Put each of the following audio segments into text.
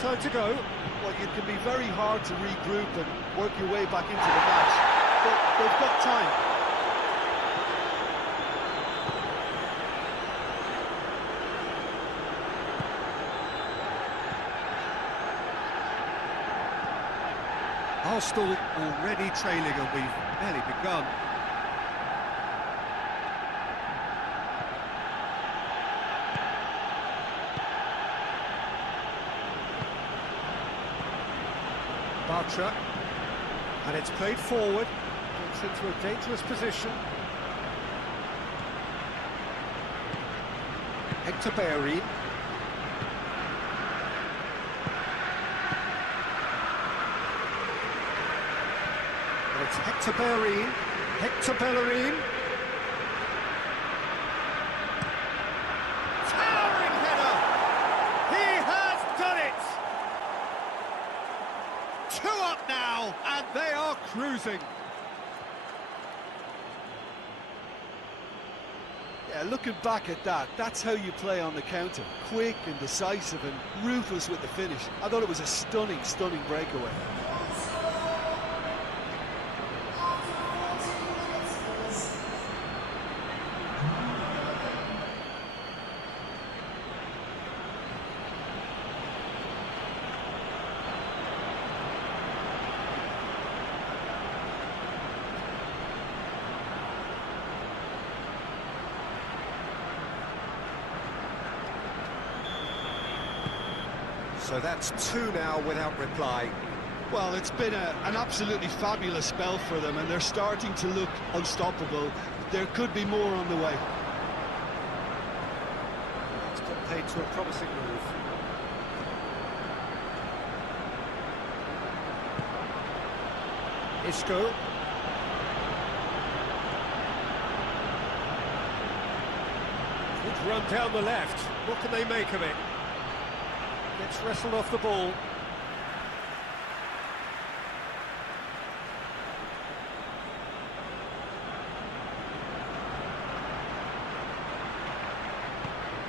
time to go. Well, it can be very hard to regroup and work your way back into the match, but they've got time. Arsenal already trailing and we've barely begun. Bartra, and it's played forward, gets into a dangerous position. Hector Bellerin. And it's Hector Bellerin. Hector Bellerin. Towering header! He has done it! 2 up now, and they are cruising. Yeah, looking back at that, that's how you play on the counter. Quick and decisive and ruthless with the finish. I thought it was a stunning, stunning breakaway. So that's 2 now without reply. Well, it's been an absolutely fabulous spell for them, and they're starting to look unstoppable. There could be more on the way. It's got paid to a promising move. Isco. Good run down the left. What can they make of it? Gets wrestled off the ball.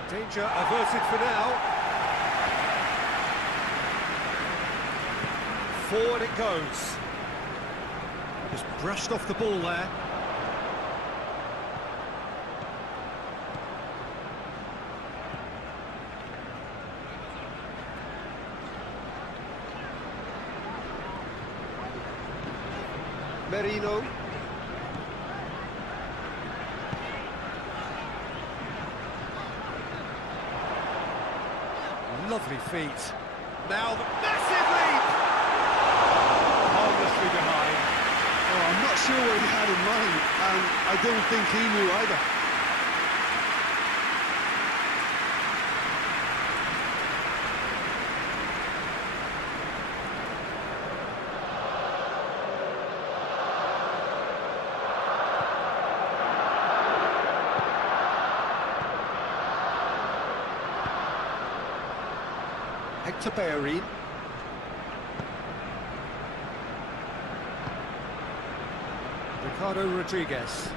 Danger averted for now. Forward it goes. Just brushed off the ball there. Merino. Lovely feet. Now the massive leap! Harmlessly behind. Oh, I'm not sure what he had in mind, and I don't think he knew either. Hector Bellerin. Ricardo Rodriguez.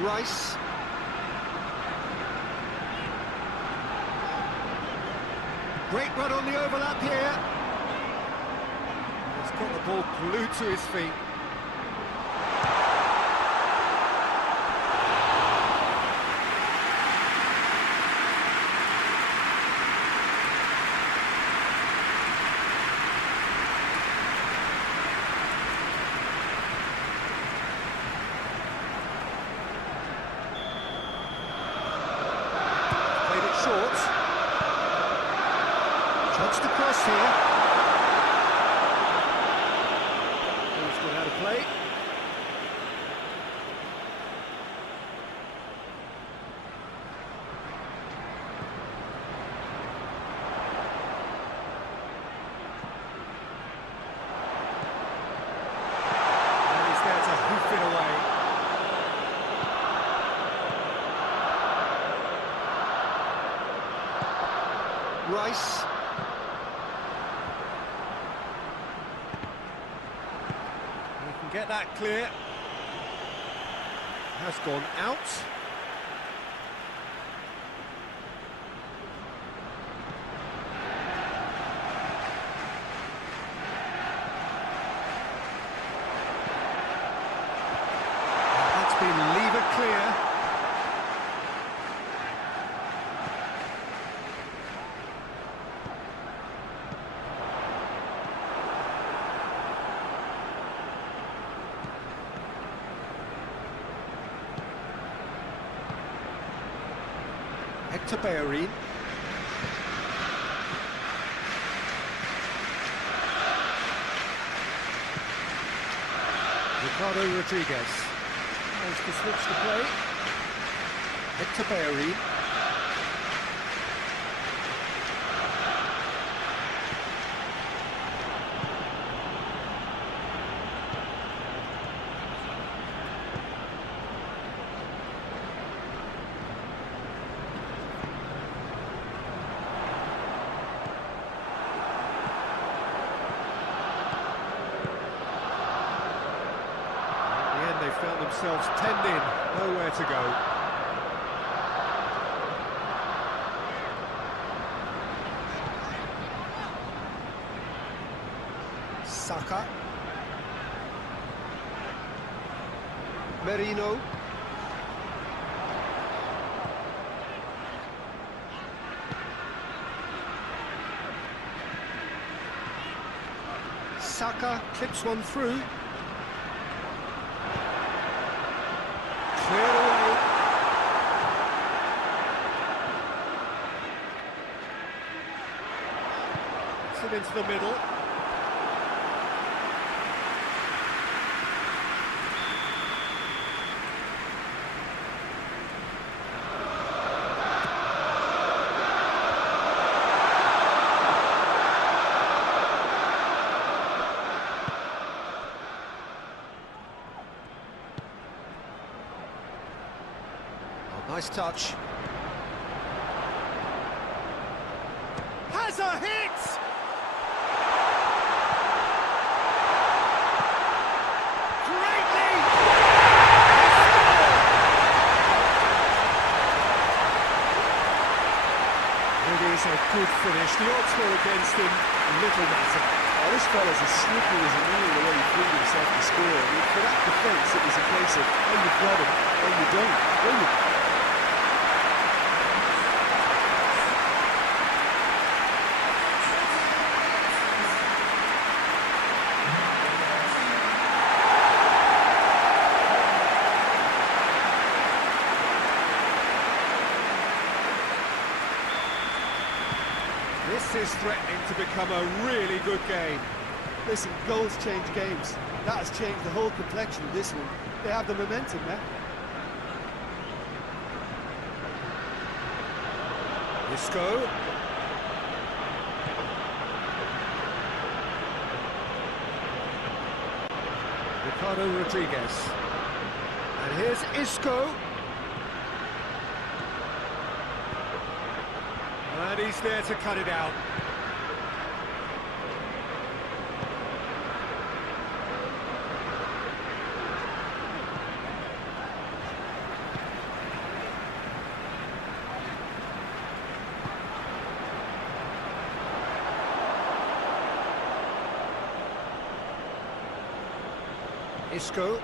Rice. Great run on the overlap here. He's got the ball glued to his feet. Short. Touched across here. He's got out of play. And he's there to hoof it away. Rice. He can get that clear. has gone out. That's been levered clear. To Bellerin. Ricardo Rodriguez wants to switch the play. Hector Bellerin. They found themselves penned in, nowhere to go. Saka. Merino. Saka clips one through. Cleared away. It's it into the middle. Nice touch. Has a hit! Great lead! It is a good finish. The odds were against him. Little matter. Oh, this fella's as slippery as a nail the way he freed himself to score. I mean, for that defence, it was a case of, oh, you've got him, oh, you don't, oh, you... This is threatening to become a really good game. Listen, goals change games. That has changed the whole complexion of this one. They have the momentum now. Isco. Ricardo Rodriguez. And here's Isco. And he's there to cut it out. Isco.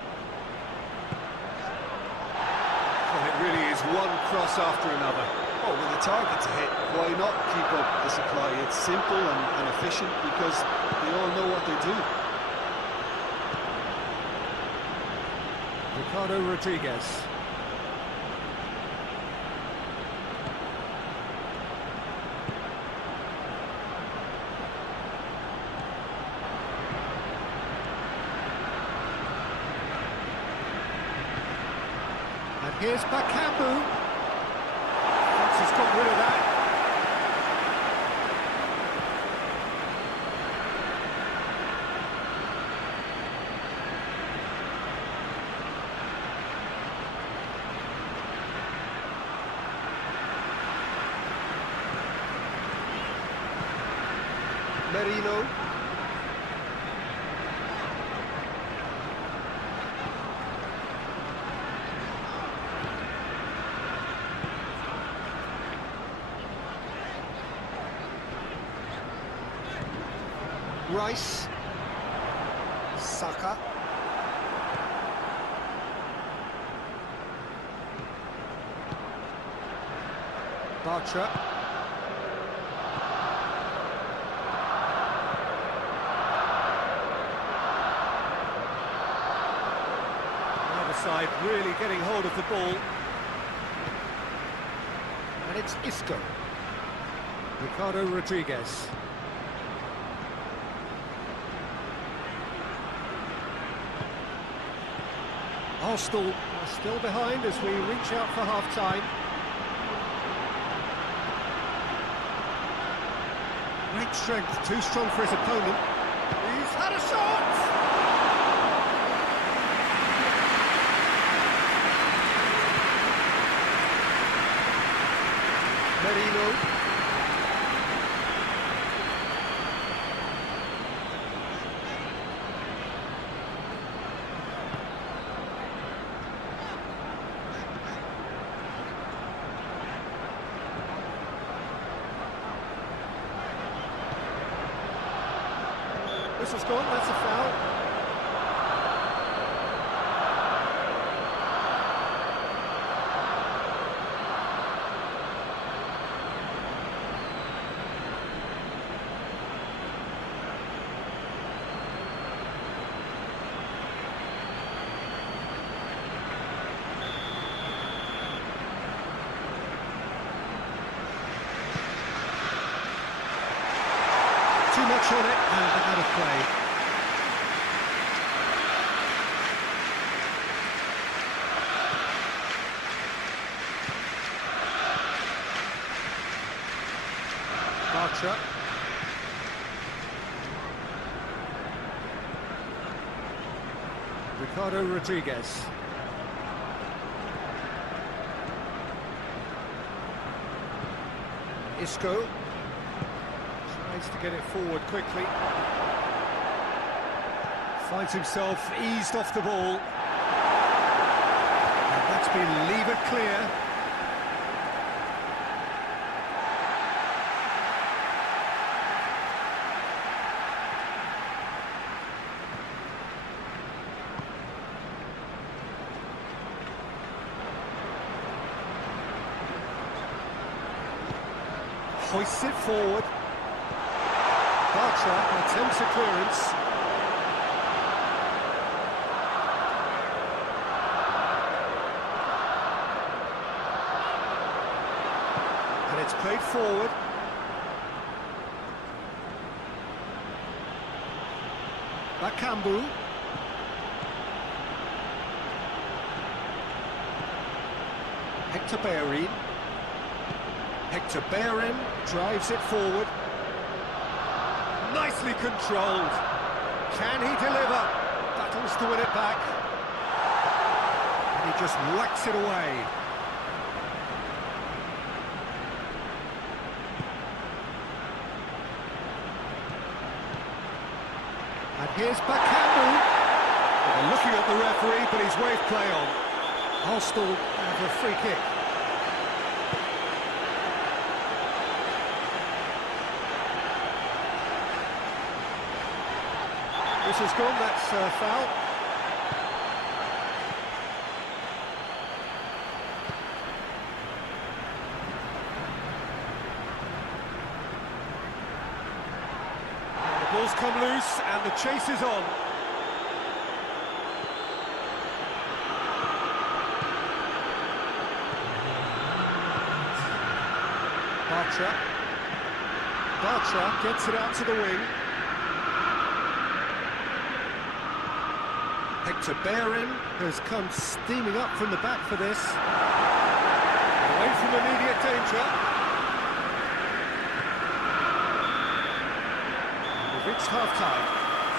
Well, it really is one cross after another. Oh, with a target to hit, why not keep up the supply? It's simple and efficient because they all know what they do. Ricardo Rodriguez. And here's Bakambu. He's got rid of that. Merino. Rice. Saka. Bartra. Either side really getting hold of the ball. And it's Isco. Ricardo Rodriguez. Arsenal are still behind as we reach out for half-time. Great strength, too strong for his opponent. He's had a shot! Merino. This is gone, that's a foul. Too much on it and out of play. Bartra. Ricardo Rodriguez. Isco. Tries to get it forward quickly. Finds himself eased off the ball. And that's been levered clear. Hoists it forward. Bartra attempts a clearance. And it's played forward. Bakambu. Hector Bellerin. Hector Bellerin drives it forward. Nicely controlled. Can he deliver? Battles to win it back. And he just whacks it away. And here's Bakambu. They're looking at the referee, but he's waved play on. Arsenal have a free kick. This has gone, that's a foul. And the ball's come loose and the chase is on. Bartra gets it out to the wing. Hector Bellerin has come steaming up from the back for this. Away from immediate danger. We've reached half-time.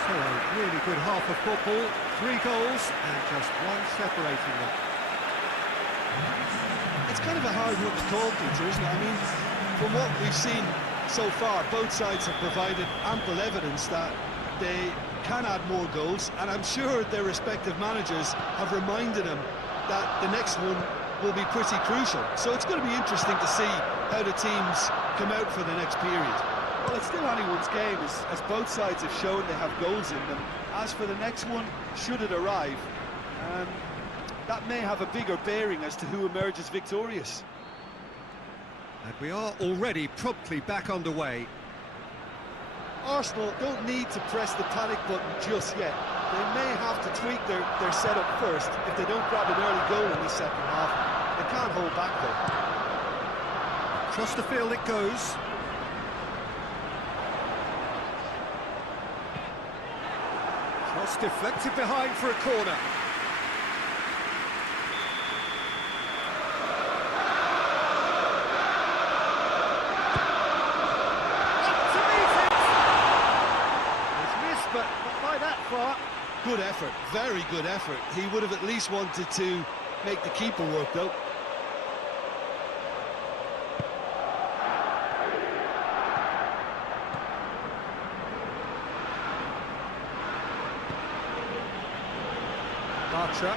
So a really good half of football. 3 goals and just one separating them. It's kind of a hard one to call, Peter, isn't it? I mean, from what we've seen so far, both sides have provided ample evidence that they can add more goals, and I'm sure their respective managers have reminded them that the next one will be pretty crucial. So it's going to be interesting to see how the teams come out for the next period. Well, it's still anyone's game, as both sides have shown they have goals in them. As for the next one, should it arrive, that may have a bigger bearing as to who emerges victorious. And we are already promptly back underway. Arsenal don't need to press the panic button just yet. They may have to tweak their setup first if they don't grab an early goal in the second half. They can't hold back though. Across the field it goes. Cross deflected behind for a corner. But not by that far. Good effort, very good effort. He would have at least wanted to make the keeper work though. Bartra.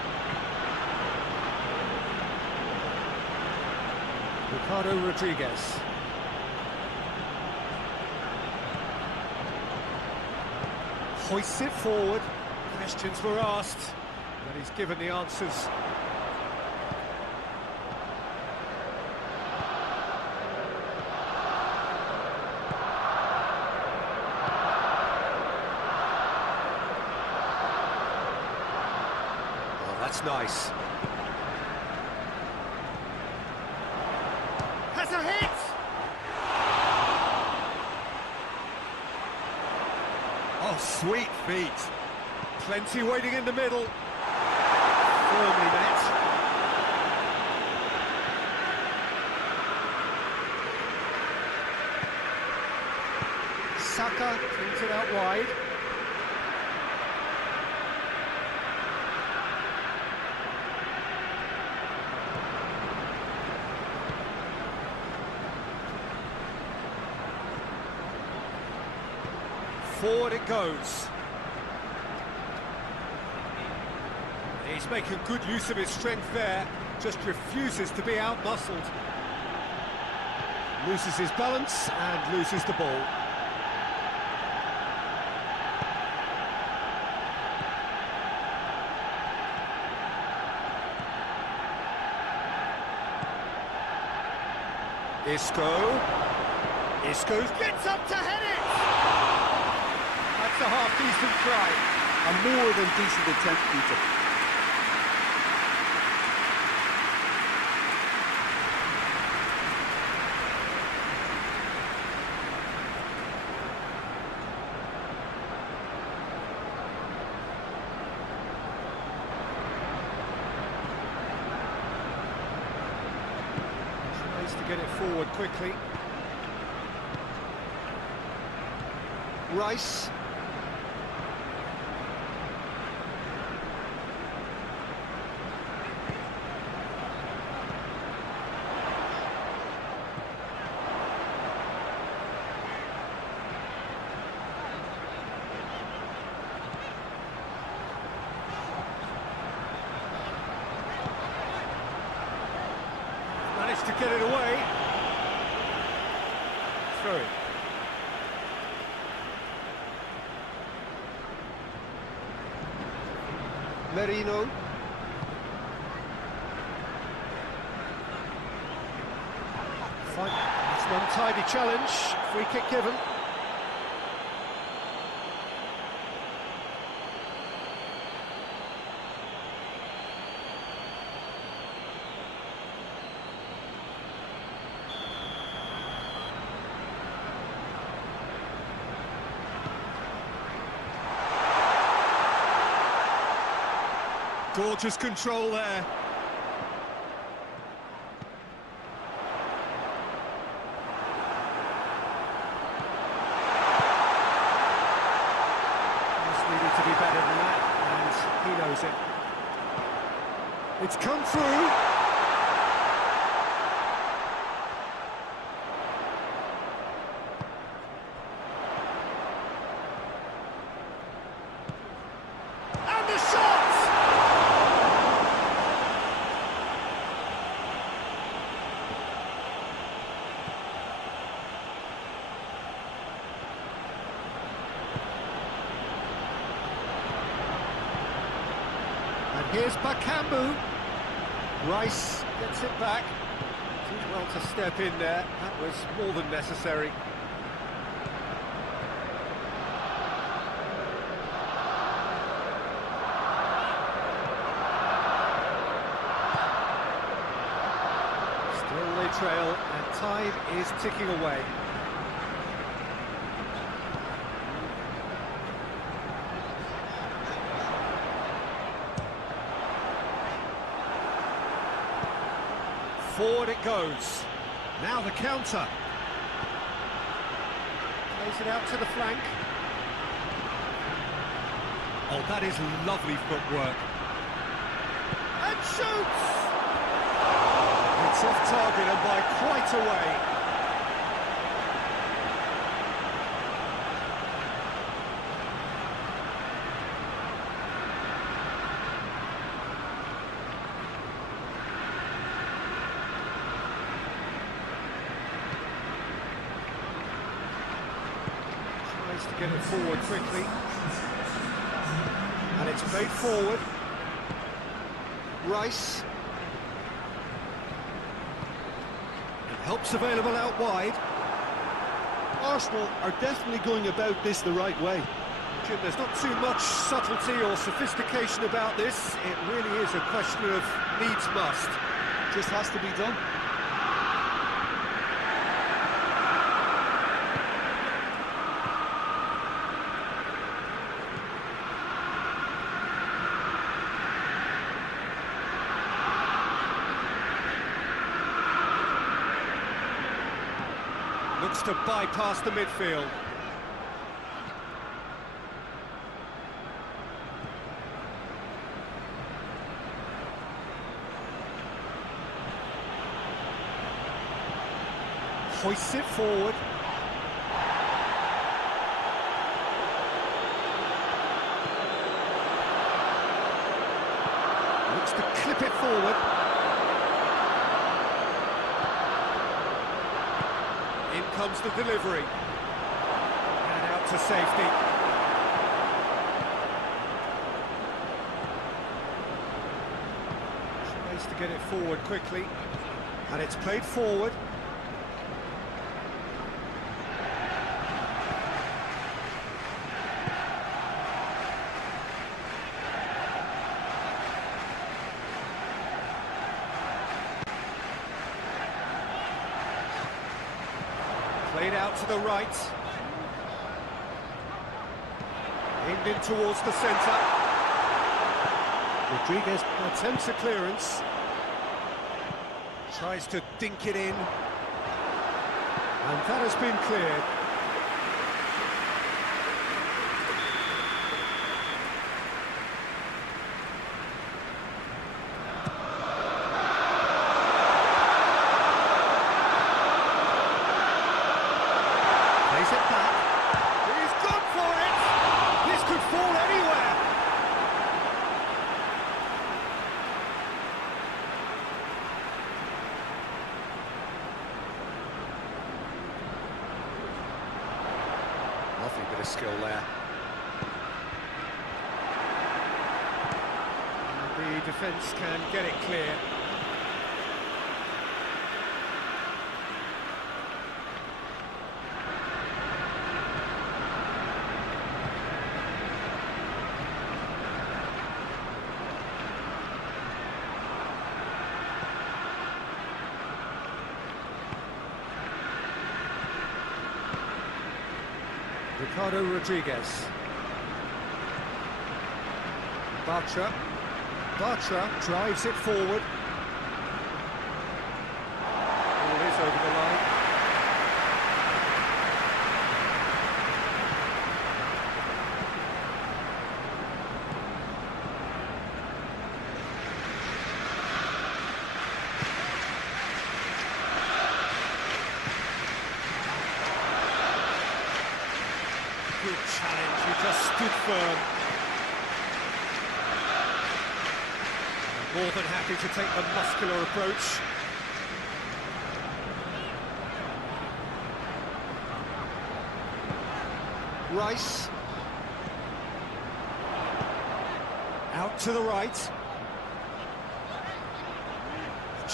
Ricardo Rodriguez. Hoists it forward. Questions were asked, but he's given the answers. Oh, that's nice. Has a hit! Oh, sweet feet. Plenty waiting in the middle. Firmly met. Saka cleans it out wide. Forward it goes. He's making good use of his strength there, just refuses to be out-muscled. Loses his balance and loses the ball. Isco gets up to head it! That's a half-decent try. A more than decent attempt, Peter. Tries to get it forward quickly. Rice. Managed to get it away. Through. Merino. Fine. It's an untidy challenge. Free kick given. Gorgeous control there. Just needed to be better than that, and he knows it. It's come through. And the shot! Here's Bakambu. Rice gets it back. Did well to step in there. That was more than necessary. Still they trail, and time is ticking away. Forward it goes. Now the counter. Plays it out to the flank. Oh, that is lovely footwork. And shoots! It's off target and by quite a way. To get it forward quickly, and it's played forward. Rice, and help's available out wide. Arsenal are definitely going about this the right way. Jim, there's not too much subtlety or sophistication about this. It really is a question of needs must. Just has to be done. Looks to bypass the midfield. Hoists it forward. Looks to clip it forward. In comes the delivery. And out to safety. Tries to get it forward quickly. And it's played forward. Played out to the right. Aimed in towards the centre. Rodriguez attempts a clearance. Tries to dink it in. And that has been cleared. Plays it back. He's gone for it! This could fall anywhere! Lovely bit of skill there. And the defence can get it clear. Ricardo Rodriguez. Bartra drives it forward. Ball is over the line. Good challenge, he just stood firm. More than happy to take the muscular approach. Rice. Out to the right.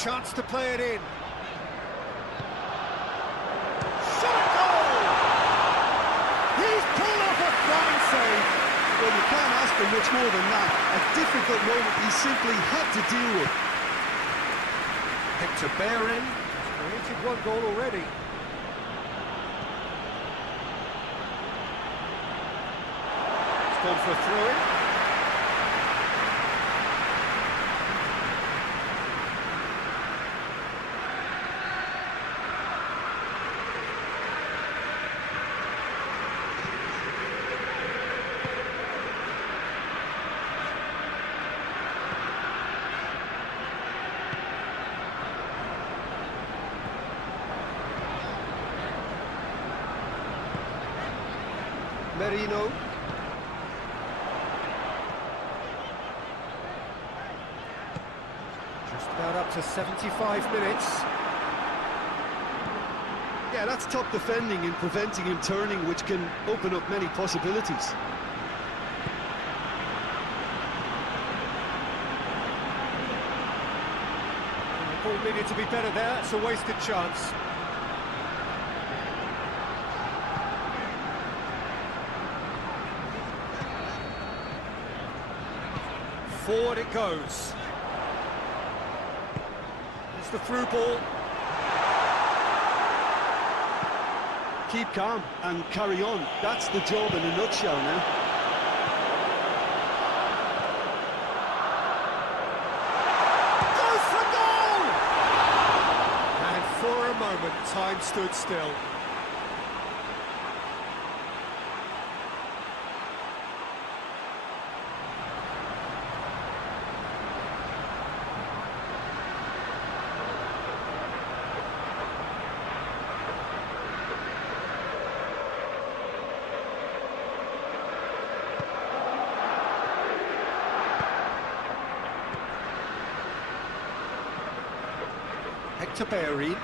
chance to play it in. Shot at goal! He's pulled off a fine save. Well, you can't ask for much more than that. A difficult moment he simply had to deal with. Hector Bellerin created one goal already. It's gone for a throw-in. Merino. Just about up to 75 minutes. Yeah, that's top defending and preventing him turning, which can open up many possibilities. The ball needed to be better there. It's a wasted chance. Forward it goes. It's the through ball. Keep calm and carry on. That's the job in a nutshell now. Goes for goal! And for a moment, time stood still. Hector Bellerin.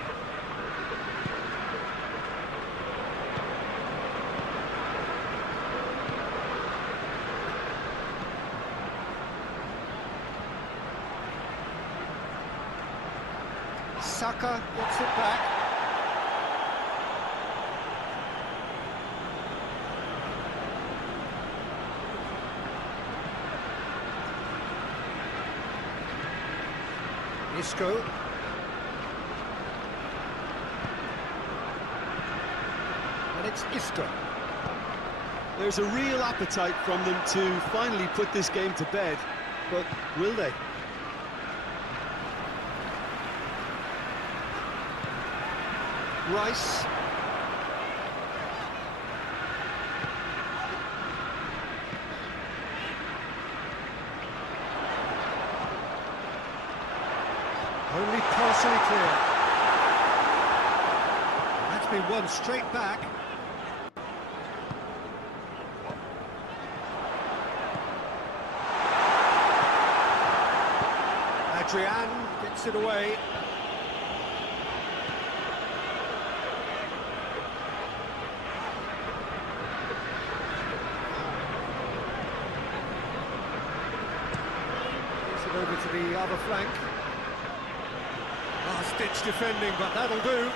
Saka gets it back. Isco. And it's Isco. There's a real appetite from them to finally put this game to bed, but will they? Rice. Only partially clear. That's been won straight back. Adrian gets it away. Gets it over to the other flank. Last-ditch defending, but that'll do.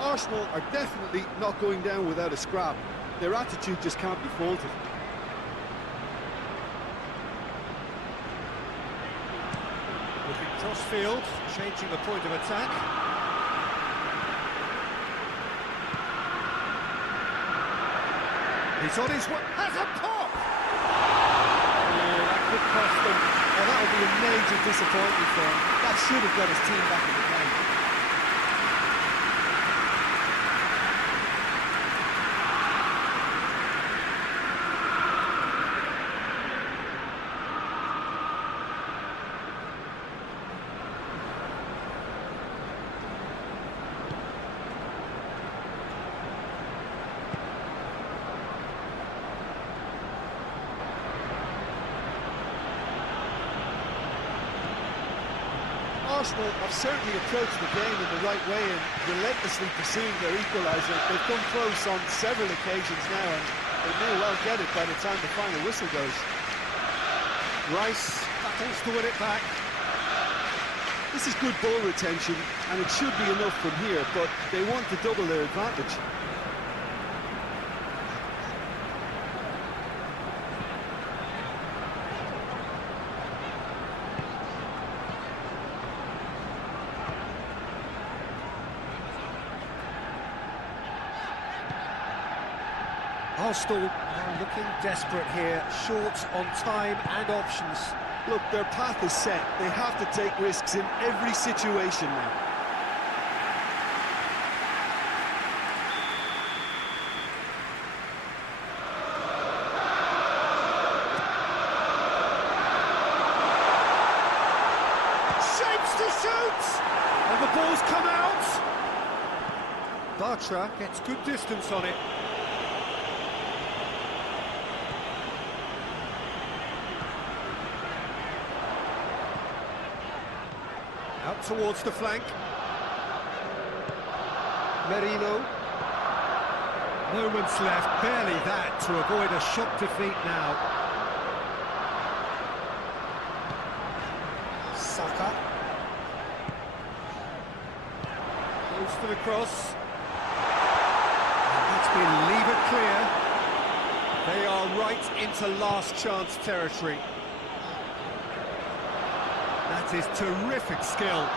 Arsenal are definitely not going down without a scrap. Their attitude just can't be faulted. Looking cross-field, changing the point of attack. He's on his way, has a pop! Oh, that could cost them. Well, that would be a major disappointment for him. That should have got his team back in the game. Arsenal have certainly approached the game in the right way and relentlessly pursuing their equaliser. They've come close on several occasions now, and they may well get it by the time the final whistle goes. Rice battles to win it back. This is good ball retention, and it should be enough from here, but they want to double their advantage. Arsenal are looking desperate here, short on time and options. Look, their path is set. They have to take risks in every situation now. Shapes to shoot! And the ball's come out! Bartra gets good distance on it. Out towards the flank. Merino. Moments left, barely that, to avoid a shock defeat now. Saka. Goes for the cross. And that's been levered clear. They are right into last chance territory. That is terrific skill.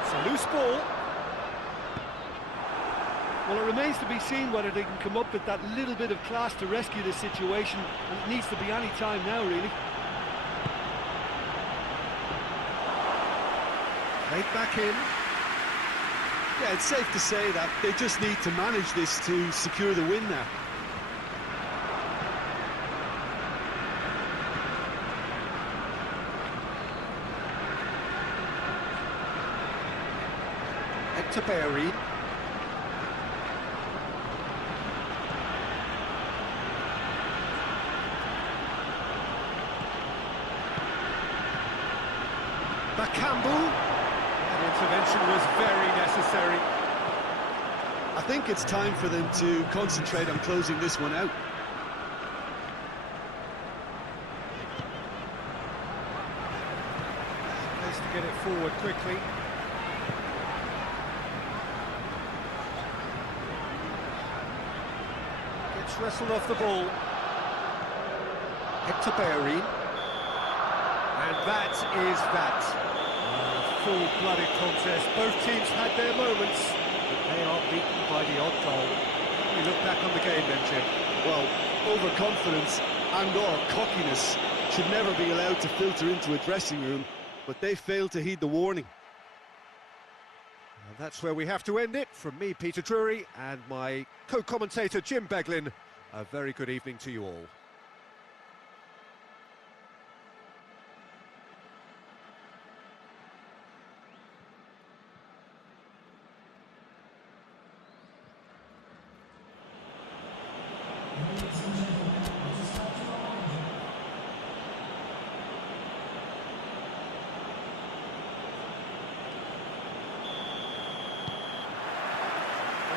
It's a loose ball. Well, it remains to be seen whether they can come up with that little bit of class to rescue this situation, and it needs to be any time now, really. Right back in. Yeah, it's safe to say that they just need to manage this to secure the win now. Hector Bellerin. Bakambu. That intervention was very necessary. I think it's time for them to concentrate on closing this one out. Nice to get it forward quickly. Gets wrestled off the ball. Hector Bellerin. And that is that. Full-blooded contest. Both teams had their moments, but they are beaten by the odd goal. We look back on the game then, Jim. Well, overconfidence and/or cockiness should never be allowed to filter into a dressing room, but they failed to heed the warning. And that's where we have to end it. From me, Peter Drury, and my co-commentator, Jim Beglin, a very good evening to you all.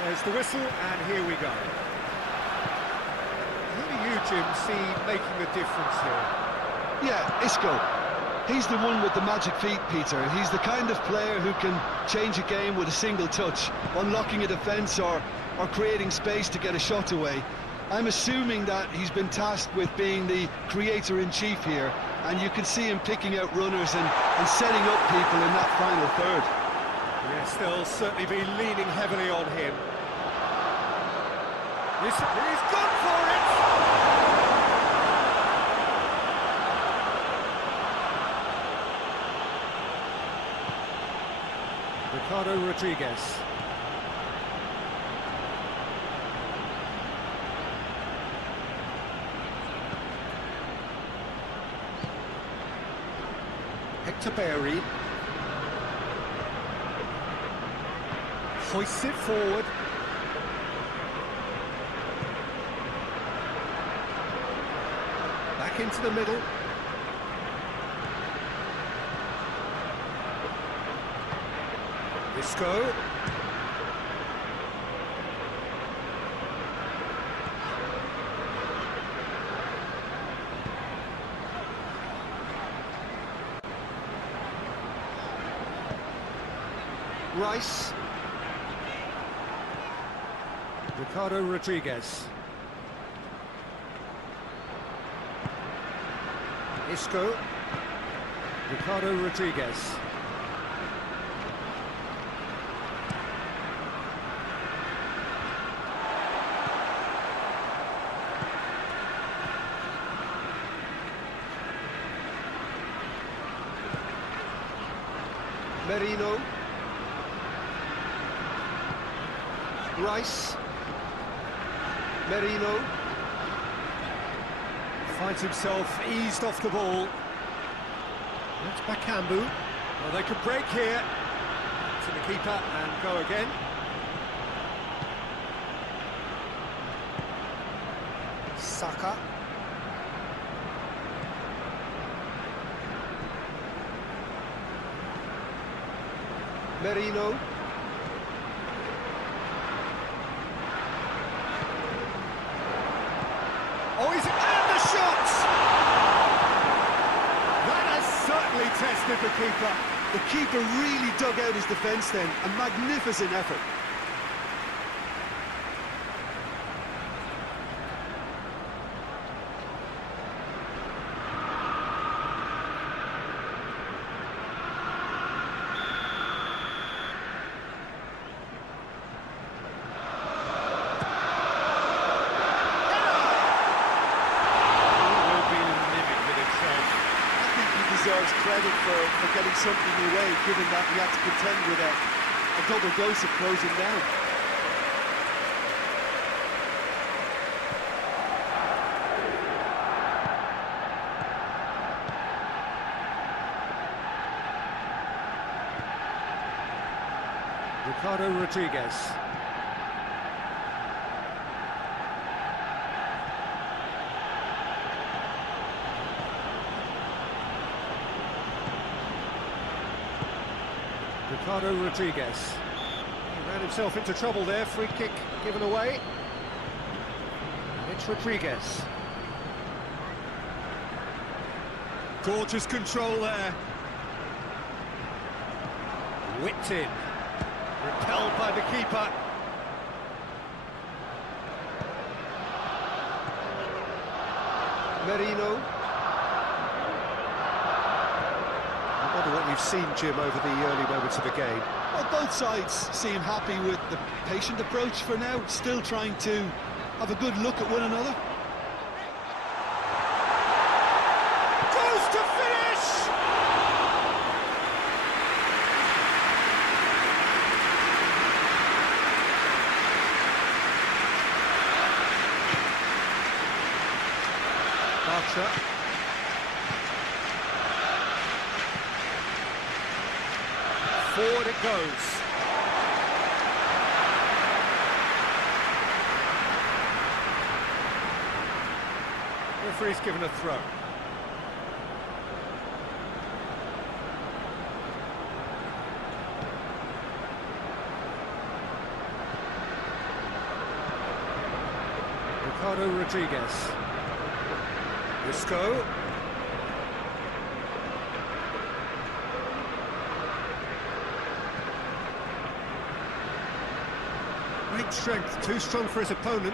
There's the whistle, and here we go. Who do you, Jim, see making the difference here? Yeah, Isco. He's the one with the magic feet, Peter. He's the kind of player who can change a game with a single touch, unlocking a defence or creating space to get a shot away. I'm assuming that he's been tasked with being the creator-in-chief here, and you can see him picking out runners and setting up people in that final third. Yes, they'll certainly be leaning heavily on him. He's gone for it! Ricardo Rodriguez. Hector Bellerin. Hoists it forward. back into the middle. Isco. Rice. Ricardo Rodriguez. Isco. Ricardo Rodriguez. Merino. Rice. Merino. Finds himself eased off the ball. That's Bakambu. Well, they could break here. To the keeper and go again. Saka. Merino. Oh, he's and the shot! That has certainly tested the keeper. The keeper really dug out his defence then. A magnificent effort. Deserves credit for getting something away, given that he had to contend with a double dose of closing down. Ricardo Rodriguez. Ricardo Rodriguez. He ran himself into trouble there, free kick given away. It's Rodriguez. Gorgeous control there. Whipped in. Repelled by the keeper. Merino. I wonder what you've seen, Jim, over the early moments of the game. Well, both sides seem happy with the patient approach for now, still trying to have a good look at one another. Goes to finish! Archer. Forward it goes. Referee's given a throw. Ricardo Rodriguez. Isco. Great strength, too strong for his opponent.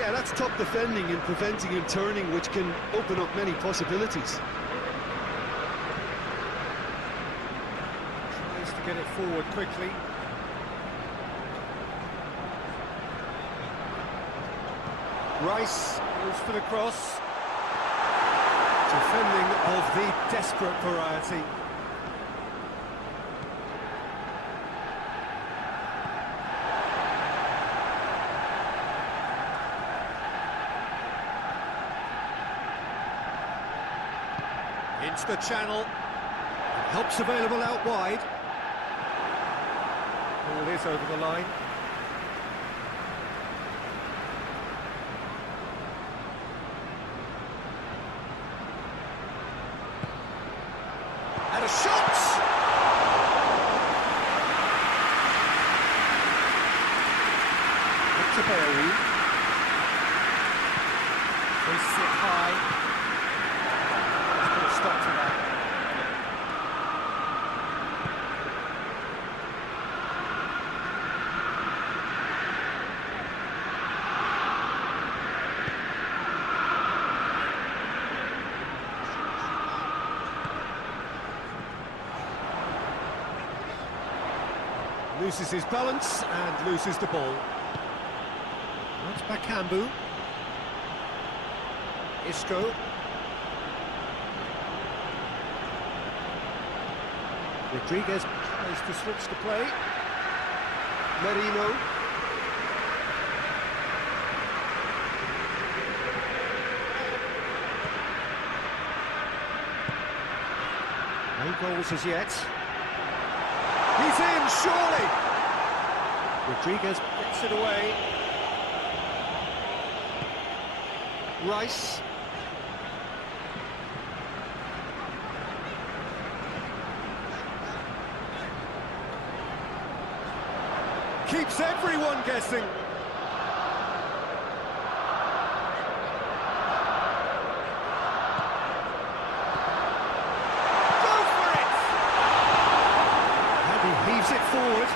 Yeah, that's top defending and preventing him turning, which can open up many possibilities. Tries to get it forward quickly. Rice goes for the cross. Defending of the desperate variety. Into the channel. Help's available out wide. Ball is over the line. And a shot! Victor Berry. Hoists it high. Let's put a stop to that. Loses his balance and loses the ball. That's Bakambu. Isco. Rodriguez tries to switch the play. Merino. No goals as yet. He's in, surely! Rodriguez gets it away. Rice. Keeps everyone guessing. Go for it! And he heaves it forward.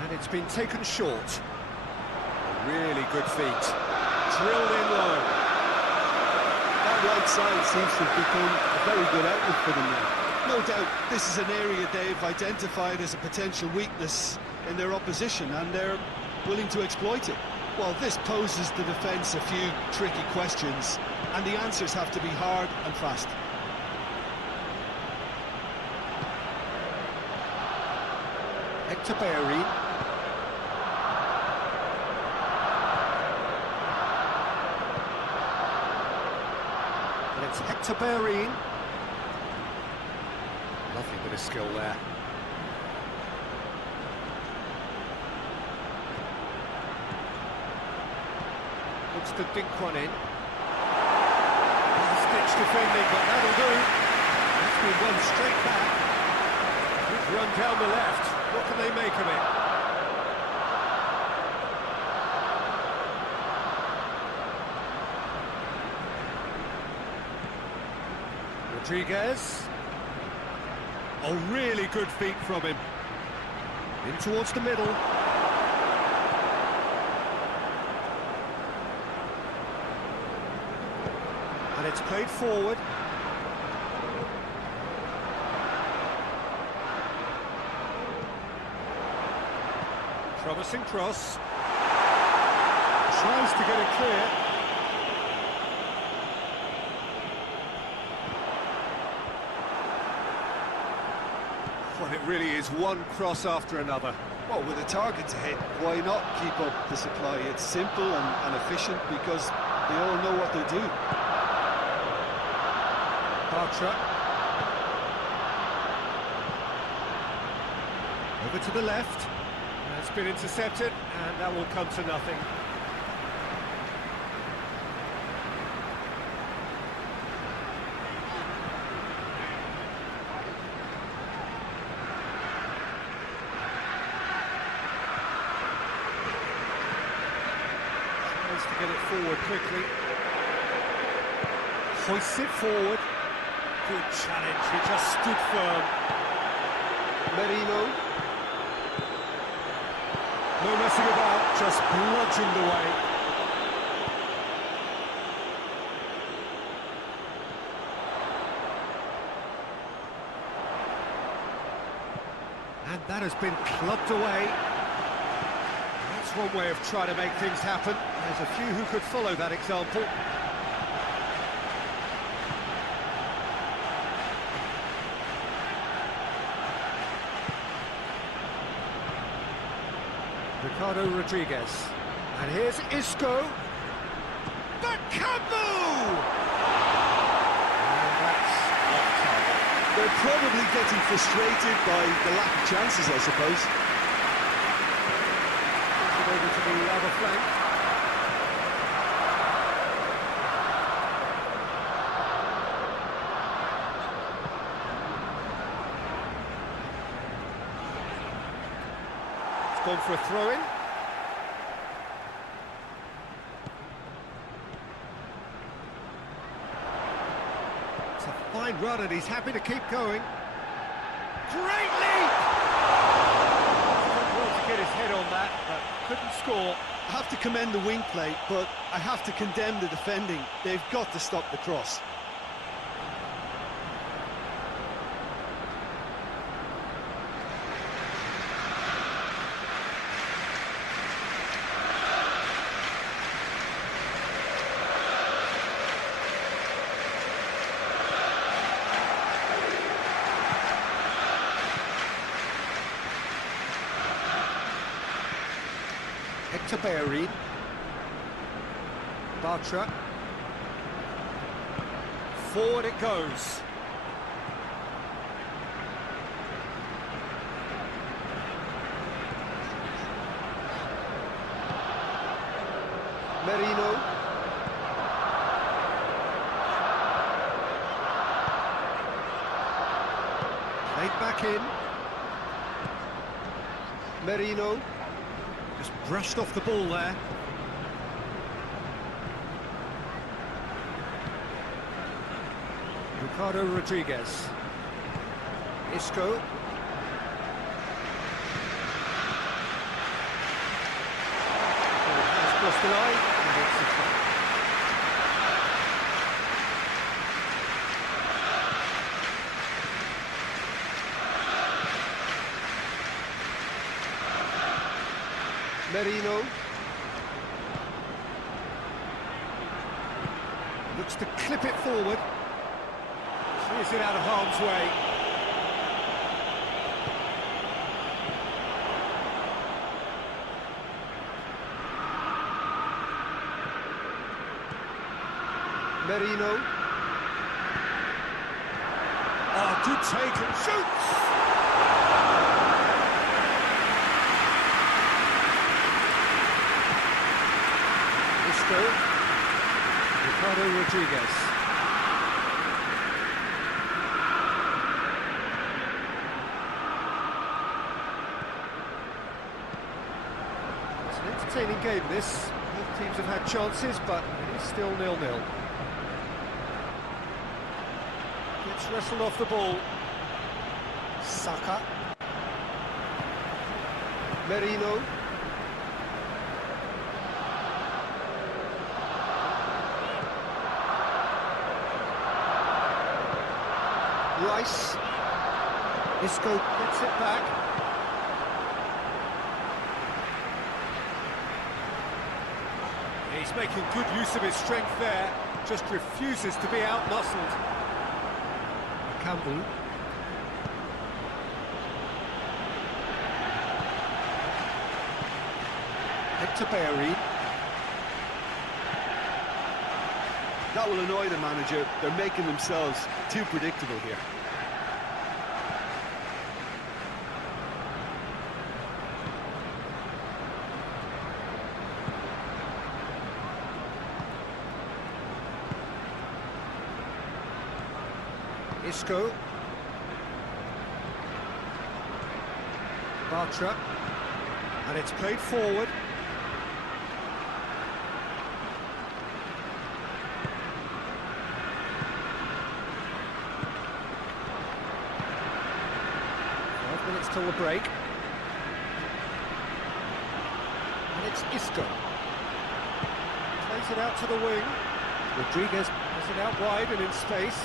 And it's been taken short. A really good feat. Drilled in low. That right side seems to have become a very good outlet for them now. No doubt this is an area they've identified as a potential weakness in their opposition, and they're willing to exploit it. Well, this poses the defence a few tricky questions, and the answers have to be hard and fast. Hector Bellerin. And it's Hector Bellerin. Lovely bit of skill there. Looks to dink one in. Stitch defending, but that'll do. That's been one straight back. Good run down the left. What can they make of it? Rodriguez. A really good feat from him. In towards the middle. And it's played forward. Promising cross. Tries to get it clear. Well, it really is one cross after another. Well, with a target to hit, why not keep up the supply? It's simple and efficient because they all know what they do. Bartra. Over to the left. That's been intercepted, and that will come to nothing. Tries to get it forward quickly. Hoists it forward. Good challenge, he just stood firm. Merino. No messing about, just bludgeoned away. And that has been clubbed away. That's one way of trying to make things happen. There's a few who could follow that example. Ricardo Rodriguez. And here's Isco. Bakambu! And that's off target. They're probably getting frustrated by the lack of chances, I suppose. Puts it over to the other flank. It's gone for a throw-in. It's a fine run and he's happy to keep going. Great leap! Did well to get his head on that, but couldn't score. I have to commend the wing play, but I have to condemn the defending. They've got to stop the cross. Hector Bartra. Forward it goes. Merino. Played back in. Merino. Just brushed off the ball there. Ricardo Rodriguez. Isco. Has crossed the line. And it's a foul. Merino. Looks to clip it forward. Clears it out of harm's way. Merino. Oh, good take and shoots! Ricardo Rodriguez. It's an entertaining game, this. Both teams have had chances, but it is still 0-0. Gets wrestled off the ball. Saka. Merino. Rice. Isco gets it back. He's making good use of his strength there, just refuses to be out-muscled. Campbell. Hector Bellerin. That will annoy the manager. They're making themselves too predictable here. Isco. Bartra. And it's played forward. Till the break. And it's Isco. Plays it out to the wing. Rodriguez plays it out wide and in space.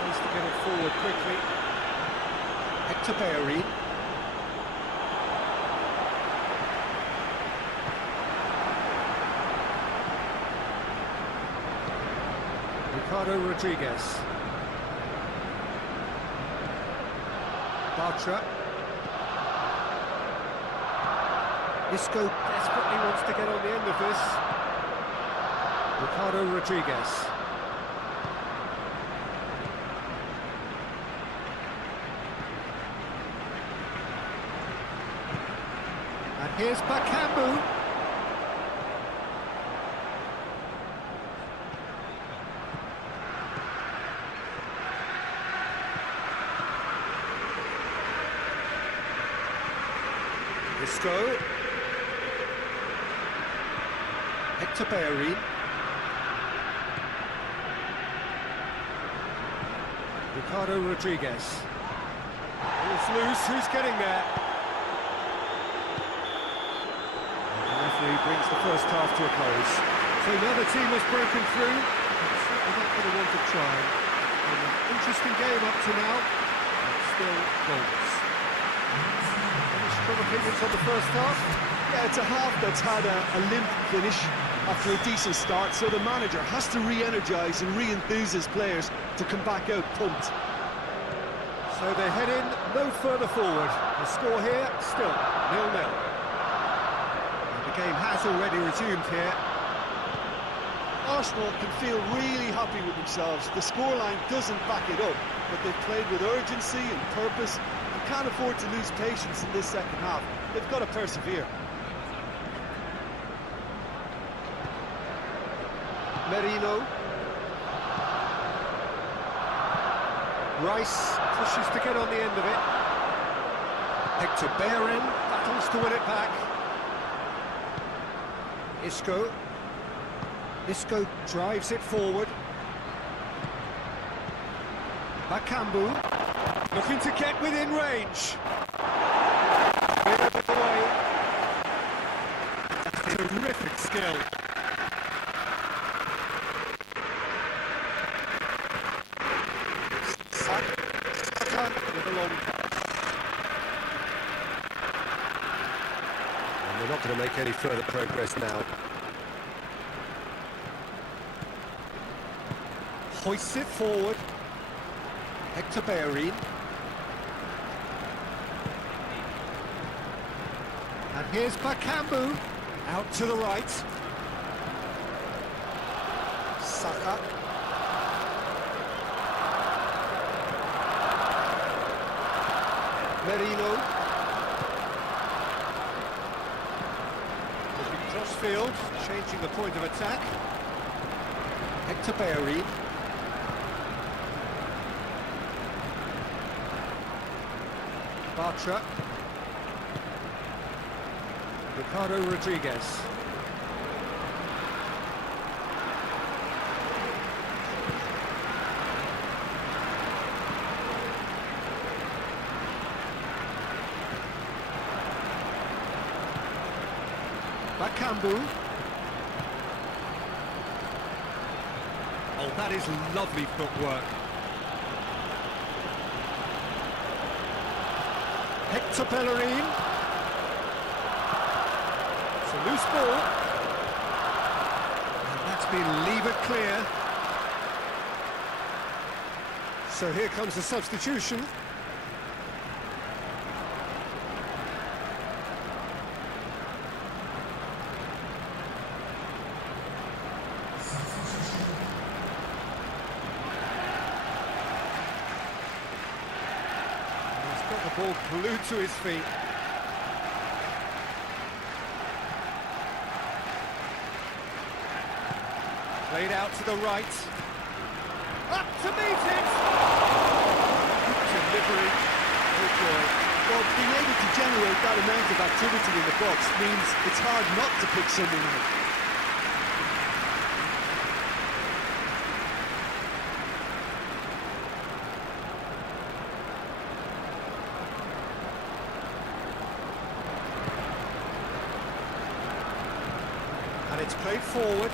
Tries to get it forward quickly. Hector Bellerin. Ricardo Rodriguez. Bartra. Isco desperately wants to get on the end of this. Ricardo Rodriguez. And here's Bakambu. Isco. Hector Bellerin. Ricardo Rodriguez. Ball's loose, who's getting there? The referee brings the first half to a close. So now the team has broken through. It's certainly not going to want to try. An interesting game up to now, but still goals. Any strong opinions on the first half? Yeah, it's a half that's had a limp finish after a decent start, so the manager has to re-energise and re-enthuse his players to come back out pumped. So they head in no further forward. The score here, still 0-0. The game has already resumed here. Arsenal can feel really happy with themselves. The scoreline doesn't back it up, but they've played with urgency and purpose and can't afford to lose patience in this second half. They've got to persevere. Merino. Rice pushes to get on the end of it. Hector Bellerin battles to win it back. Isco. Isco drives it forward. Bakambu looking to get within range. Away. Terrific skill. With a long pass. And they're not going to make any further progress now. Hoists it forward. Hector Bellerin. And here's Bakambu. Out to the right. Saka. Merino. Looking cross-field, changing the point of attack. Hector Bellerin. Bartra. Ricardo Rodriguez. Bakambu. Oh, that is lovely footwork. Hector Bellerin. It's a loose ball. And that's been levered clear. So here comes the substitution. The ball glued to his feet. Played out to the right. Up to meet it! Delivery. Oh boy. Well, being able to generate that amount of activity in the box means it's hard not to pick someone out. And it's played forward.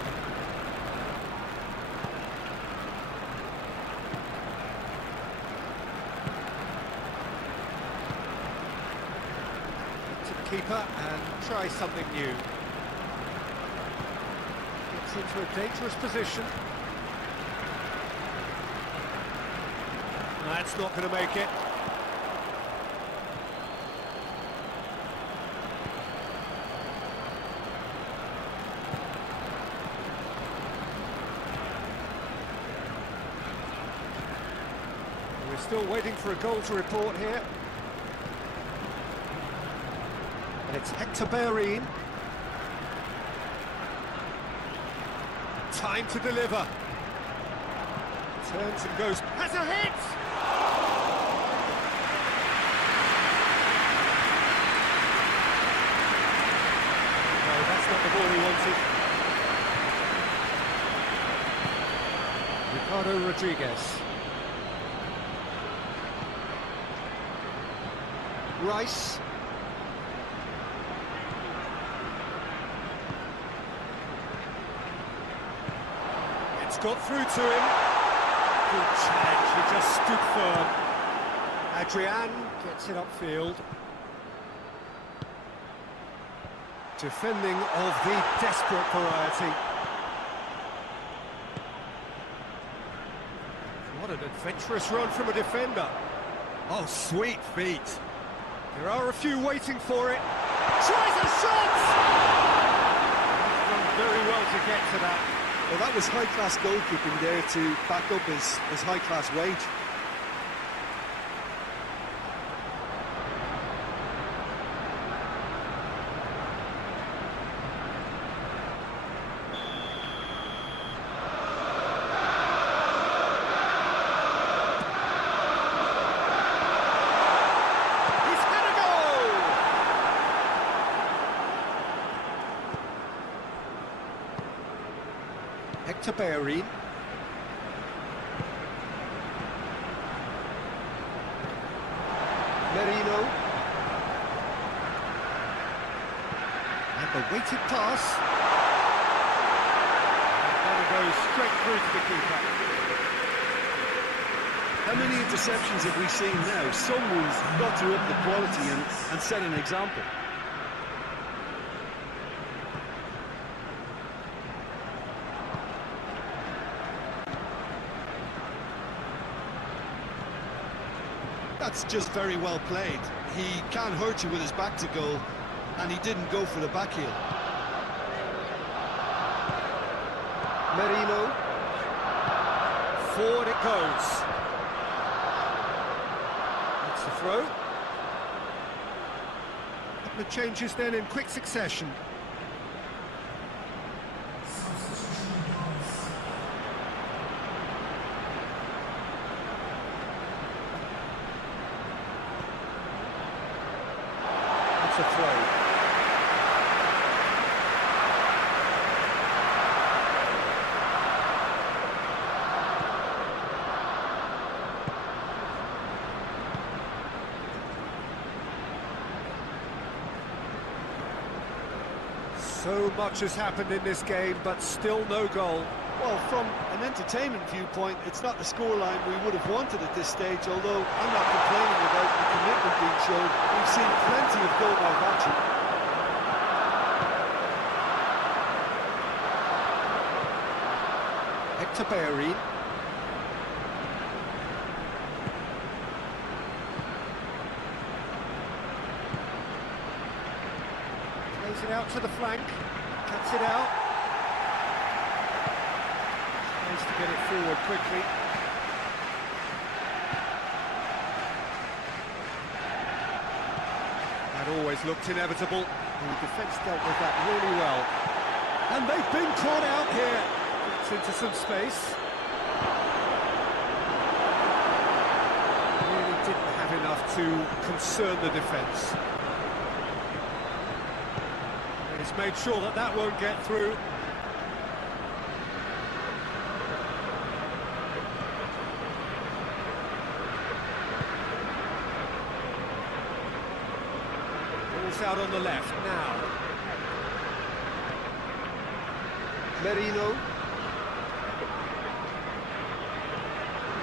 To the keeper and try something new. Gets into a dangerous position. That's not going to make it. We're still waiting for a goal to report here. And it's Hector Bellerin. Time to deliver. Turns and goes. Has a hit! No, that's not the ball he wanted. Ricardo Rodriguez. Rice. It's got through to him. Good challenge, he just stood firm. Adrian gets it upfield. Defending of the desperate variety. What an adventurous run from a defender. Oh, sweet feet. There are a few waiting for it. Tries a shot! He's done very well to get to that. Well, that was high-class goalkeeping there to back up his high-class wage. Hector Bellerin. Merino. And the weighted pass. And it goes straight through to the keeper. How many interceptions have we seen now? Someone's got to up the quality and set an example. That's just very well played. He can't hurt you with his back to goal, and he didn't go for the back heel. Merino. Forward it goes. That's the throw. Couple of changes then in quick succession. A throw. So much has happened in this game, but still no goal. Well, from an entertainment viewpoint, it's not the scoreline we would have wanted at this stage, although I'm not complaining about the commitment being shown. We've seen plenty of goal-like action. Hector Bellerin. Plays it out to the flank, cuts it out. Tries to get it forward quickly. That always looked inevitable. The defence dealt with that really well. And they've been caught out here. It's into some space. Really didn't have enough to concern the defence. He's made sure that that won't get through. Ball's out on the left now. Merino.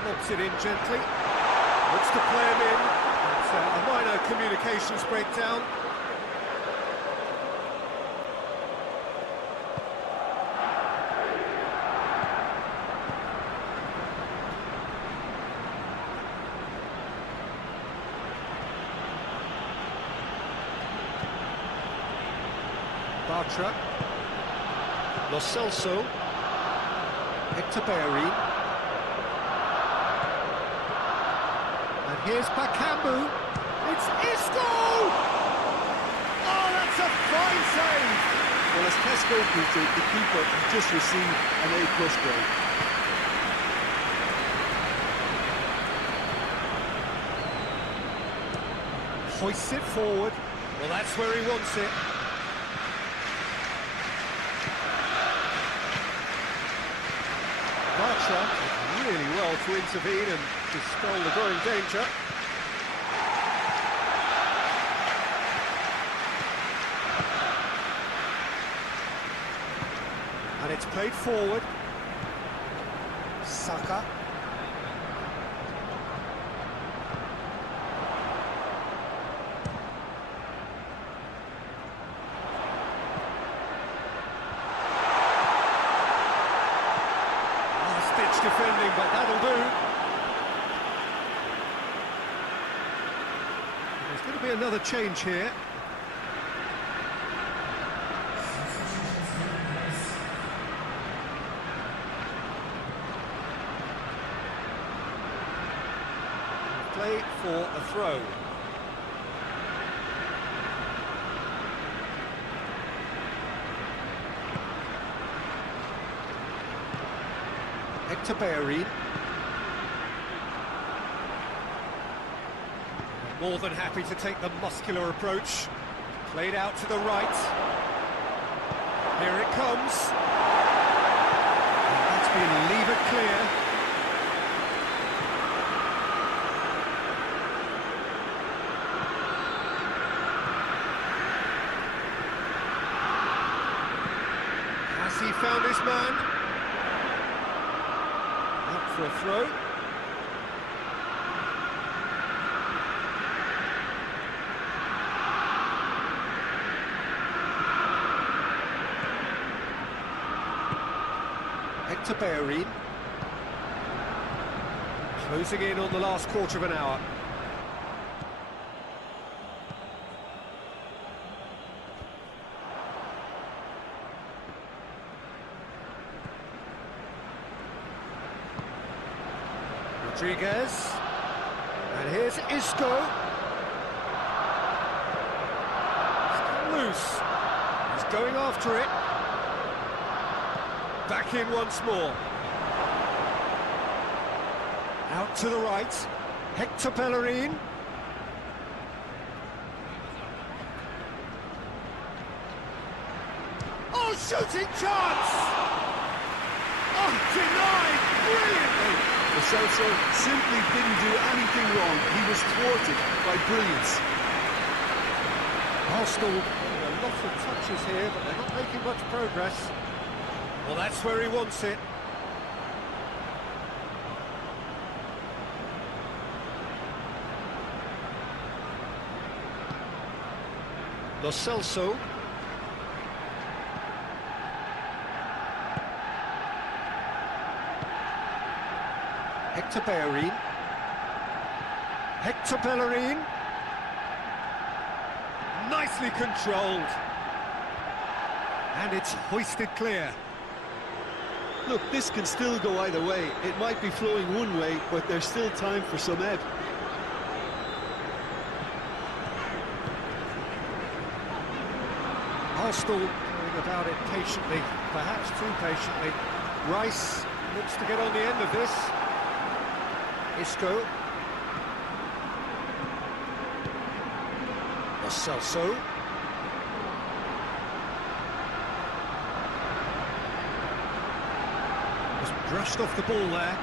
Lobs it in gently. Looks to play him in. It's a minor communications breakdown. Bartra. Lo Celso. Hector Bellerin. Here's Bakambu. It's Isco! Oh, that's a fine save! Well, as Tesco put it, the keeper has just received an A+ grade. Hoists it forward. Well, that's where he wants it. Bartra did really well to intervene and dispel the growing danger. And it's played forward. Saka. Last-ditch defending, but that'll do. There's going to be another change here. Play for a throw. Hector Bellerin. More than happy to take the muscular approach. Played out to the right. Here it comes. And that's been levered clear. Has he found his man? Out for a throw. Hector Bellerin. Closing in on the last quarter of an hour. Rodriguez. And here's Isco. Still loose. He's going after it. Back in once more. Out to the right. Hector Bellerin. Oh, shooting chance! Oh, denied brilliantly! The Celso simply didn't do anything wrong. He was thwarted by brilliance. Arsenal getting a lot of touches here, but they're not making much progress. Well, that's where he wants it. Lo Celso. Hector Bellerin. Hector Bellerin. Nicely controlled. And it's hoisted clear. Look, this can still go either way. It might be flowing one way, but there's still time for some ebb. Arsenal going about it patiently, perhaps too patiently. Rice looks to get on the end of this. Isco. Lo Celso. Just brushed off the ball there.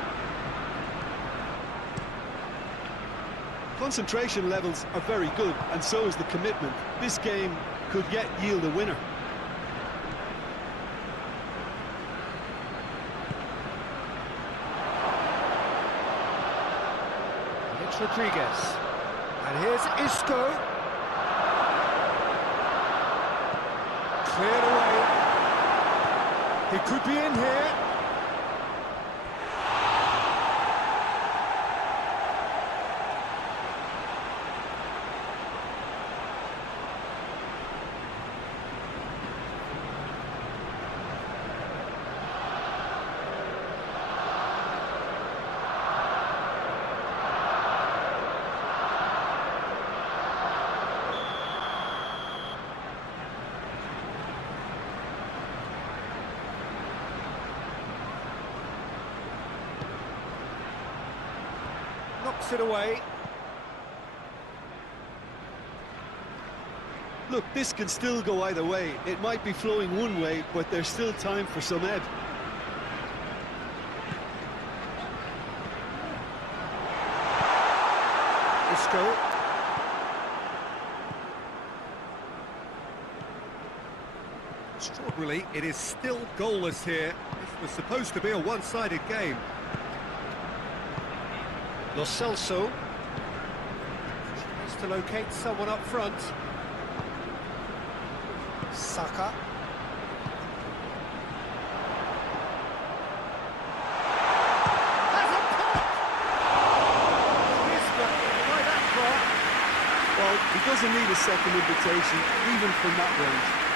Concentration levels are very good, and so is the commitment. This game could yet yield a winner. It's Rodriguez. And here's Isco. Cleared away. He could be in here. puts it away. Look, this can still go either way. It might be flowing one way, but there's still time for some ebb. Isco. Extraordinarily, it is still goalless here. This was supposed to be a one-sided game. Lo Celso. Tries to locate someone up front. Saka. Has a pop! Isco, right that far. Well, he doesn't need a second invitation, even from that range.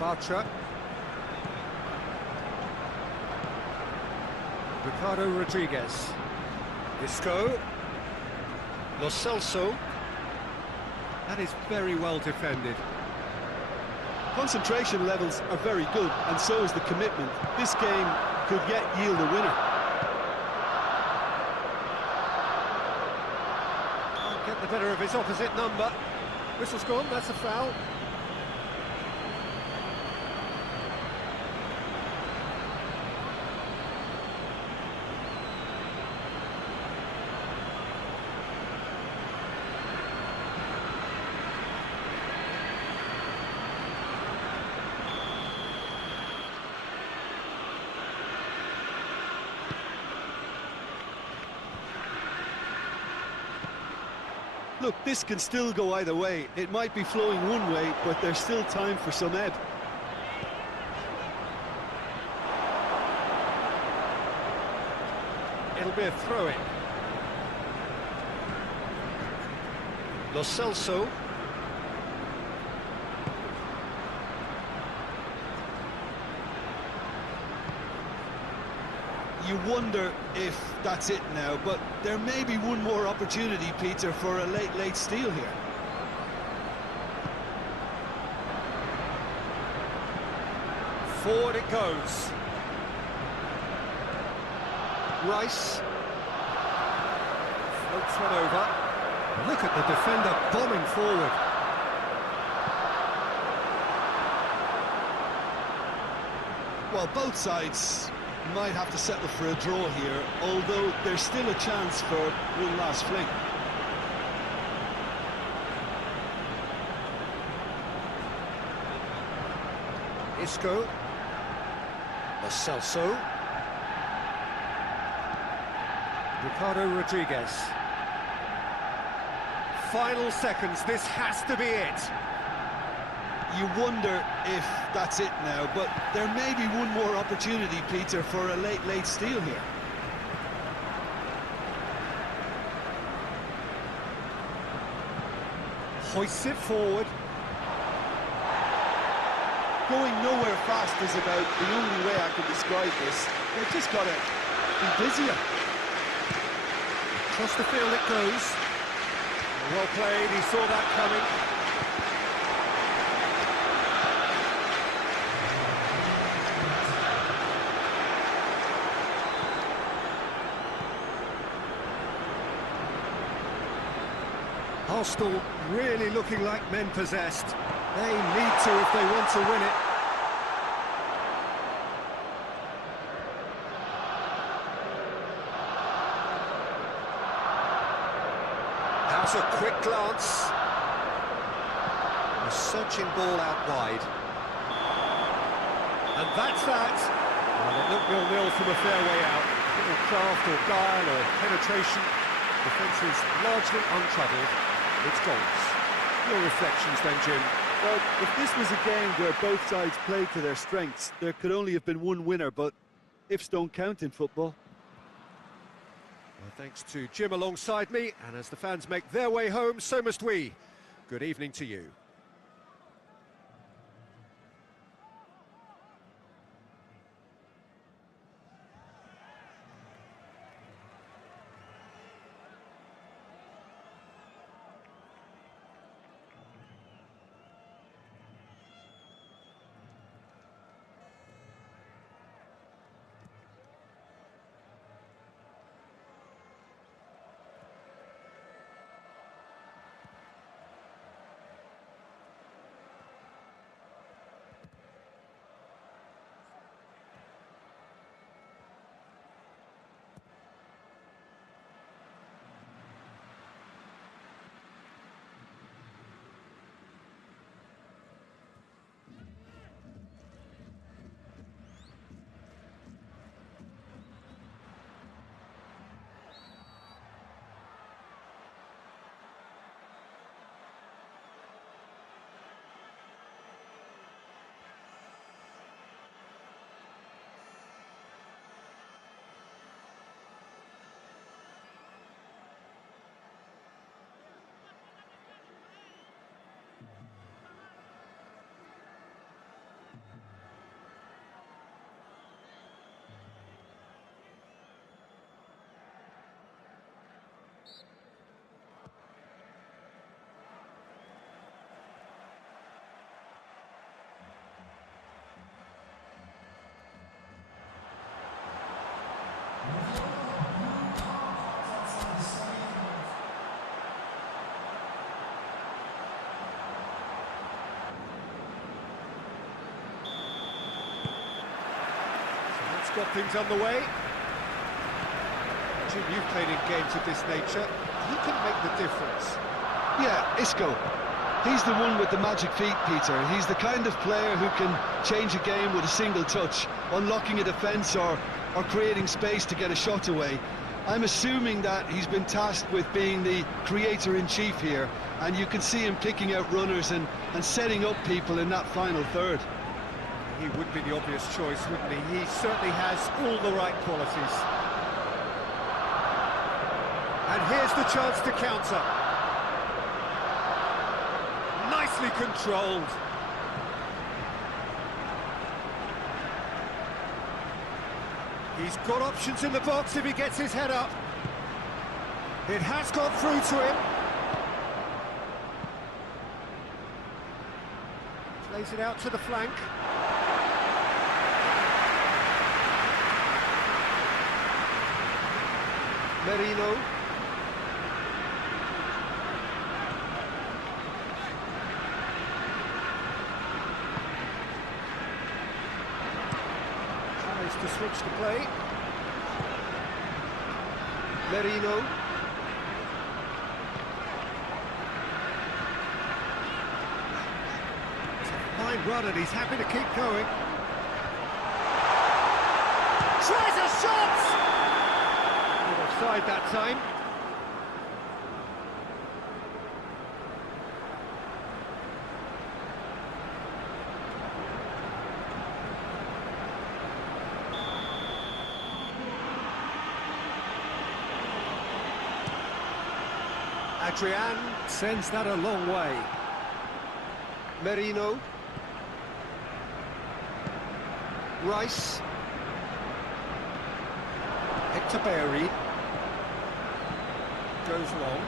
Bartra. Ricardo Rodriguez. Isco. Lo Celso. That is very well defended. Concentration levels are very good, and so is the commitment. This game could yet yield a winner. Can't get the better of his opposite number. Whistle's gone, that's a foul. Look, this can still go either way. It might be flowing one way, but there's still time for some ebb. It'll be a throw-in. Lo Celso. You wonder if that's it now, but there may be one more opportunity, Peter, for a late steal here. Forward it goes. Rice. Floats one over. Look at the defender bombing forward. Well, both sides might have to settle for a draw here, although there's still a chance for one last fling. Isco. Lo Celso. Ricardo Rodriguez. Final seconds, this has to be it. You wonder if that's it now, but there may be one more opportunity, Peter, for a late steal here. Hoists it forward. Going nowhere fast is about the only way I can describe this. They've just got to be busier. Across the field it goes. Well played, he saw that coming. Arsenal really looking like men possessed. They need to if they want to win it. How's a quick glance? A searching ball out wide. And that's that. Well, it looked 0-0 from a fair way out. Little craft or guile or penetration. Defence is largely untroubled. It's goals. Your reflections then, Jim? Well, if this was a game where both sides played to their strengths, there could only have been one winner, but ifs don't count in football. Well, thanks to Jim alongside me, and as the fans make their way home, so must we. Good evening to you. Got things underway. Jim, you've played in games of this nature. Who can make the difference? Yeah, Isco. He's the one with the magic feet, Peter. He's the kind of player who can change a game with a single touch, unlocking a defence or creating space to get a shot away. I'm assuming that he's been tasked with being the creator-in-chief here, and you can see him picking out runners and setting up people in that final third. He would be the obvious choice, wouldn't he? He certainly has all the right qualities. And here's the chance to counter. Nicely controlled. He's got options in the box if he gets his head up. It has got through to him. Plays it out to the flank. Merino. Tries to switch the play. Merino. It's a fine run and he's happy to keep going. Tries a shot! Offside that time. Adrian sends that a long way. Merino. Rice. Hector Berry. Goes long,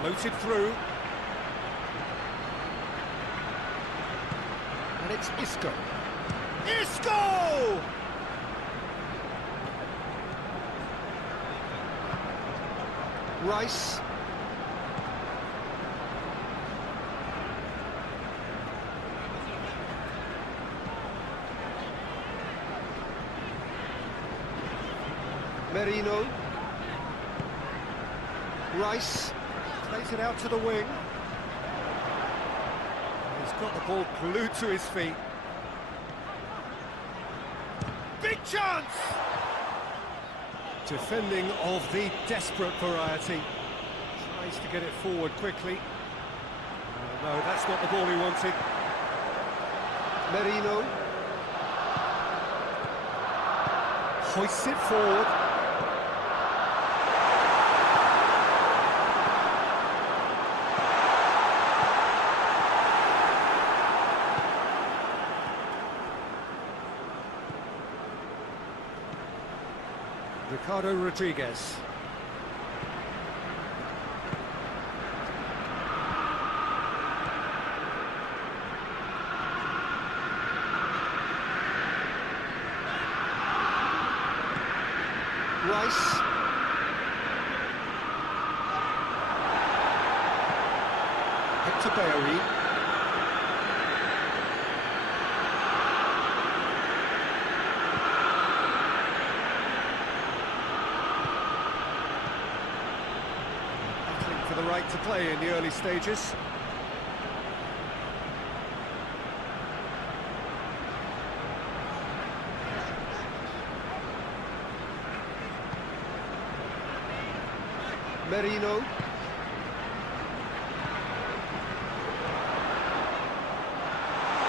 floated through, and it's Isco. Isco! Rice. Merino. Rice plays it out to the wing. He's got the ball glued to his feet. Big chance! Defending of the desperate variety. Tries to get it forward quickly. No, that's not the ball he wanted. Merino. Hoists it forward. Ricardo Rodriguez. Rice. Hector Bellerin. Battling for the right to play in the early stages. Merino.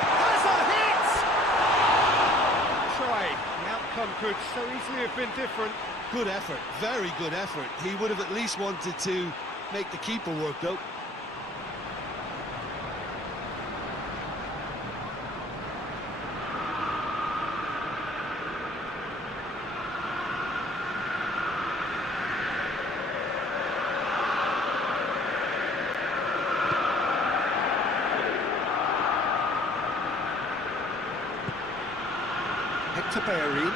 Has a hit! Try. The outcome could so easily have been different. Good effort, very good effort. He would have at least wanted to make the keeper work, though. Hector Bellerin.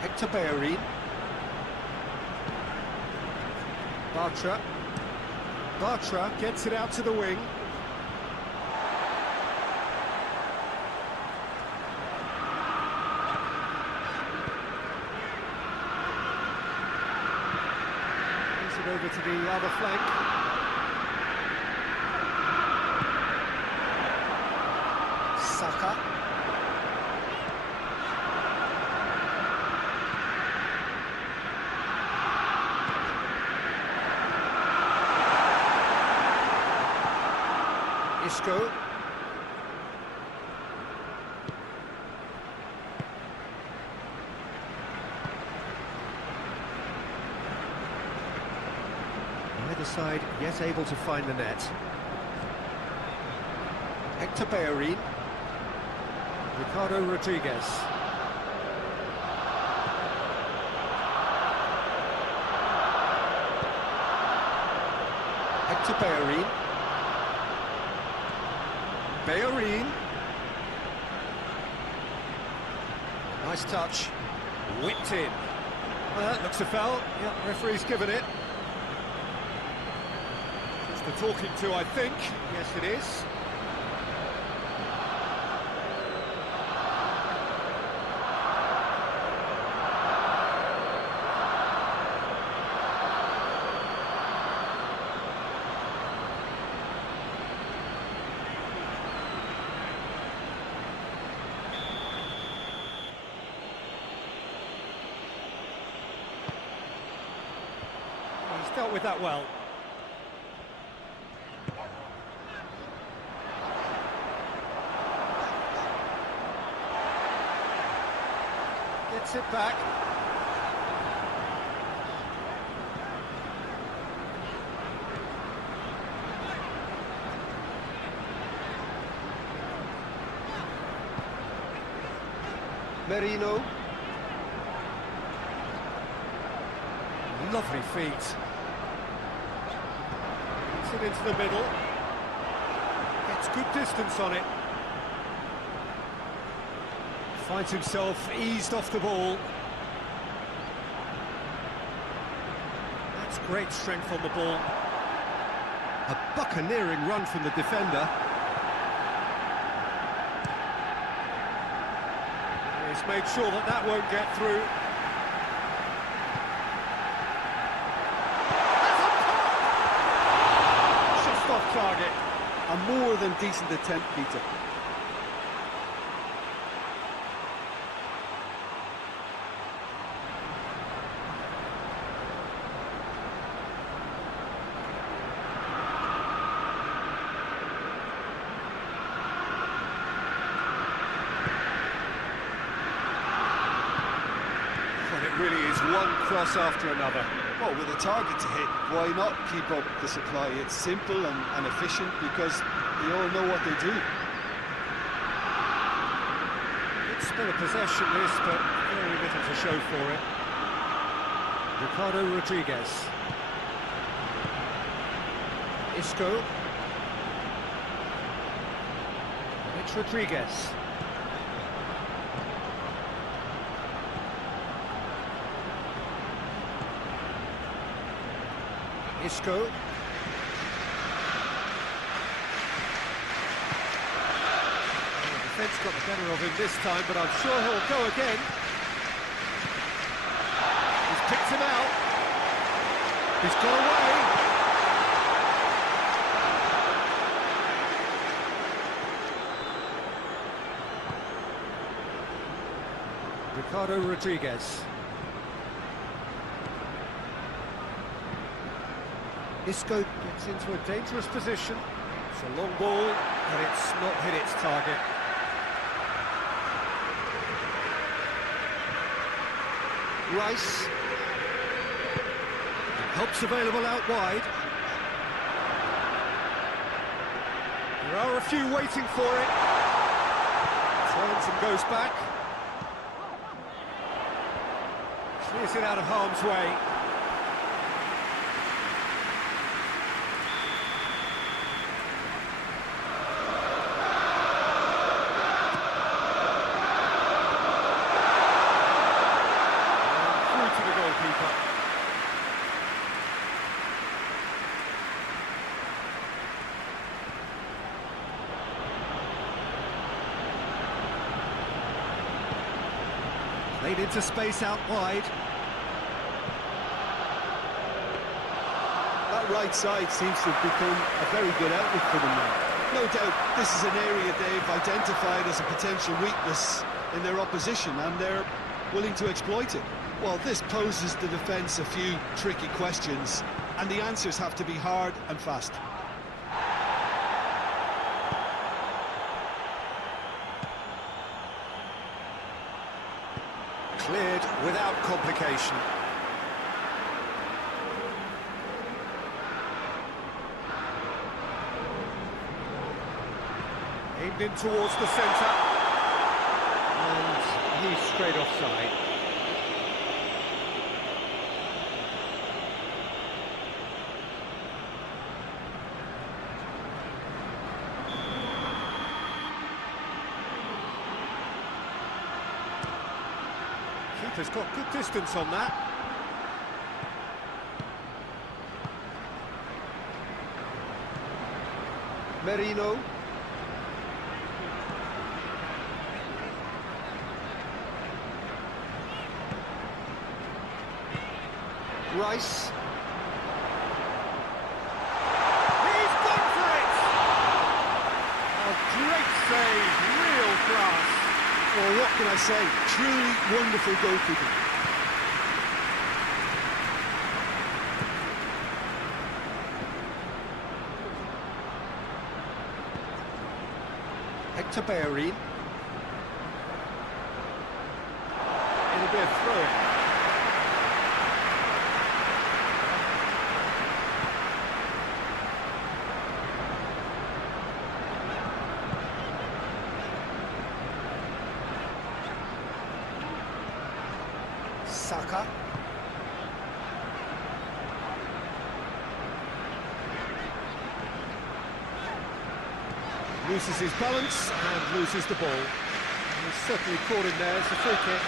Hector Bellerin. Bartra. Bartra gets it out to the wing. Over to the other flank. Saka. Isco. Either side yet able to find the net. Hector Bellerin. Ricardo Rodriguez. Hector Bellerin. Bellerin. Nice touch. Whipped in. Well, that looks a foul. Yeah, referee's given it. The talking to, I think. Yes, it is. He's dealt with that well. Gets it back. Merino. Lovely feet. Gets it into the middle. Gets good distance on it. Finds himself eased off the ball. That's great strength on the ball. A buccaneering run from the defender. He's made sure that that won't get through. Just off target. A more than decent attempt, Peter. Well, it really is one cross after another. Well, with a target to hit, why not keep up the supply? It's simple and efficient because they all know what they do. Good spell of possession this, but very little to show for it. Ricardo Rodriguez. Isco. It's Rodriguez. Isco. The defence got the better of him this time, but I'm sure he'll go again. He's picked him out. He's got away. Ricardo Rodriguez. Isco gets into a dangerous position. It's a long ball, and it's not hit its target. Rice. Help's available out wide. There are a few waiting for it. Turns and goes back. Clears it out of harm's way. Played into space out wide. That right side seems to have become a very good outlet for them now. No doubt this is an area they've identified as a potential weakness in their opposition, and they're willing to exploit it. Well, this poses the defence a few tricky questions, and the answers have to be hard and fast. Cleared without complication. Aimed in towards the centre. And he's straight offside. Keeper's got good distance on that. Merino. Rice. He's gone for it! A great save, real class. Well, what can I say? Truly wonderful goalkeeping. Hector Bellerin. It'll be a throw-in. Saka. Loses his balance and loses the ball. He's certainly caught him there. It's a free kick.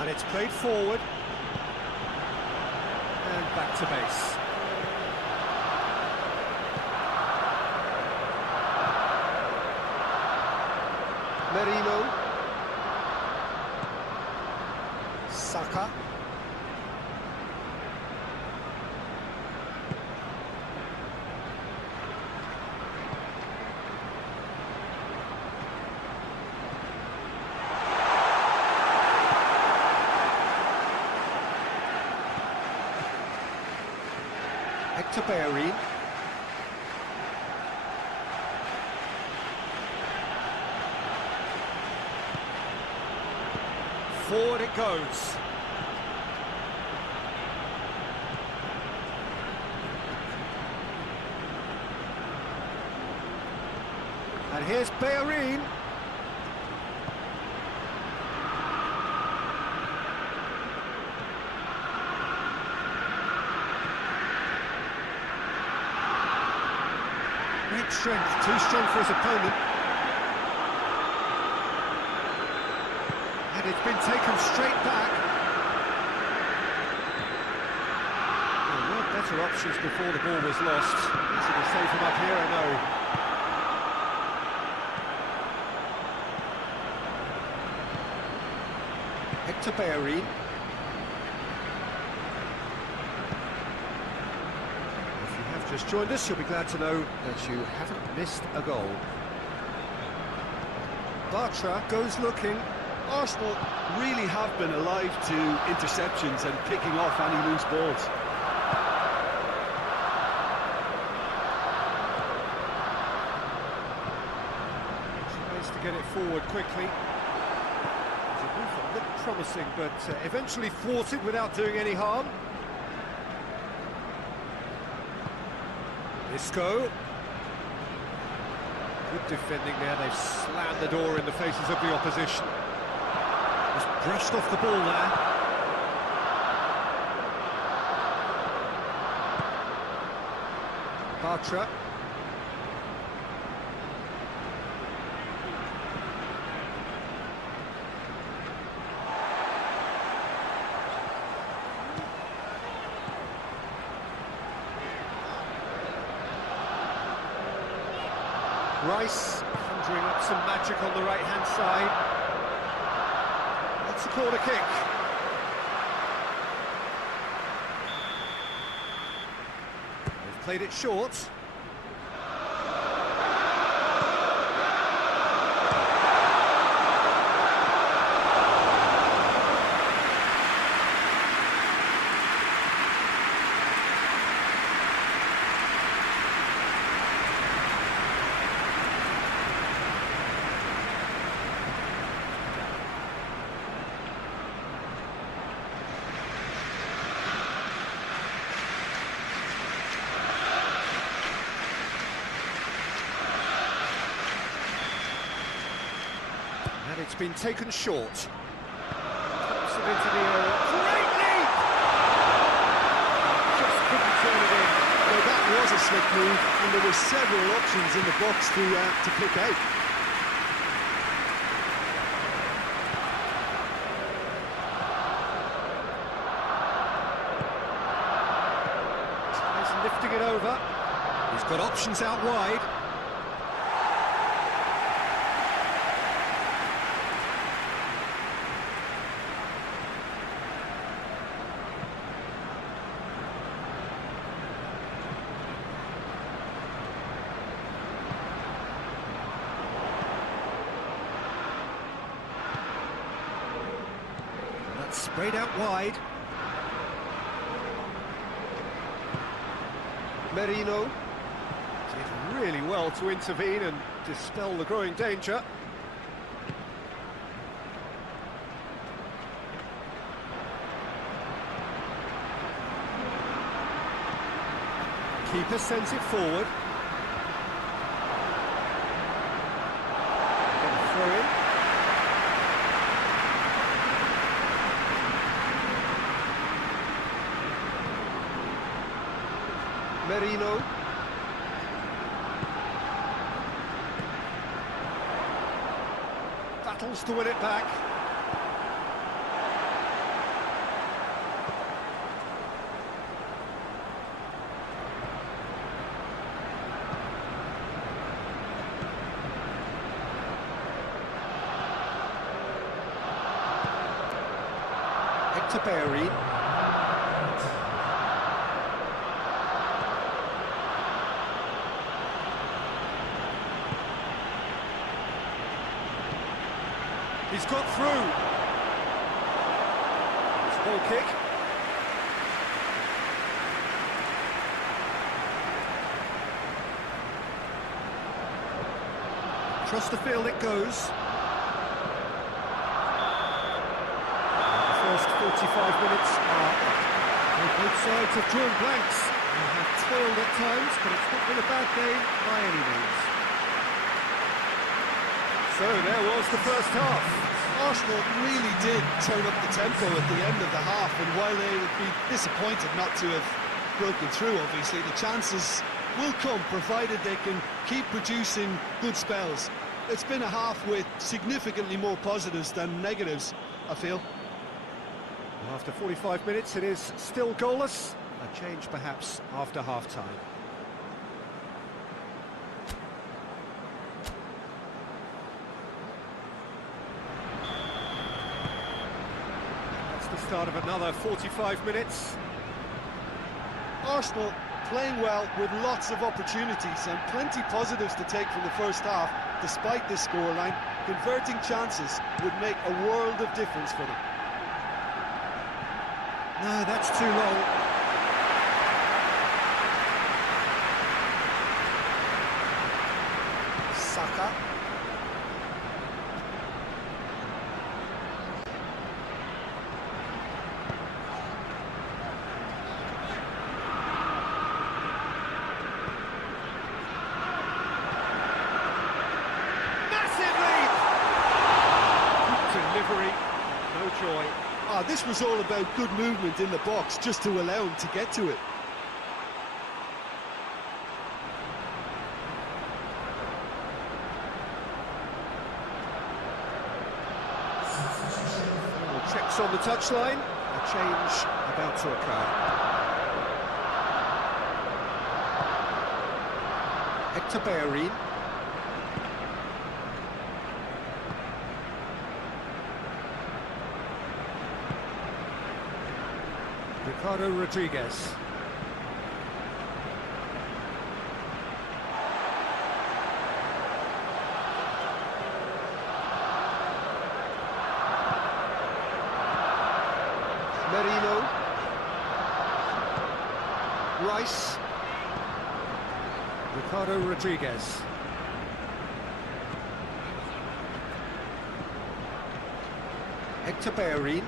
And it's played forward. And back to base. Merino. Saka. Hector Bellerin. Forward it goes. And here's Bellerin. Great strength, too strong for his opponent. And it's been taken straight back. There were better options before the ball was lost. Easy to save him up here, I know. Hector Bellerin. If you have just joined us, you'll be glad to know that you haven't missed a goal. Bartra goes looking. Arsenal really have been alive to interceptions and picking off any loose balls. Tries to get it forward quickly. The move looked promising, but eventually thwarted without doing any harm. Isco. Good defending there. They've slammed the door in the faces of the opposition. Just brushed off the ball there. Bartra. Rice conjuring up some magic on the right-hand side. That's a corner kick. They've played it short. And it's been taken short. Pops it into the area. Great lead! Just couldn't turn it in. Well, that was a slick move, and there were several options in the box to pick out. He's lifting it over. He's got options out wide. Sprayed out wide. Merino did really well to intervene and dispel the growing danger. Keeper sends it forward. Then throw in. Merino. Battles to win it back. Hector Bellerin. He's got through. It's a ball kick. Across the field it goes. The first 45 minutes are up. Both sides have drawn blanks. They have toiled at times, but it's not been a bad game by any means. So there was the first half. Arsenal really did turn up the tempo at the end of the half, and while they would be disappointed not to have broken through, obviously, the chances will come, provided they can keep producing good spells. It's been a half with significantly more positives than negatives, I feel. After 45 minutes, it is still goalless. A change, perhaps, after half-time. That's the start of another 45 minutes. Arsenal playing well with lots of opportunities and plenty positives to take from the first half, despite this scoreline. Converting chances would make a world of difference for them. No, that's too long. Saka. Massive lead! Good delivery, no joy. This was all about good movement in the box, just to allow him to get to it. Checks on the touchline, a change about to occur. Hector Bellerin. Ricardo Rodriguez. Merino. Rice. Ricardo Rodriguez. Hector Bellerin.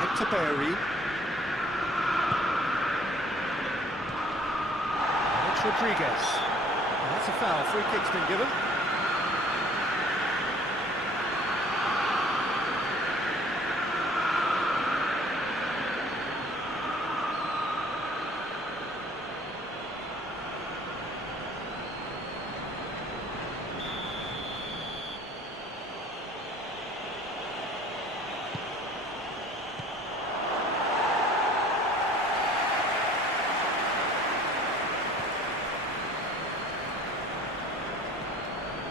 Hector Bellerin. It's Rodriguez. And that's a foul. Free kick's been given.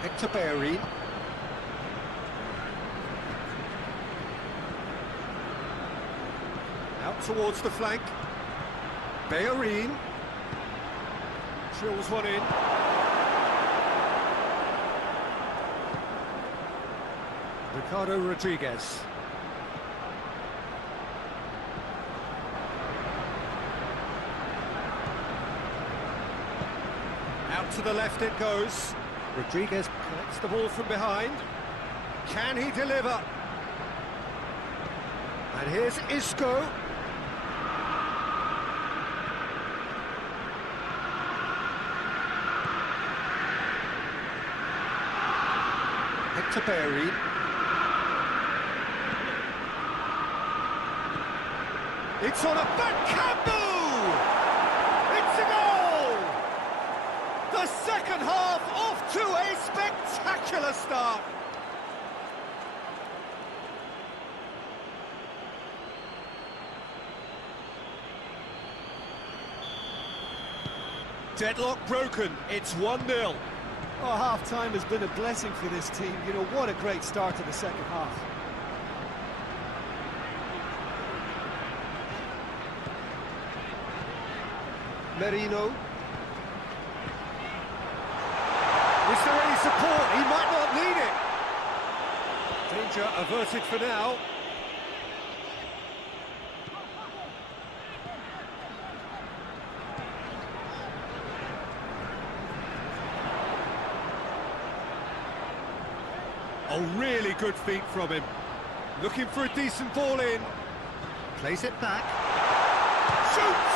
Hector Bellerin. Out towards the flank. Bellerin. Drills one in. Ricardo Rodriguez. Out to the left it goes. Rodriguez collects the ball from behind. Can he deliver? And here's Isco. Hector Bellerin. It's on a back camboo! It's a goal! The second half off to a spectacular start. Deadlock broken, it's 1-0. Oh, half-time has been a blessing for this team. You know, what a great start to the second half. Merino. Is there any support? He might not need it. Danger averted for now. Oh, really good feet from him. Looking for a decent ball in. Plays it back. Shoots!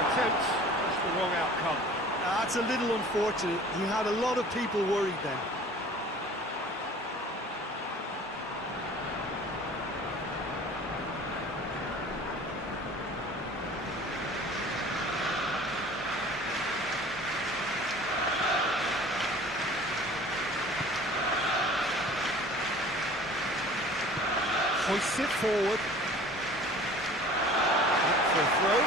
Attempt, just the wrong outcome. That's a little unfortunate. He had a lot of people worried then. Hoists it forward. Back for a throw.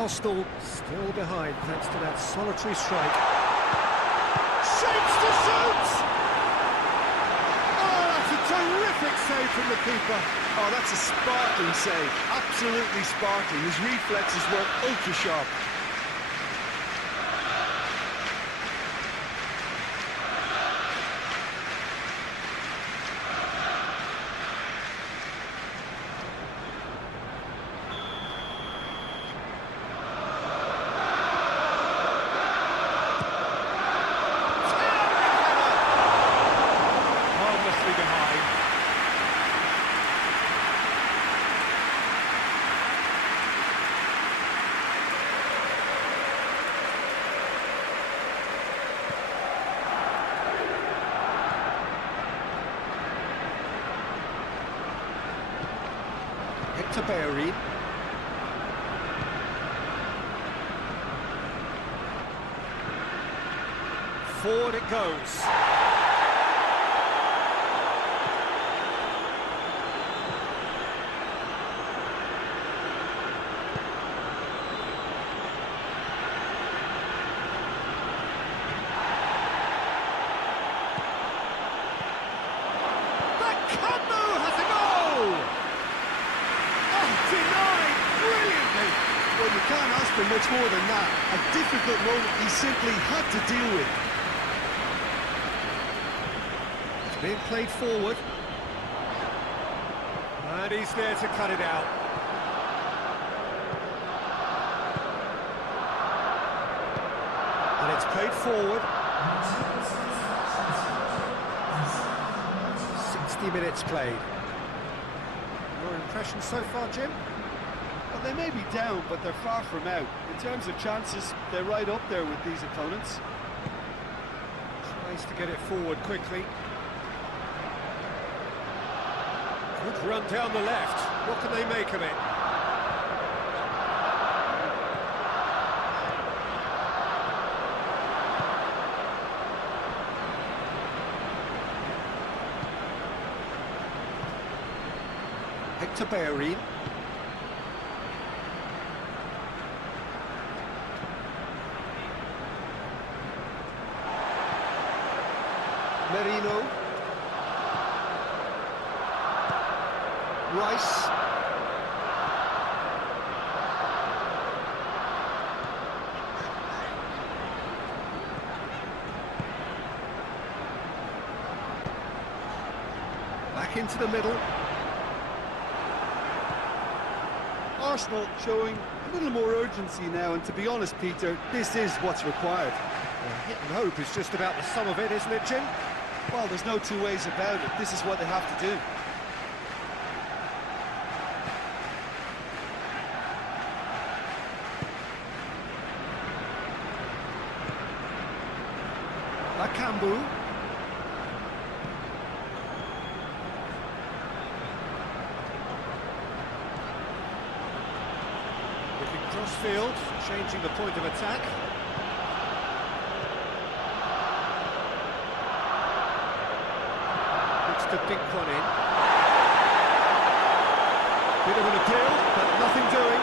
Arsenal still behind thanks to that solitary strike. Shapes to shoot! Oh, that's a terrific save from the keeper. Oh, that's a sparkling save. Absolutely sparkling. His reflexes were ultra sharp. Harmlessly behind. To Berry. Forward it goes. That Kambu has a goal! Denied brilliantly. Well, you can't ask for much more than that. A difficult moment he simply had to deal with. It's being played forward. And he's there to cut it out. And it's played forward. 60 minutes played. Your impression so far, Jim? Well, they may be down, but they're far from out. In terms of chances, they're right up there with these opponents. Tries to get it forward quickly. Good run down the left. What can they make of it? To Berry. Merino. Rice. Back into the middle. Arsenal showing a little more urgency now, and to be honest, Peter, this is what's required. Well, hit and hope is just about the sum of it, isn't it, Jim? Well, there's no two ways about it. This is what they have to do. Kambu. Looking cross-field, changing the point of attack. Looks to dink one in. Bit of an appeal, but nothing doing.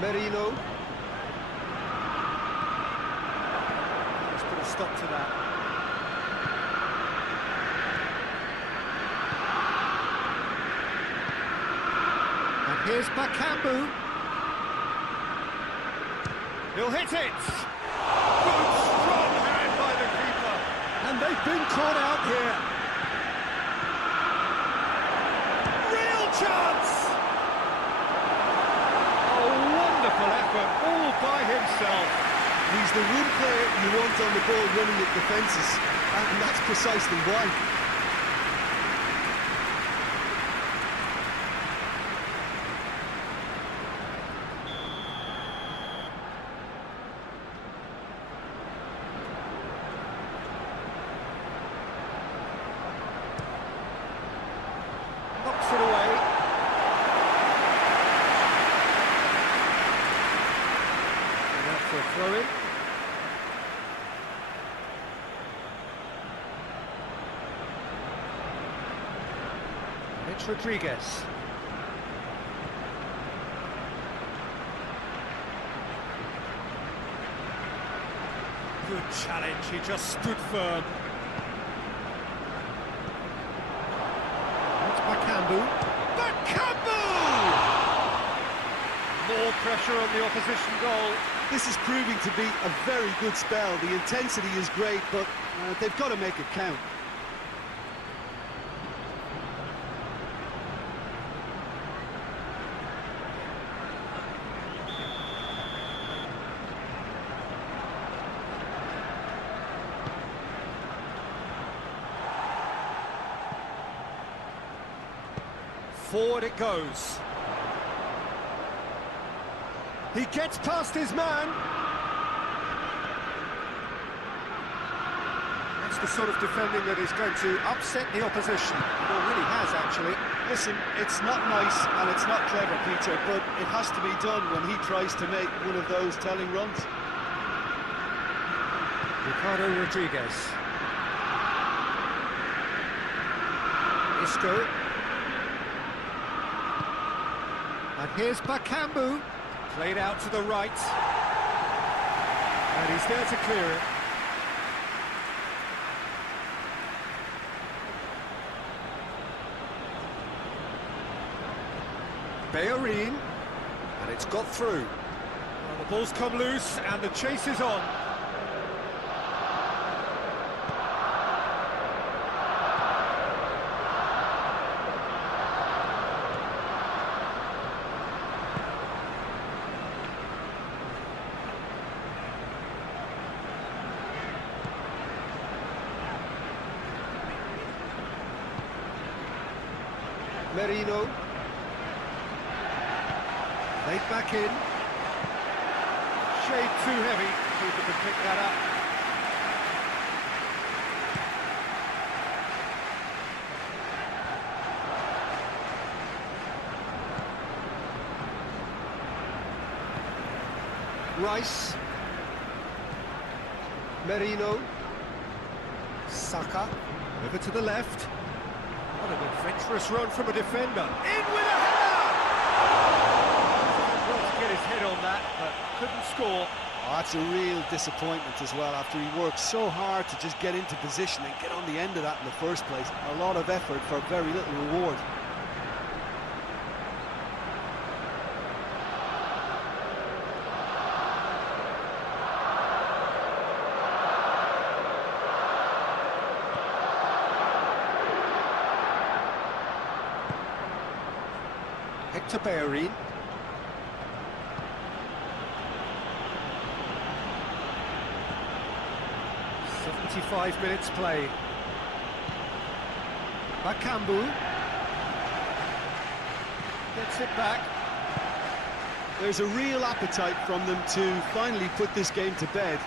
Merino. Let's put a stop to that. And here's Bakambu. He'll hit it! Good, strong hand by the keeper. And they've been caught out here. Real chance! A wonderful effort, all by himself. He's the one player you want on the ball running at defences, and that's precisely why. Knocks it away. And out for a throw-in. It's Rodriguez. Good challenge, he just stood firm. That's Bakambu. Bakambu! More pressure on the opposition goal. This is proving to be a very good spell. The intensity is great, but they've got to make it count. Forward it goes. He gets past his man. That's the sort of defending that is going to upset the opposition. It already has, actually. Listen, it's not nice and it's not clever, Peter, but it has to be done when he tries to make one of those telling runs. Ricardo Rodriguez. Isco. And here's Bakambu. Played out to the right. And he's there to clear it. Bellerin. And it's got through. Well, the ball's come loose and the chase is on. Merino. Laid back in. Shade too heavy. Keeper can pick that up. Rice. Merino. Saka. Over to the left. What an adventurous run from a defender. In with a header! Well to get his head on that, but couldn't score. Oh, that's a real disappointment as well, after he worked so hard to just get into position and get on the end of that in the first place. A lot of effort for very little reward. To Bellerin. "75 minutes played. Bakambu gets it back. There's a real appetite from them to finally put this game to bed,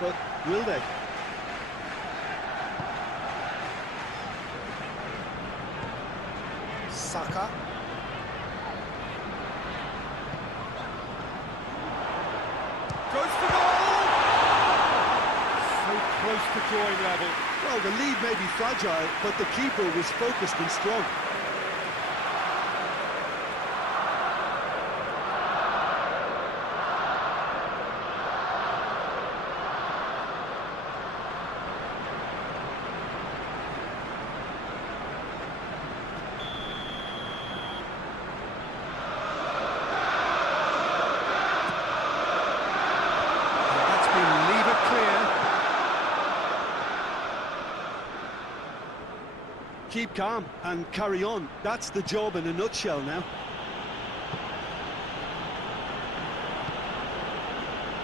but will they? Saka. Goes for goal! So close to drawing level. Well, the lead may be fragile, but the keeper was focused and strong. keep calm and carry on. That's the job in a nutshell now.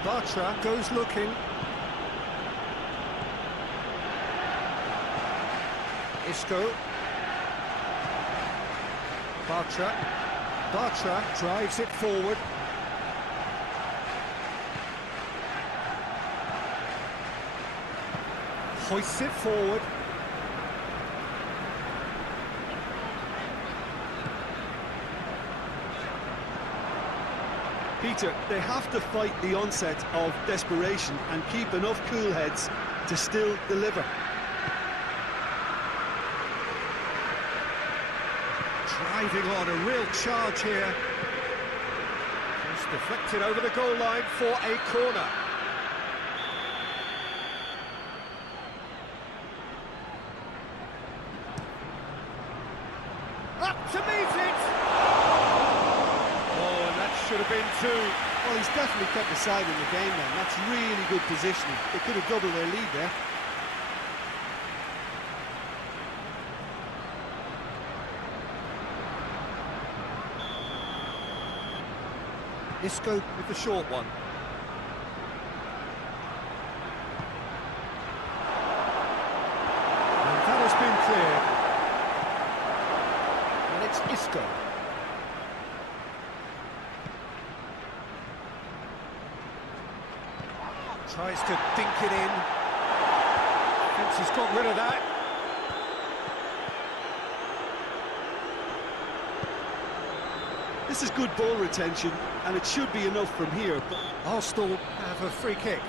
Bartra goes looking. Isco. Bartra drives it forward. Hoists it forward. Peter, they have to fight the onset of desperation and keep enough cool heads to still deliver. Driving on, a real charge here. Just deflected over the goal line for a corner. Up to meet it! Oh, and that should have been two. Well, he's definitely kept the side in the game then. That's really good positioning. They could have doubled their lead there. Isco with the short one. And that has been cleared. And it's Isco. Tries to dink it in. Thinks he's got rid of that. This is good ball retention, and it should be enough from here, but Arsenal have a free kick.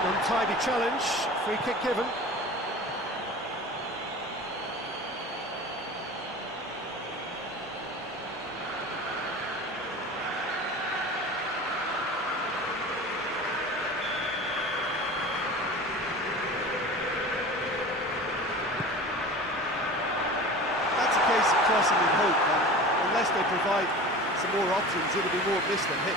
Untidy challenge, free kick given. that's a case of crossing in hope, and unless they provide some more options, it'll be more miss than hit.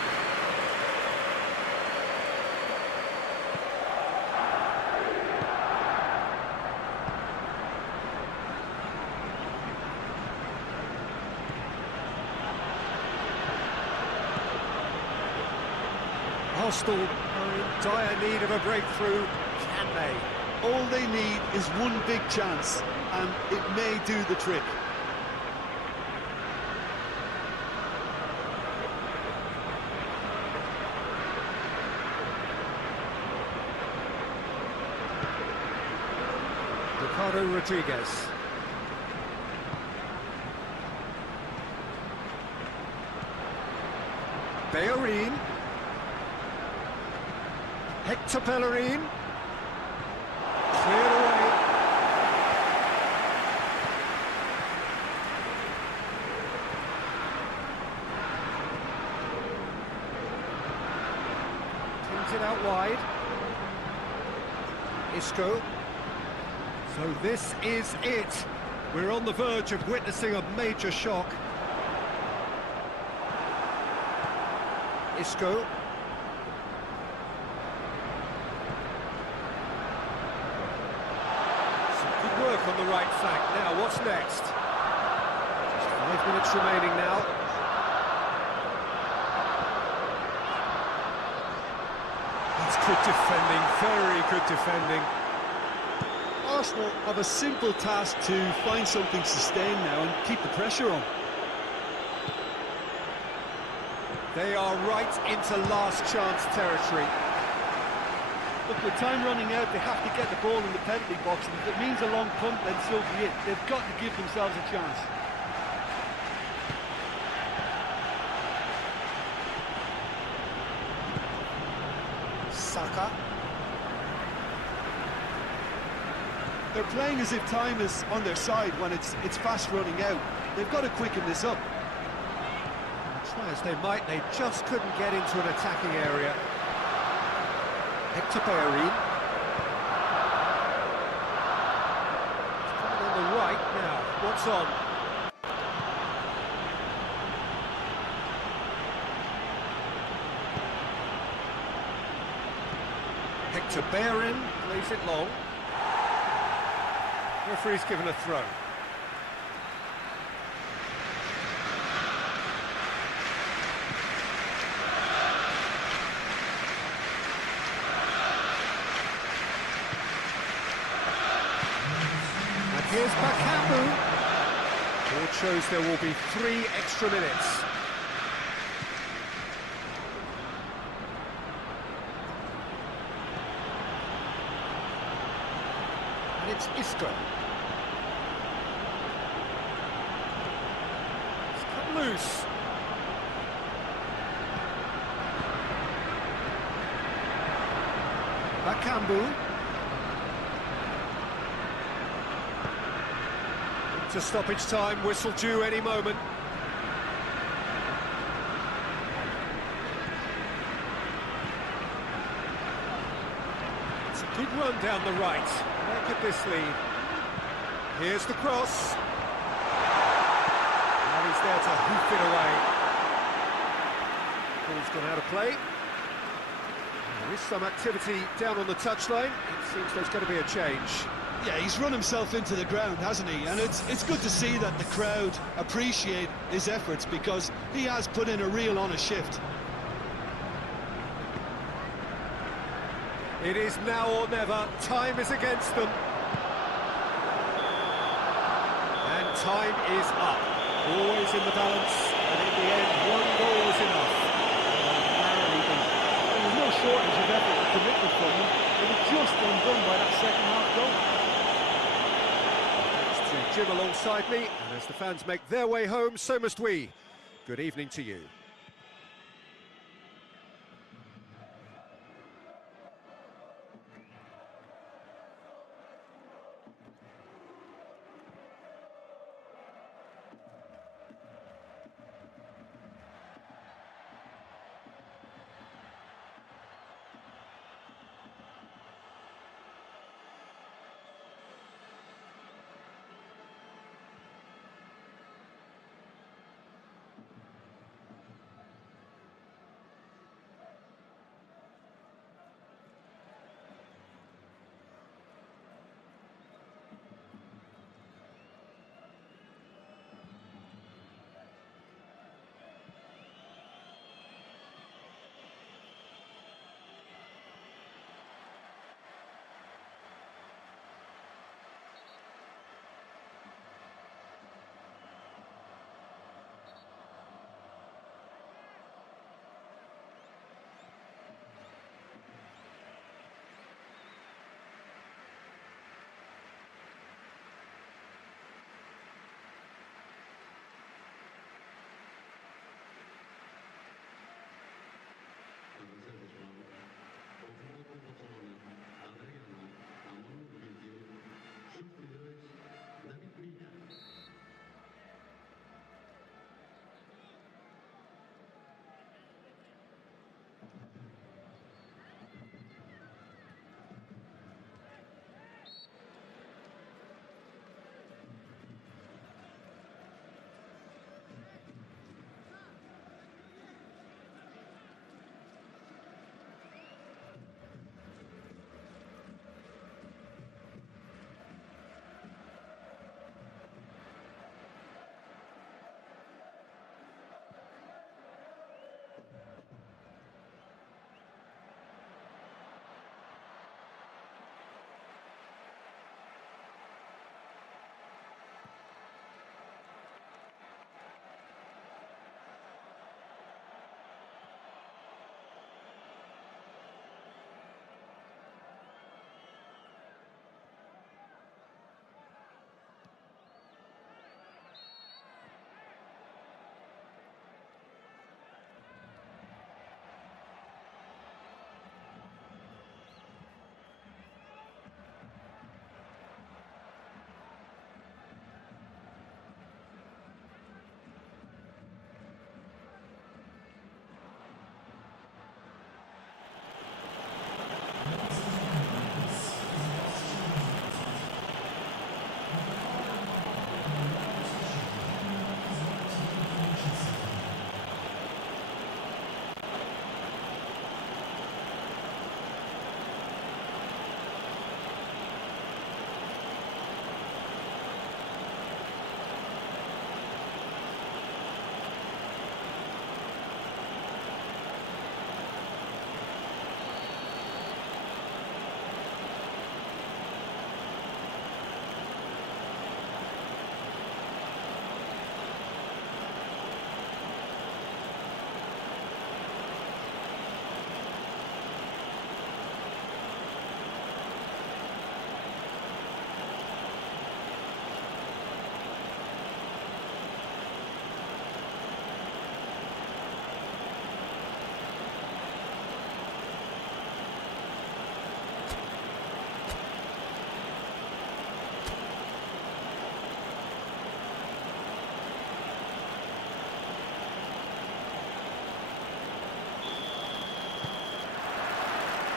Arsenal are in dire need of a breakthrough, can they? All they need is one big chance, and it may do the trick. Ricardo Rodriguez. Bellerin. Hector Bellerin. Cleared away. Tins it out wide. Isco. So this is it. We're on the verge of witnessing a major shock. Isco. Work on the right flank. Now, what's next? Just 5 minutes remaining now. That's good defending, very good defending. Arsenal have a simple task to find something sustained now and keep the pressure on. They are right into last chance territory. Look, with time running out, they have to get the ball in the penalty box, and if it means a long punt, then so be it. They've got to give themselves a chance. Saka. They're playing as if time is on their side when it's fast running out. They've got to quicken this up. Try as they might, they just couldn't get into an attacking area. Hector Bellerin. It's coming on the right now. What's on? Hector Bellerin plays it long. Referee's given a throw. And here's Bakambu. Board shows there will be 3 extra minutes. And it's Isco. It's cut loose. Bakambu. To stoppage time, whistle due any moment. It's a good run down the right. Where could this lead? Here's the cross. Now he's there to hoof it away. Ball's gone out of play. There is some activity down on the touchline. It seems there's going to be a change. Yeah, he's run himself into the ground, hasn't he? And it's good to see that the crowd appreciate his efforts, because he has put in a real honest shift. It is now or never. Time is against them. And time is up. Always in the balance, and in the end, 1 goal is enough. There was no shortage of effort and commitment from them. They were just undone by that second half goal. To Jim alongside me, and as the fans make their way home, so must we. Good evening to you.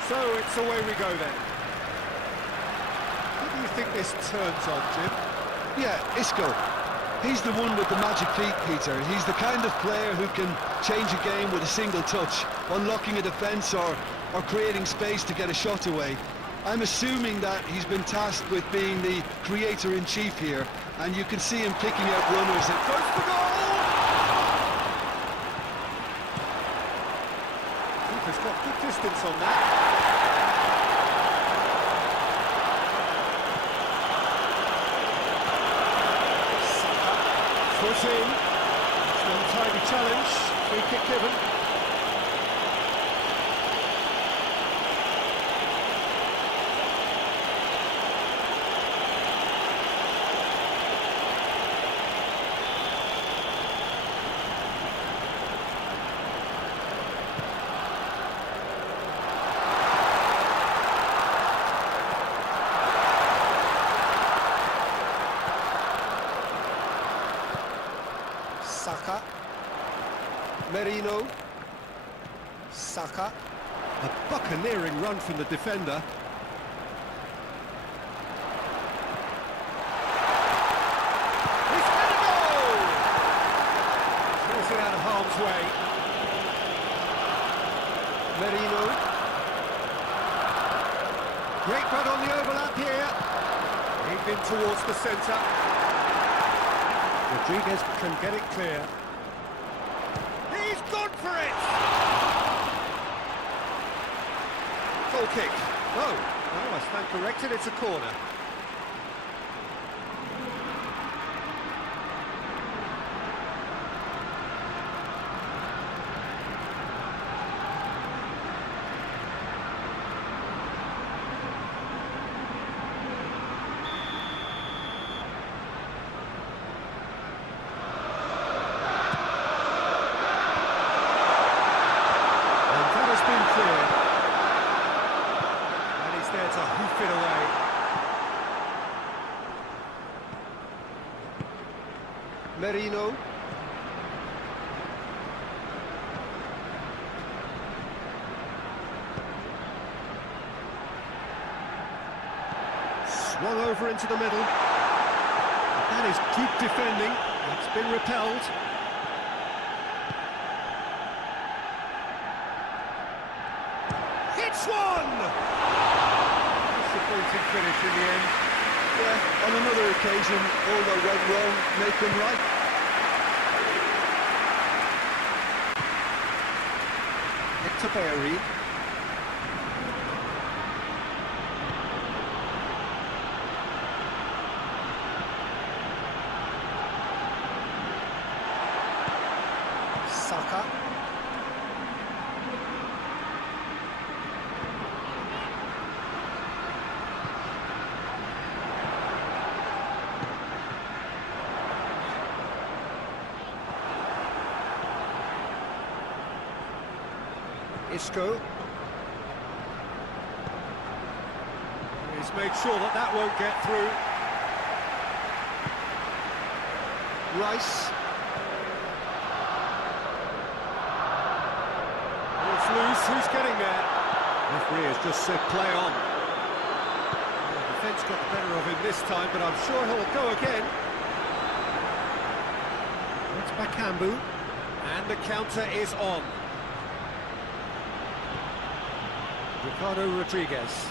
So it's away we go then. Who do you think this turns on, Jim? Yeah, Isco. He's the one with the magic feet, Peter. He's the kind of player who can change a game with a single touch, unlocking a defence or creating space to get a shot away. I'm assuming that he's been tasked with being the creator-in-chief here, and you can see him picking out runners. It goes for goal! Keeper's got good distance on that. Foot in. It's an untidy challenge. Free kick given. Saka, Merino, Saka, A buccaneering run from the defender. He's gonna go! Throws it out of harm's way. Merino, Great run on the overlap here. Aimed in towards the centre. Rodriguez can get it clear. He's gone for it! Goal kick. No, I stand corrected, it's a corner. To hoof it away. Merino, Swung over into the middle. That is good defending. It's been repelled. It's one! Disappointing finish in the end. Yeah, on another occasion, all that went wrong, make them right. Hector Perry, Saka, Isco. He's made sure that that won't get through. Rice, It's loose, who's getting there? Referee has just said play on. The defence got the better of him this time, but I'm sure he'll go again. It's Bakambu, and the counter is on. Ricardo Rodriguez.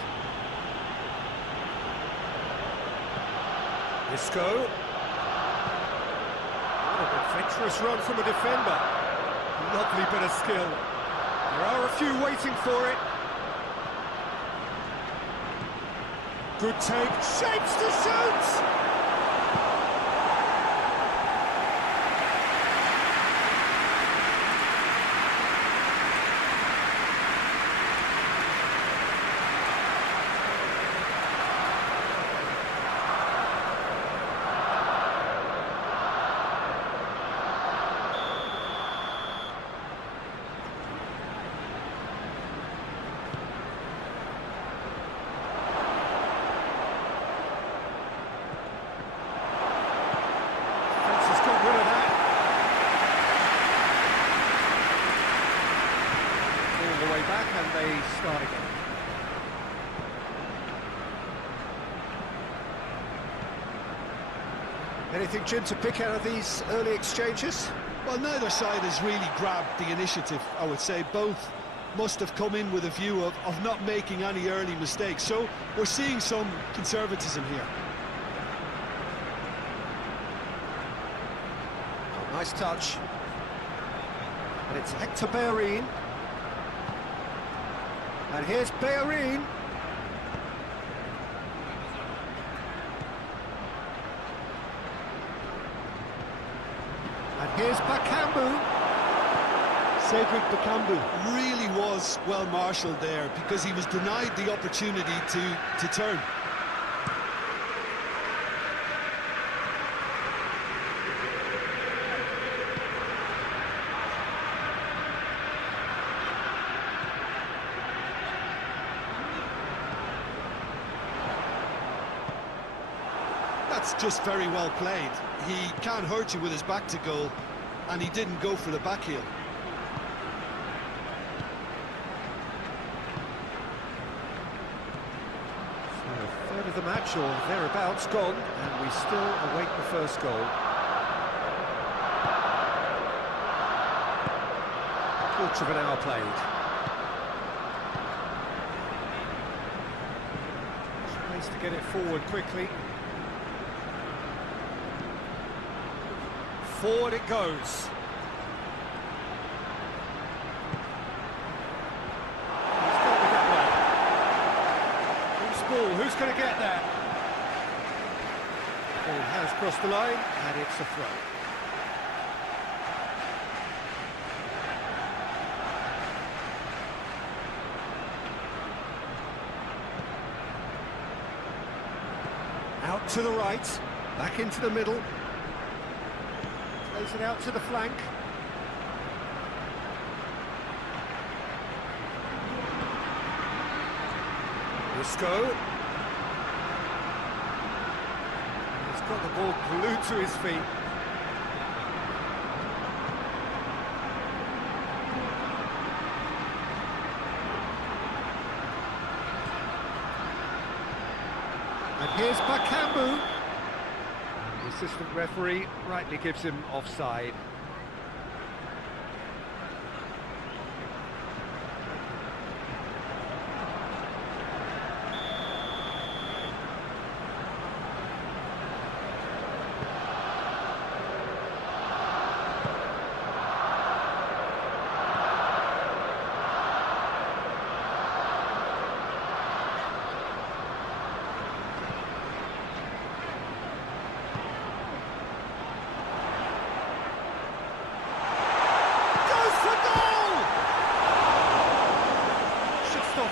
Isco. What an adventurous run from a defender. Lovely bit of skill. There are a few waiting for it. Good take, shapes to shoot! Anything, Jim, to pick out of these early exchanges? Well, neither side has really grabbed the initiative, I would say. Both must have come in with a view of not making any early mistakes. So we're seeing some conservatism here. Nice touch. And it's Hector Bellerin. And here's Bellerin. And here's Bakambu. Cedric Bakambu really was well marshalled there because he was denied the opportunity to turn. That's just very well played. He can't hurt you with his back to goal, and he didn't go for the back heel. So a third of the match or thereabouts gone, and we still await the first goal. A quarter of an hour played. Space to get it forward quickly. Forward it goes. He's got to get one. Who's ball? Who's going to get that? Ball has crossed the line, and it's a throw. Out to the right, back into the middle. Plays it out to the flank. Isco. He's got the ball glued to his feet. And here's Bakambu. The assistant referee rightly gives him offside.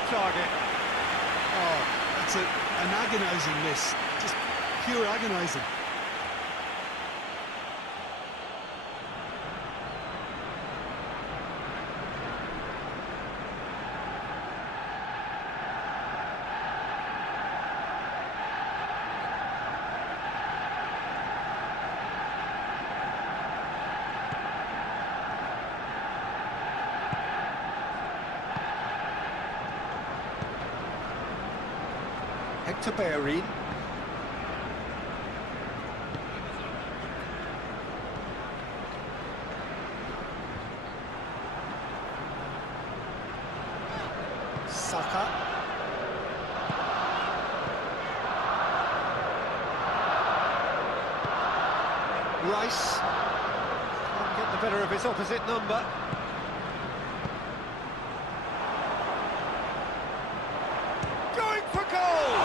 Target. Oh, that's an agonising miss. Just pure agonising. Hector Bellerin. Saka. Rice. Can't get the better of his opposite number. Going for goal!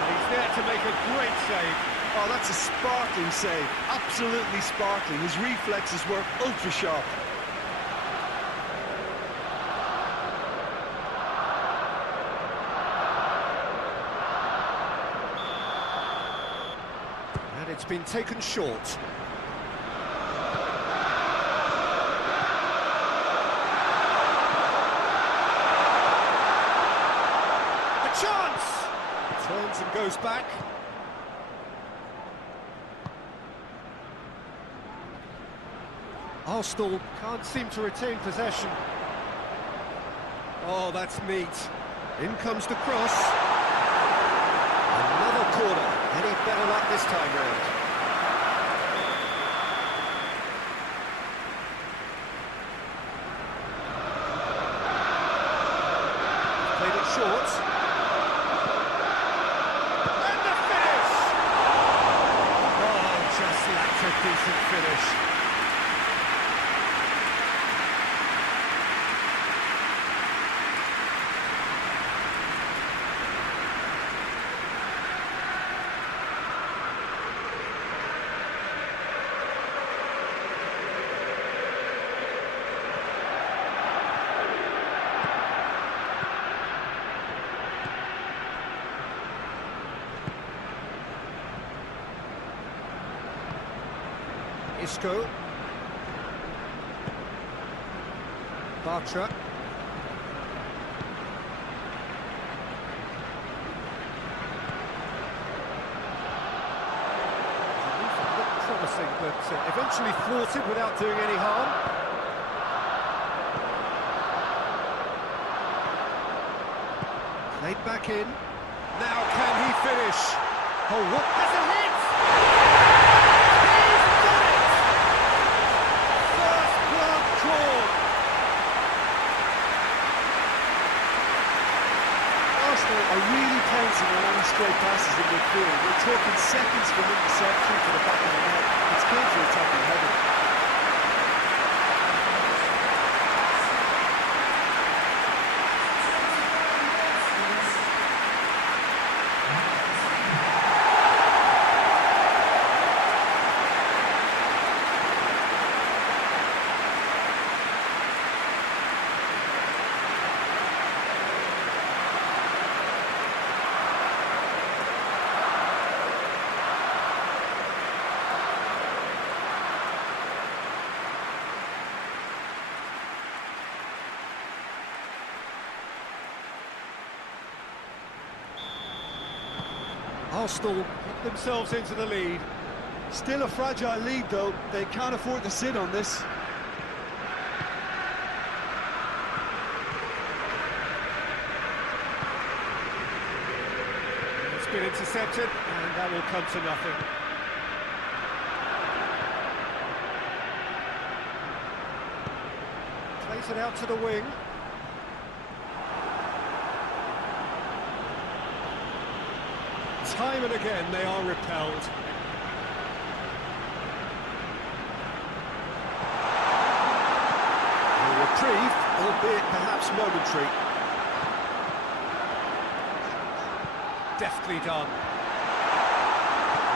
And he's there to make a great save. Oh, that's a sparkling save. Absolutely sparkling. His reflexes were ultra sharp. And it's been taken short. A chance! Turns and goes back. Arsenal can't seem to retain possession. Oh, that's neat. In comes the cross. Another corner. Any better luck this time round? Played it short. And the finish! Oh, just lacked a decent finish. Isco. Bartra. Looked promising, but eventually thwarted without doing any harm. Played back in. Now can he finish? Oh, what? There's a hit! Arsenal are really pouncing on any straight passes in midfield. We're talking seconds from interception to the back of the net. It's counter-attacking heaven. Arsenal put themselves into the lead. Still a fragile lead, though. They can't afford to sit on this. It's been intercepted, and that will come to nothing. Plays it out to the wing. Time and again they are repelled. A reprieve, albeit perhaps momentary. Deftly done.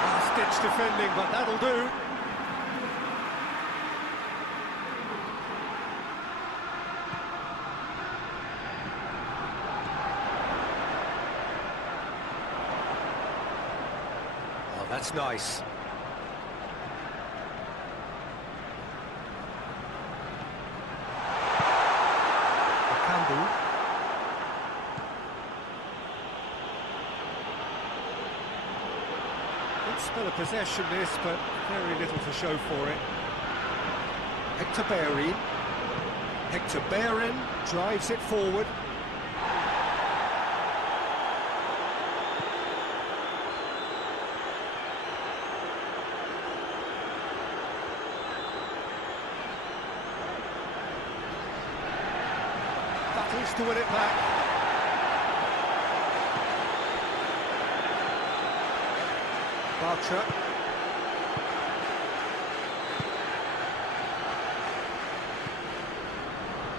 Last-ditch defending, but that'll do. That's nice. Kambu. Good spell of possession this, but very little to show for it. Hector Bellerin. Hector Bellerin drives it forward. Battles to win it back. Bartra.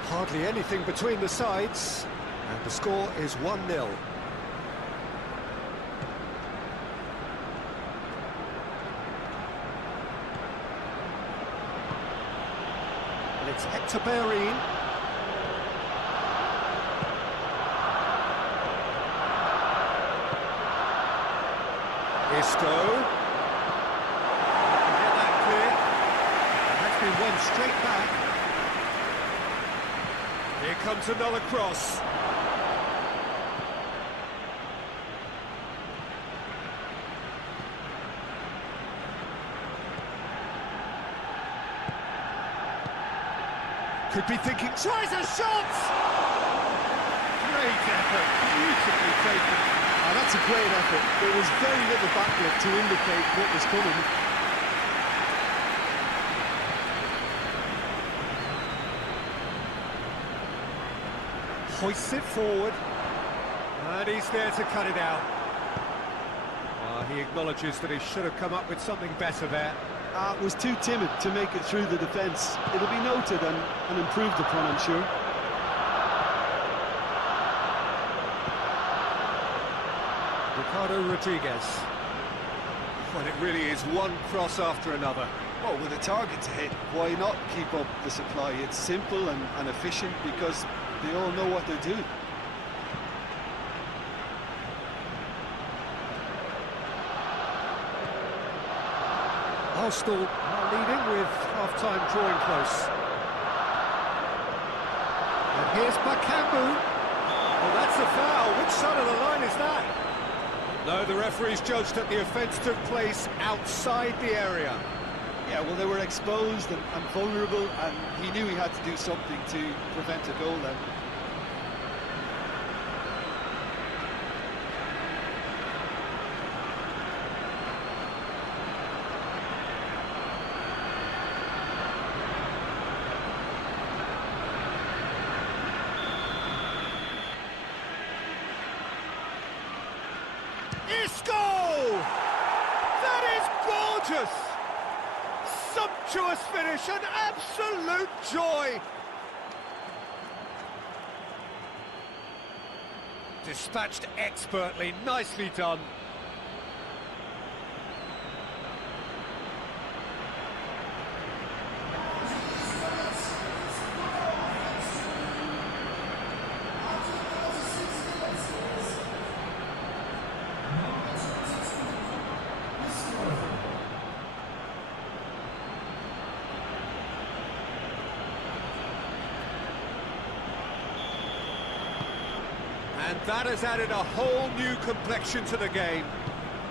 Hardly anything between the sides, and the score is 1-0. And it's Hector Bellerin. Isco. Get that clear. That's been won straight back. Here comes another cross. Could be thinking, tries a shot! Great effort, beautifully taken. Oh, that's That's a great effort. There was very little backlift to indicate what was coming. Hoists it forward. And he's there to cut it out. He acknowledges that he should have come up with something better there. Was too timid to make it through the defence. It'll be noted and improved upon, I'm sure. Ricardo Rodriguez. Well, it really is one cross after another. Well, with a target to hit, why not keep up the supply? It's simple and efficient because they all know what they're doing. Arsenal are leading with half-time drawing close. And here's Bakambu. Oh, that's a foul. Which side of the line is that? No, the referee's judged that the offence took place outside the area. Yeah, well, they were exposed and vulnerable, and he knew he had to do something to prevent a goal then. Isco! That is gorgeous! Sumptuous finish, an absolute joy! Dispatched expertly, nicely done. And that has added a whole new complexion to the game.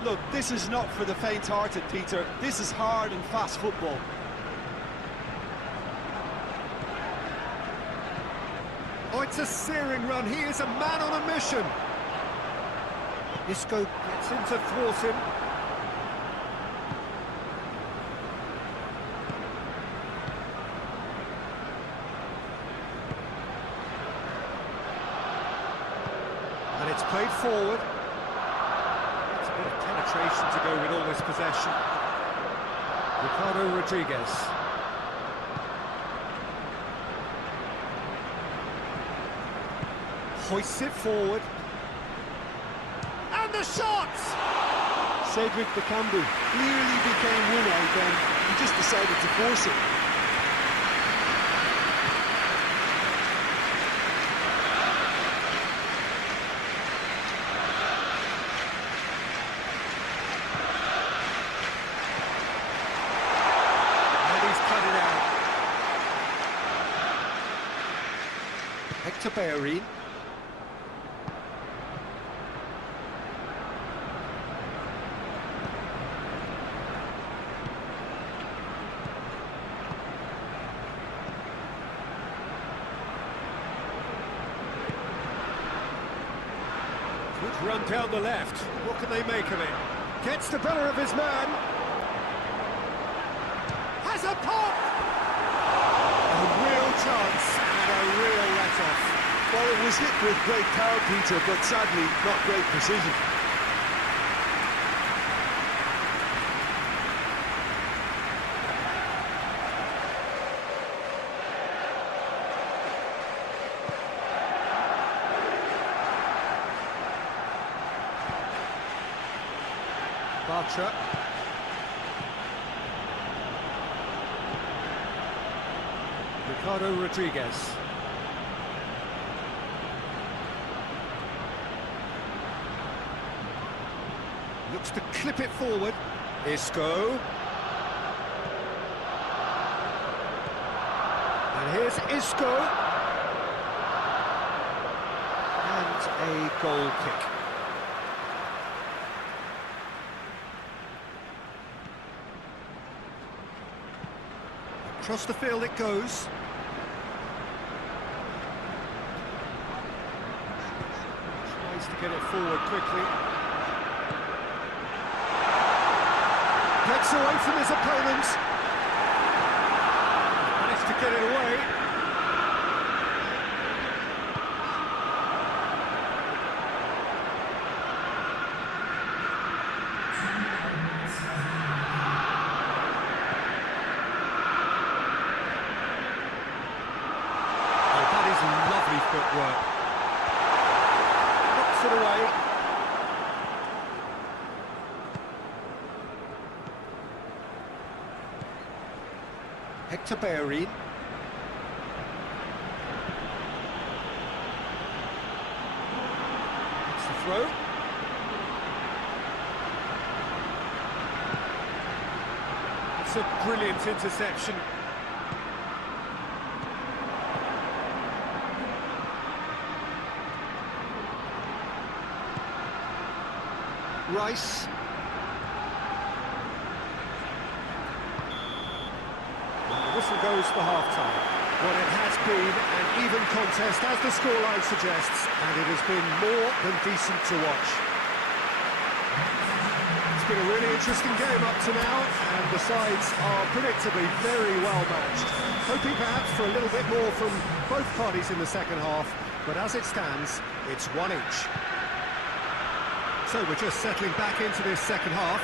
Look, this is not for the faint-hearted, Peter. This is hard and fast football. Oh, it's a searing run. He is a man on a mission. Isco gets in to thwart him. And it's played forward. It's a bit of penetration to go with all this possession. Ricardo Rodriguez. Hoists it forward. And the shot! Cedric Bakambu clearly became winner then. He just decided to force it. Hector Bellerin. Good run down the left. What can they make of it? Gets the better of his man. Has a pop! A real chance and a real let-off. Well, it was hit with great power, Peter, but sadly not great precision. Bartra. Ricardo Rodriguez. Looks to clip it forward. Isco. And here's Isco. And a goal kick. Across the field it goes. Tries to get it forward quickly. Gets away from his opponent. Managed to get it away. Oh, that is lovely footwork. Knocks it away. Hector Bellerin. It's the throw. It's a brilliant interception. Rice. Whistle goes for half-time. Well, it has been an even contest, as the scoreline suggests, and it has been more than decent to watch. It's been a really interesting game up to now, and the sides are predictably very well matched. Hoping perhaps for a little bit more from both parties in the second half, but as it stands, it's 1 each. So we're just settling back into this second half.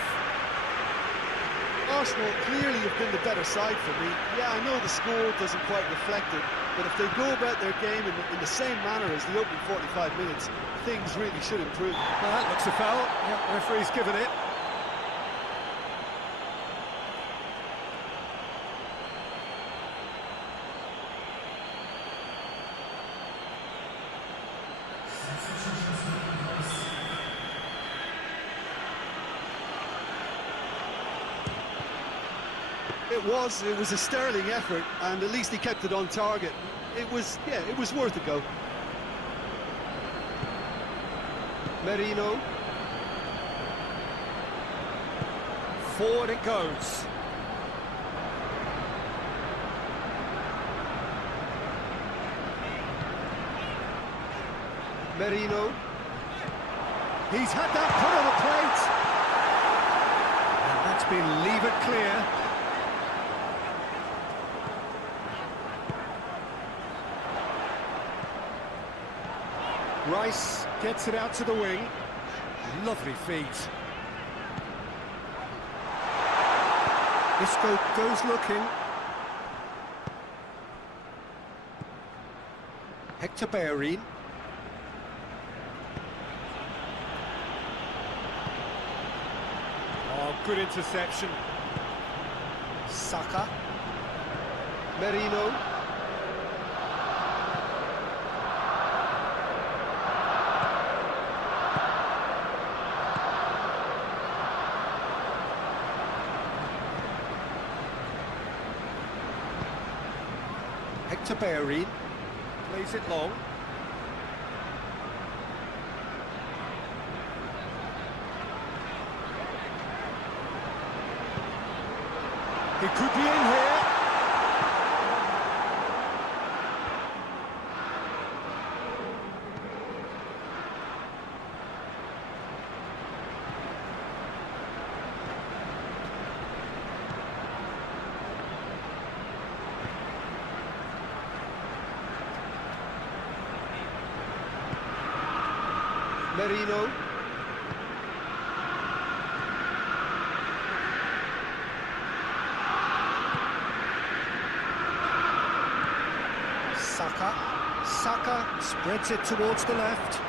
Arsenal clearly have been the better side for me. Yeah, I know the score doesn't quite reflect it, but if they go about their game in the same manner as the opening 45 minutes, things really should improve. Well, that looks a foul. Yep, the referee's given it. It was a sterling effort, and at least he kept it on target. It was worth a go. Merino. Forward it goes. Merino. He's had that put on the plate. And that's been levered clear. Rice gets it out to the wing. Lovely feet. Isco goes looking. Hector Bellerin. Oh, good interception. Saka. Merino. Hector Bellerin plays it long. He could be in here. Merino. Saka spreads it towards the left.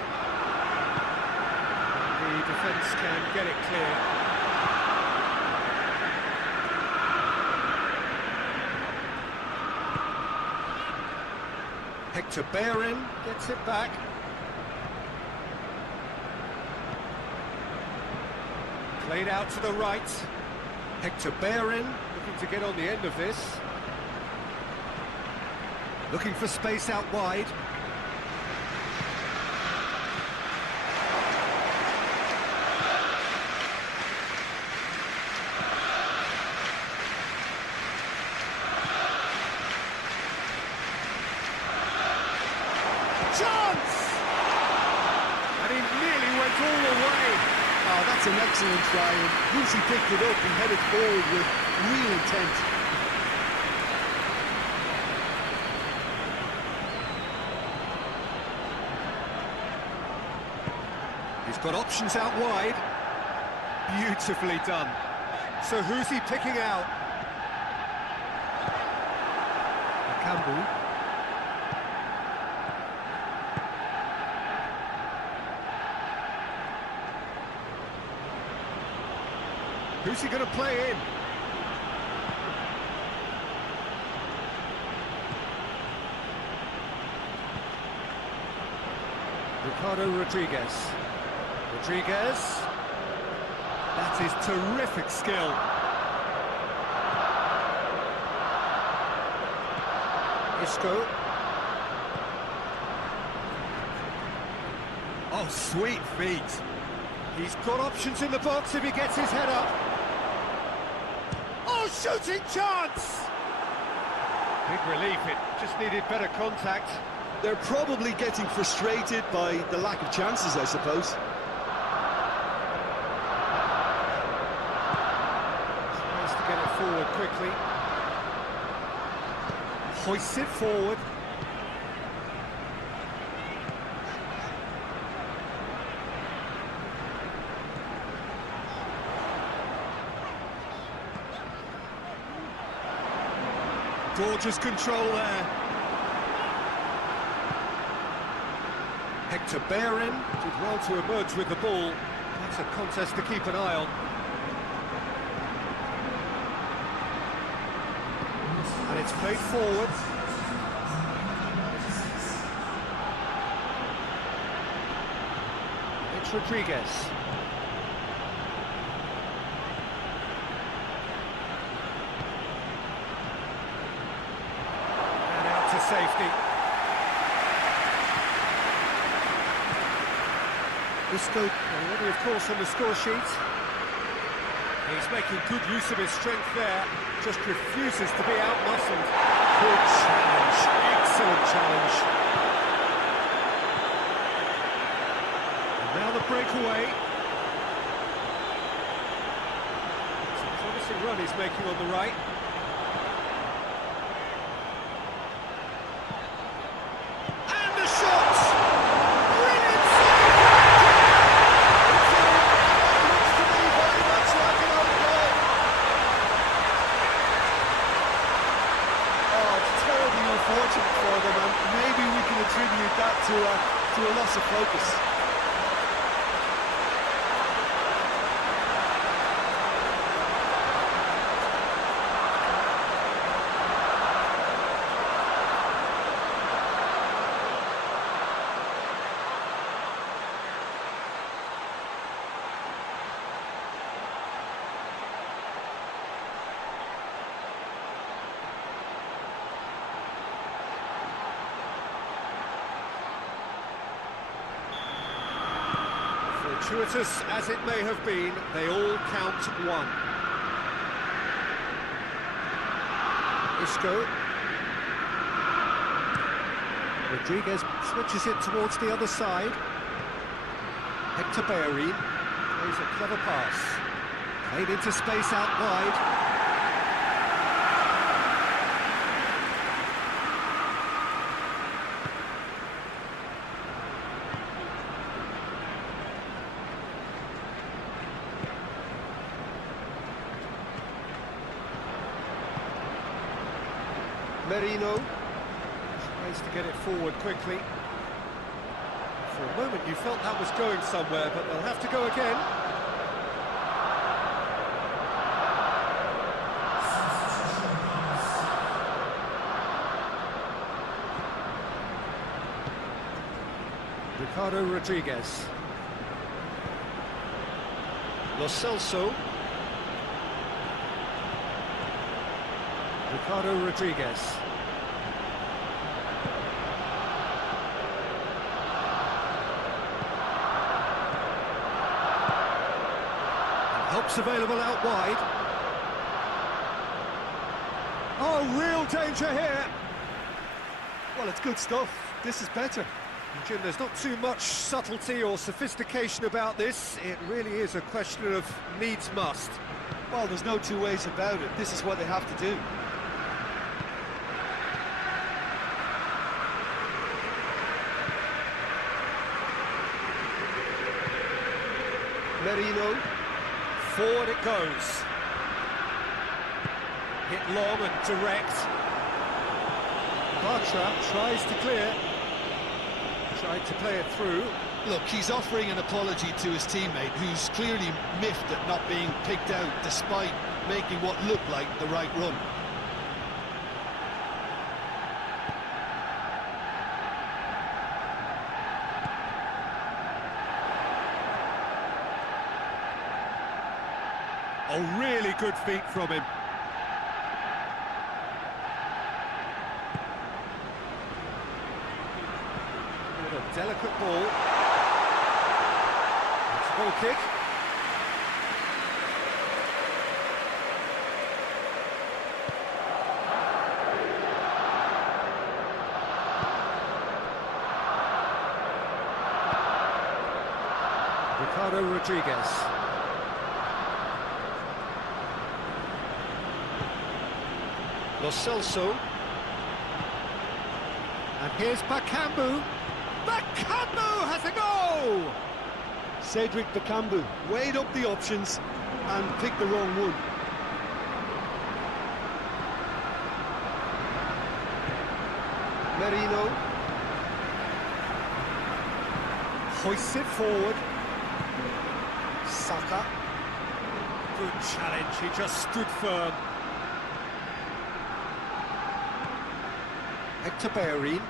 The defence can get it clear. Hector Bellerin gets it back. Played out to the right. Hector Bellerin looking to get on the end of this. Looking for space out wide. Chance! And he nearly went all the way. Oh, that's That's an excellent try, and once he picked it up, he headed forward with real intent. He's got options out wide. Beautifully done. So who's he picking out? Campbell. Who's he going to play in? Ricardo Rodriguez. Rodriguez. That is terrific skill. Isco. Oh, sweet feet. He's got options in the box if he gets his head up. Oh, shooting chance! Big relief, it just needed better contact. They're probably getting frustrated by the lack of chances, I suppose. Tries to get it forward quickly. Hoists it forward. Gorgeous control there. Hector Bellerin did well to emerge with the ball. That's a contest to keep an eye on. And it's played forward. It's Rodriguez. And out to safety. Isco already, of course, on the score sheet. He's making good use of his strength there, just refuses to be out-muscled. Good challenge, excellent challenge. And now the breakaway. It's a promising run he's making on the right. And the shot! Brilliant! Unfortunate for them, and maybe we can attribute that to a loss of focus. Fortuitous as it may have been, they all count one. Isco. Rodriguez switches it towards the other side. Hector Bellerin plays a clever pass. Played into space out wide. Merino tries to get it forward quickly. For a moment you felt that was going somewhere, but they'll have to go again. Ricardo Rodriguez. Lo Celso. Ricardo Rodriguez. And help's available out wide. Oh, real danger here. Well, it's good stuff. This is better. Jim, there's not too much subtlety or sophistication about this. It really is a question of needs must. Well, there's no two ways about it. This is what they have to do. Merino, forward it goes. Hit long and direct. Bartra tries to clear. Tried to play it through. Look, he's offering an apology to his teammate, who's clearly miffed at not being picked out despite making what looked like the right run. Oh, really good feet from him. What a delicate ball. It's a goal kick. Ricardo Rodriguez. Lo Celso. And here's Bakambu. Bakambu has a goal! Cedric Bakambu weighed up the options and picked the wrong one. Merino. Hoists it forward. Saka. Good challenge, he just stood firm. Hector Bellerin.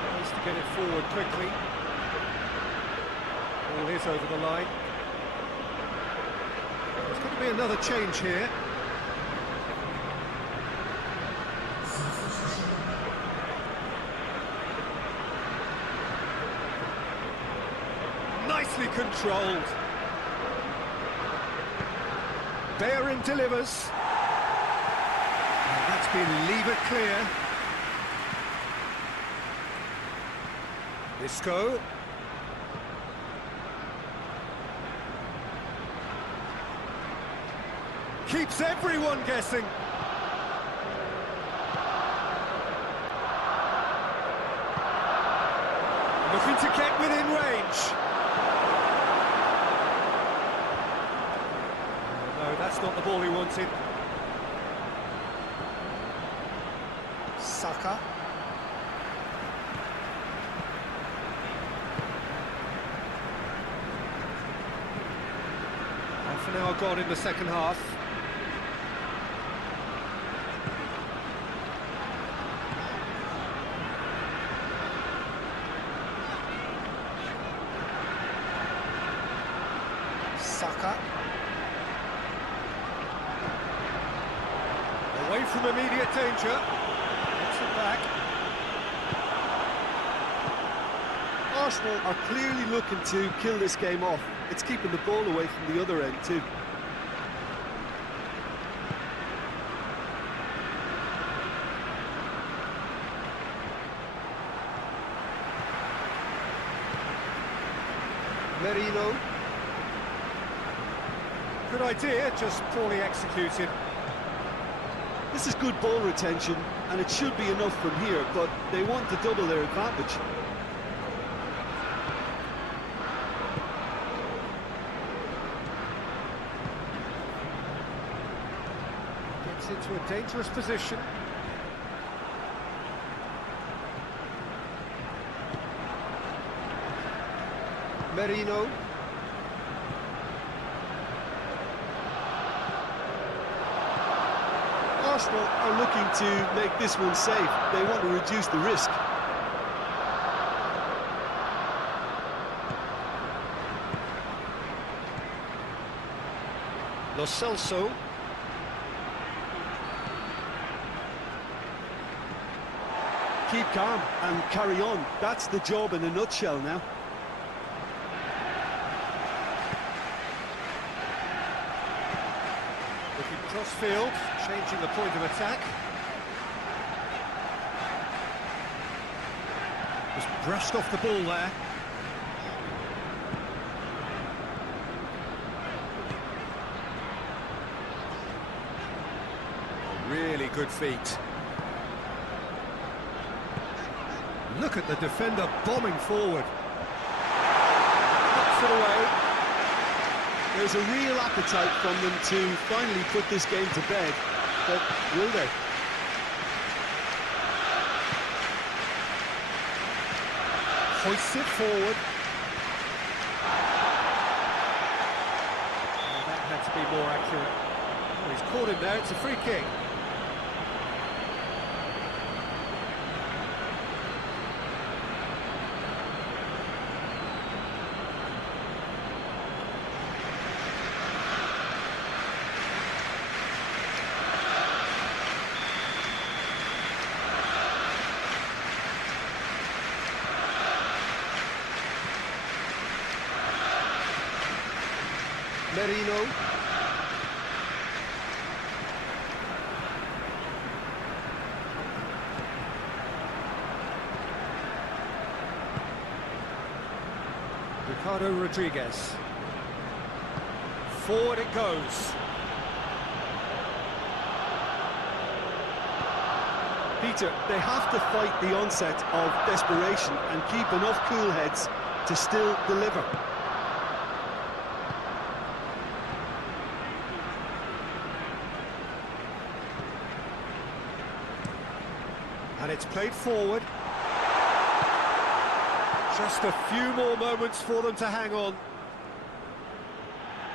Tries to get it forward quickly. Ball is over the line. There's going to be another change here. Nicely controlled. Bellerin delivers. And that's been levered clear. Isco. Keeps everyone guessing. Looking to get within range. No, that's not the ball he wanted. Saka. Half an hour gone in the second half. Saka. Away from immediate danger. Gets it back. Arsenal are clearly looking to kill this game off. It's keeping the ball away from the other end too. Merino. Good idea, just poorly executed. This is good ball retention, and it should be enough from here, but they want to double their advantage. Gets into a dangerous position. Merino. Arsenal are looking to make this one safe. They want to reduce the risk. Lo Celso. keep calm and carry on. That's the job in a nutshell now. Looking cross-field, changing the point of attack. Just brushed off the ball there. Really good feet. Look at the defender bombing forward. Knocks it away. There's a real appetite from them to finally put this game to bed, but will they? Hoists it forward. Oh, that had to be more accurate. Oh, he's caught him there, it's a free kick. Merino. Ricardo Rodriguez. Forward it goes. Peter, they have to fight the onset of desperation and keep enough cool heads to still deliver. And it's played forward. Just a few more moments for them to hang on.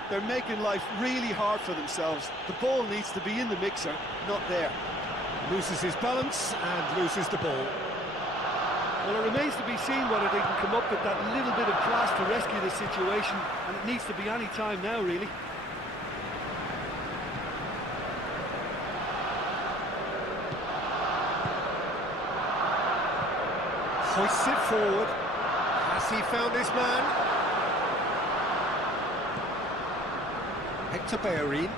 They're making life really hard for themselves. The ball needs to be in the mixer, not there. Loses his balance and loses the ball. Well, it remains to be seen whether they can come up with that little bit of class to rescue the situation, and it needs to be any time now, really. Hoists it forward. Has he found his man? Hector Bellerin.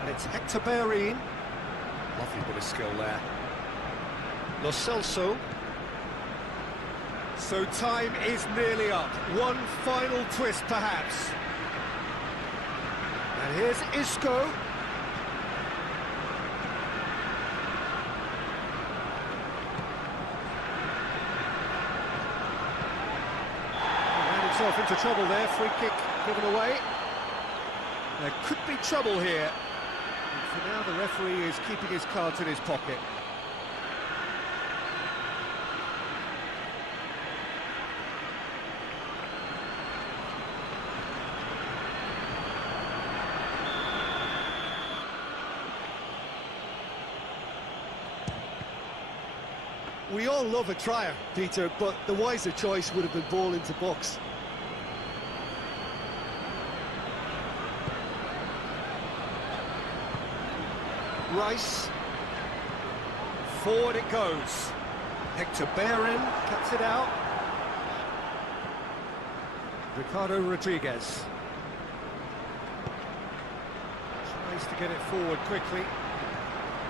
And it's Hector Bellerin. Lovely bit of skill there. Lo Celso. So time is nearly up. One final twist, perhaps. And here's Isco. Into trouble there, free kick given away. There could be trouble here. And for now, the referee is keeping his cards in his pocket. We all love a trier, Peter, but the wiser choice would have been ball into box. Rice. Forward it goes. Hector Bellerin cuts it out. Ricardo Rodriguez. Tries to get it forward quickly.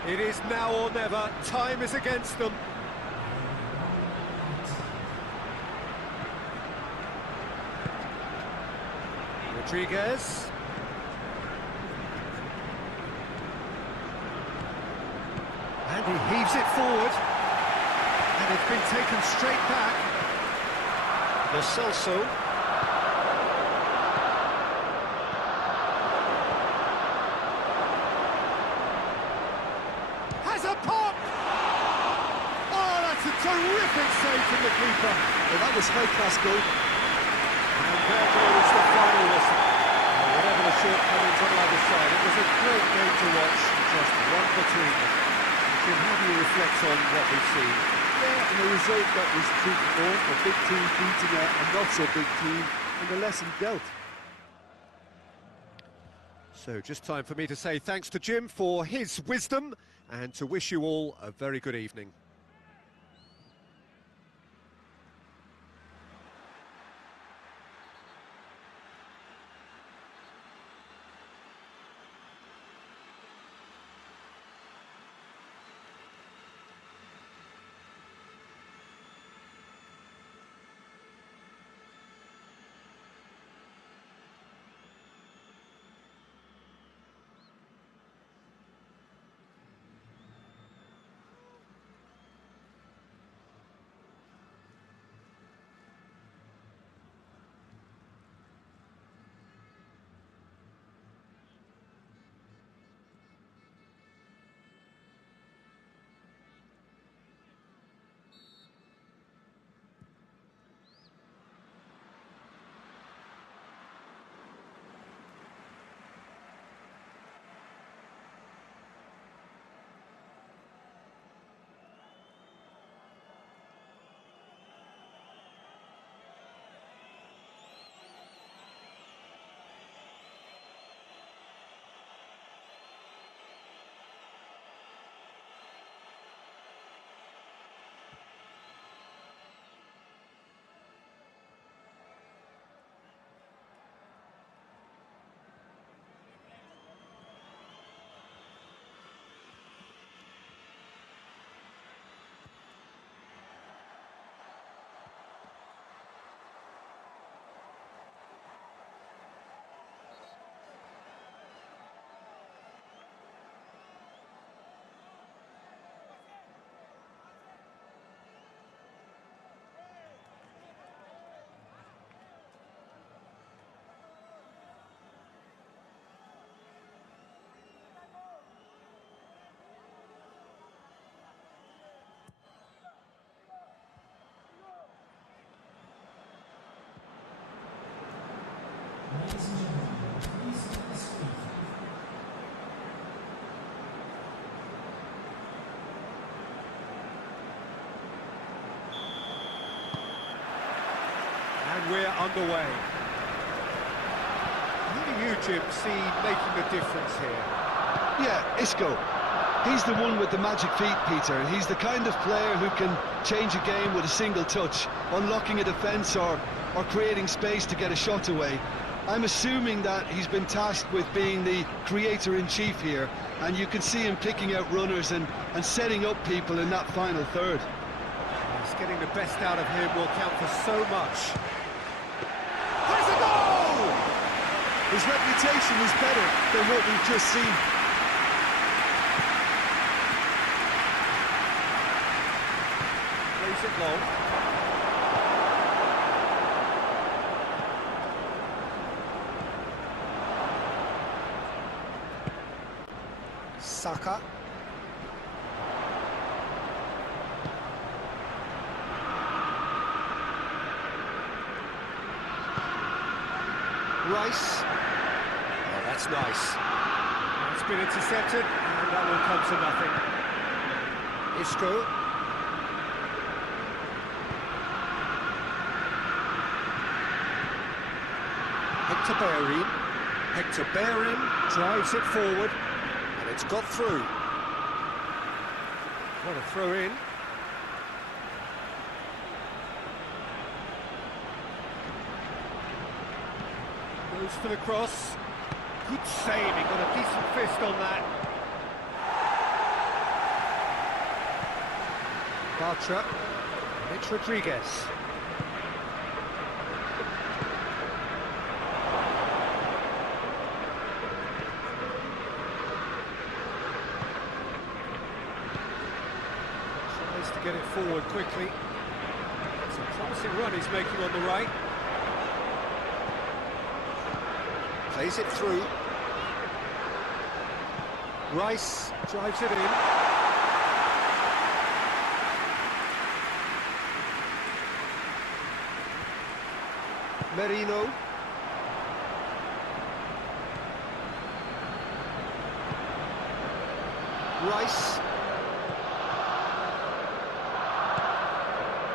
It is now or never. Time is against them. Rodriguez. And he heaves it forward. And it's been taken straight back. Lo Celso. Has a pop! Oh, that's a terrific save from the keeper. Well, that was high-class goal. And there goes the final whistle. Whatever the shortcomings on the other side, it was a great game to watch. Just one between them. Jim, how do you reflect on what we've seen? Yeah, and a result that was true to form, a big team beating a not-so-big team, and the lesson dealt. So just time for me to say thanks to Jim for his wisdom and to wish you all a very good evening. And we're underway. Who do you, Jim, see making a difference here? Yeah, Isco. He's the one with the magic feet, Peter. He's the kind of player who can change a game with a single touch, unlocking a defence or creating space to get a shot away. I'm assuming that he's been tasked with being the creator-in-chief here, and you can see him picking out runners and setting up people in that final third. Yes, getting the best out of him will count for so much. There's a goal! His reputation is better than what we've just seen. Plays it long. Saka. Rice. Oh, that's nice. It's been intercepted, and that will come to nothing. Isco. Hector Bellerin drives it forward, and it's got through. What a throw in. Goes for the cross. Good save, he got a decent fist on that. Bartra, Mitch Rodriguez. Tries to get it forward quickly. It's a promising run he's making on the right. Plays it through. Rice drives it in. Merino. Rice.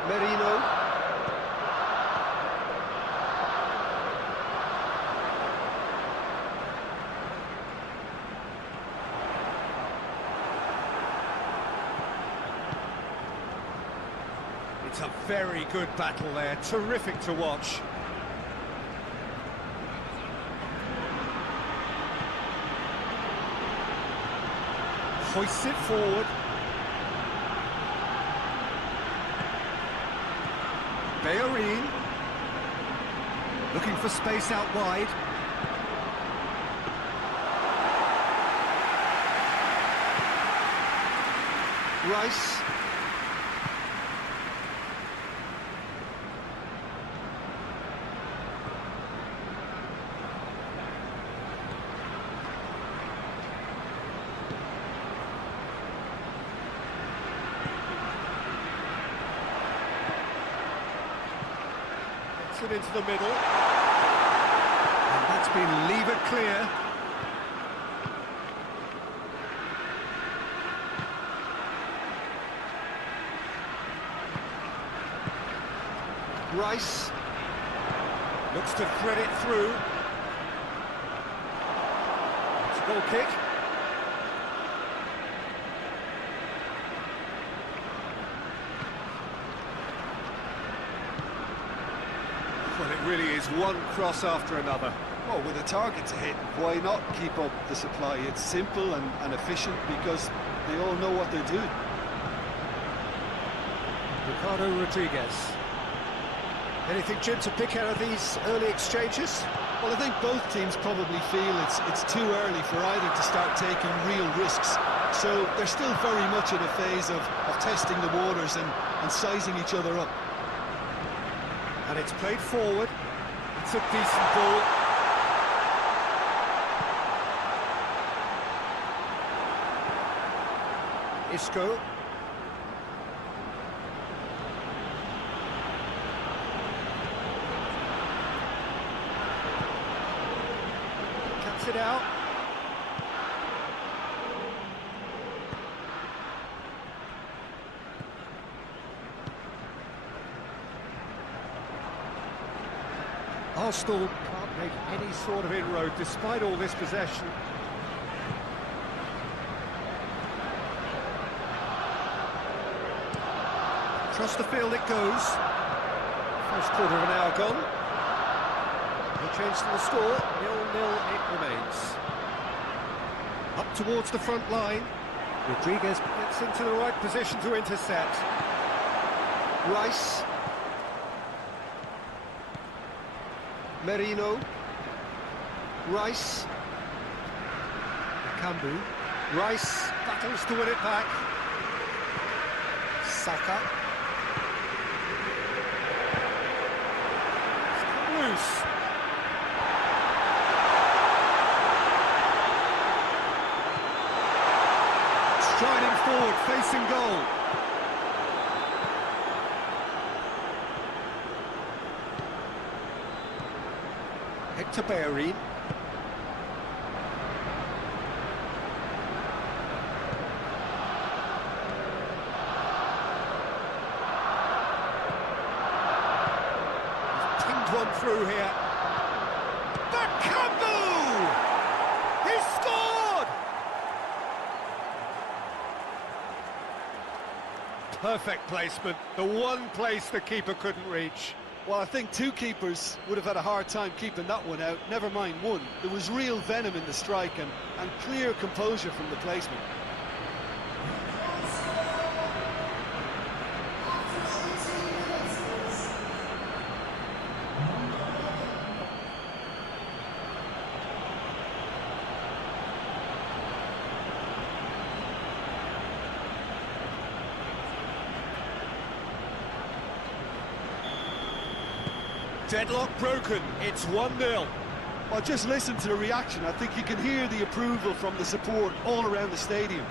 Merino. It's a very good battle there, terrific to watch. Hoists it forward. Bellerin. Looking for space out wide. Rice. Gets it into the middle. And that's been levered clear. Rice. Looks to thread it through. It's a goal kick. Well, it really is one cross after another. Well, with a target to hit, why not keep up the supply? It's simple and efficient because they all know what they're doing. Ricardo Rodriguez. Anything, Jim, to pick out of these early exchanges? Well, I think both teams probably feel it's too early for either to start taking real risks. So they're still very much in a phase of testing the waters and sizing each other up. And it's played forward. It's a decent ball. Isco. Cuts it out. Arsenal can't make any sort of inroad despite all this possession. Across the field it goes. First quarter of an hour gone. No change to the score. 0-0 it remains. Up towards the front line. Rodriguez gets into the right position to intercept. Rice. Merino. Rice. Kambu. Rice battles to win it back. Saka. It's come loose. Striding forward, facing goal. Hector Bellerin. He's pinged one through here. Bakambu! He scored! Perfect placement, the one place the keeper couldn't reach. Well, I think two keepers would have had a hard time keeping that one out, never mind one. There was real venom in the strike and clear composure from the placement. Deadlock broken, it's 1-0. Well, just listen to the reaction. I think you can hear the approval from the support all around the stadium.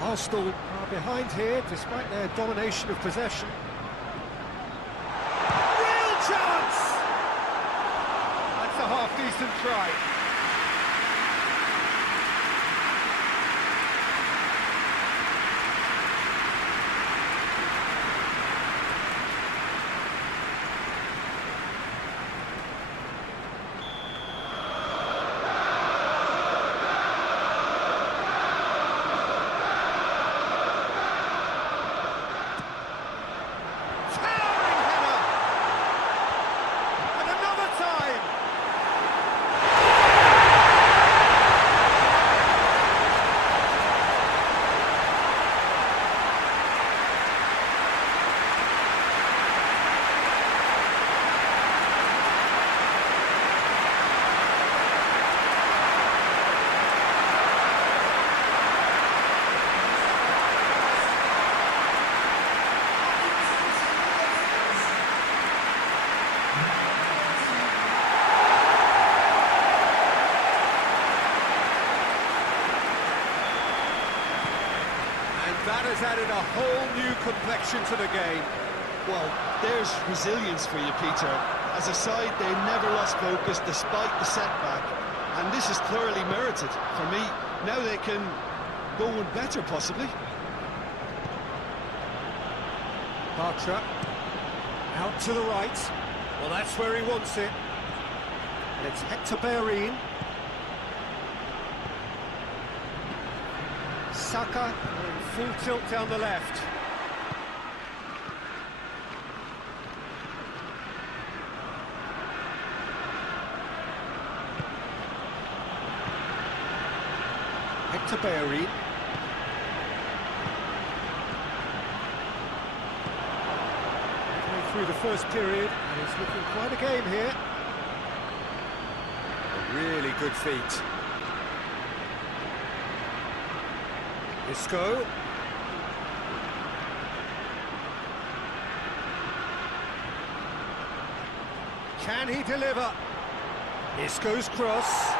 Arsenal are behind here, despite their domination of possession. Real chance! That's a half-decent try. That has added a whole new complexion to the game. Well, there's resilience for you, Peter. As a side, they never lost focus despite the setback, and this is thoroughly merited. For me, now they can go one better, possibly. Bartra, out to the right. Well, that's where he wants it. And it's Hector Bellerin. Saka, in full tilt down the left. Hector Bellerin. Through the first period, and it's looking quite a game here. Really good feet. Isco. Can he deliver? Isco's cross.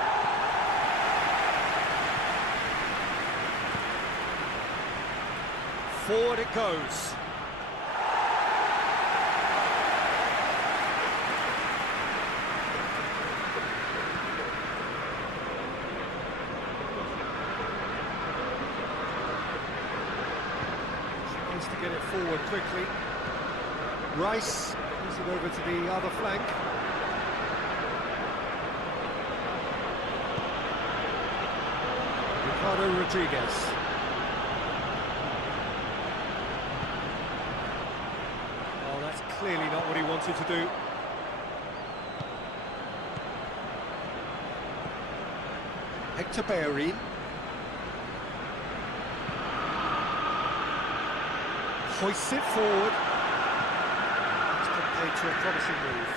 Forward it goes. To get it forward quickly. Rice moves it over to the other flank. Ricardo Rodriguez. Oh, that's clearly not what he wanted to do. Hector Bellerin. Hoists it forward. It's compared to a promising move.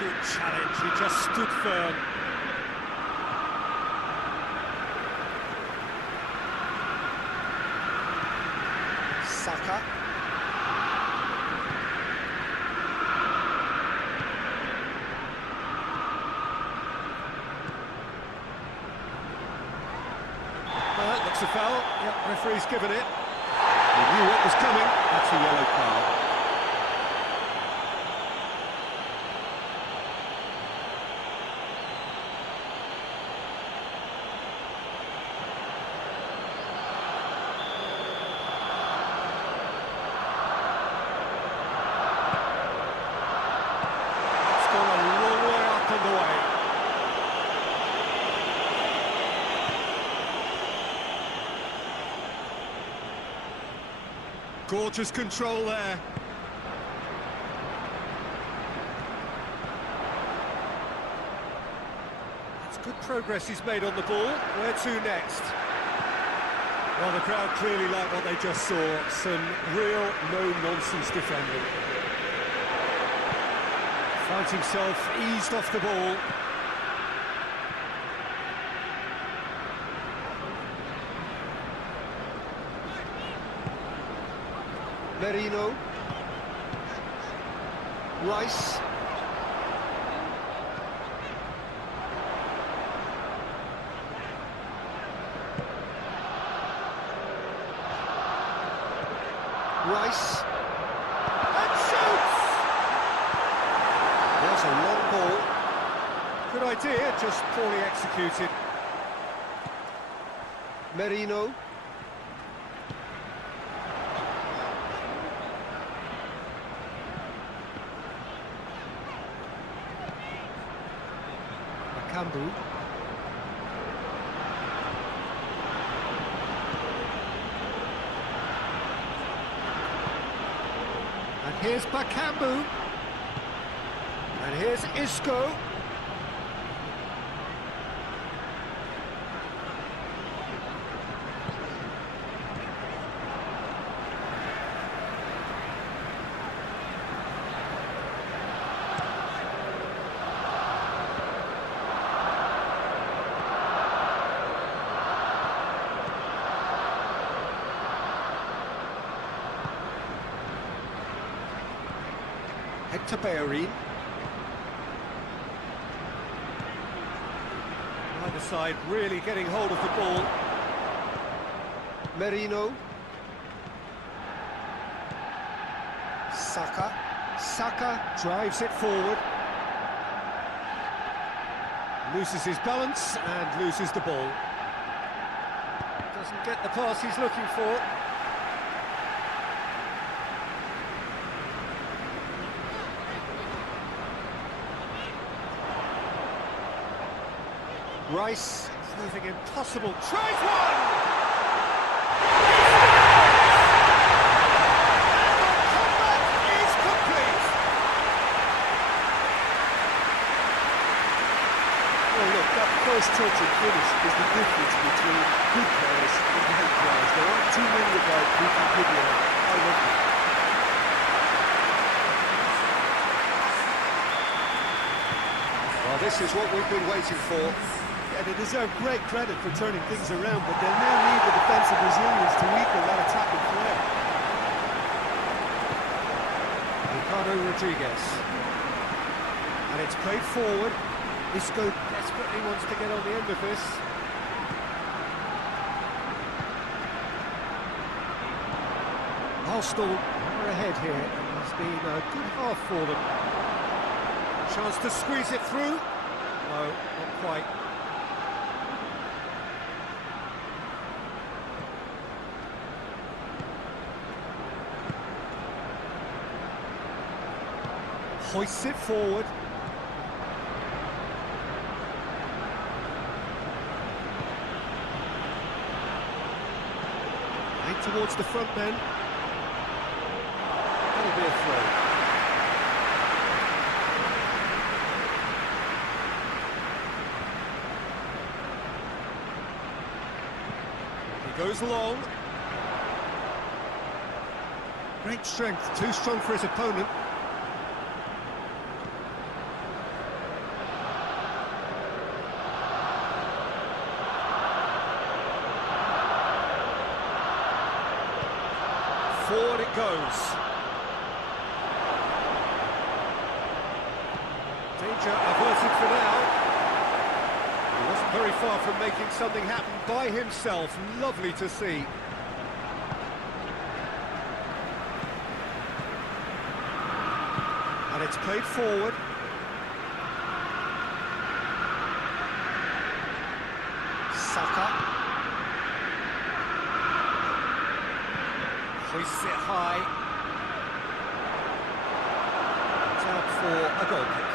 Good challenge, he just stood firm. Saka. Well, that looks a foul. Yep, referee's given it. He knew what was coming. That's a yellow card. It's gone a long way up and away. Gorgeous control there. It's good progress he's made on the ball. Where to next? Well, the crowd clearly like what they just saw. Some real no-nonsense defending. Finds himself eased off the ball. Merino. Rice. Rice. And shoots! There's a long ball. Good idea, just poorly executed. Merino. Bakambu. And here's Bakambu. And here's Isco. Hector Bellerin. Either side really getting hold of the ball. Merino. Saka. Saka drives it forward. Loses his balance and loses the ball. Doesn't get the pass he's looking for. Rice, proving impossible, tries one! The comeback is complete! Well, look, that first touch and finish is the difference between good players and great players. There aren't too many about who can give you that. I love them. Well, this is what we've been waiting for. Yeah, they deserve great credit for turning things around, but they'll now need the defensive resilience to equal that attacking flair. Ricardo Rodriguez. And it's played forward. Isco desperately wants to get on the end of this. Arsenal are ahead here, and it's been a good half for them. Chance to squeeze it through. No, not quite. Hoists it forward. Right towards the front then. That'll be a throw. He goes long. Great strength, too strong for his opponent. Forward it goes. Danger averted for now. He wasn't very far from making something happen by himself. Lovely to see. And it's played forward. Saka. Hoists it high. It's out for a goal kick.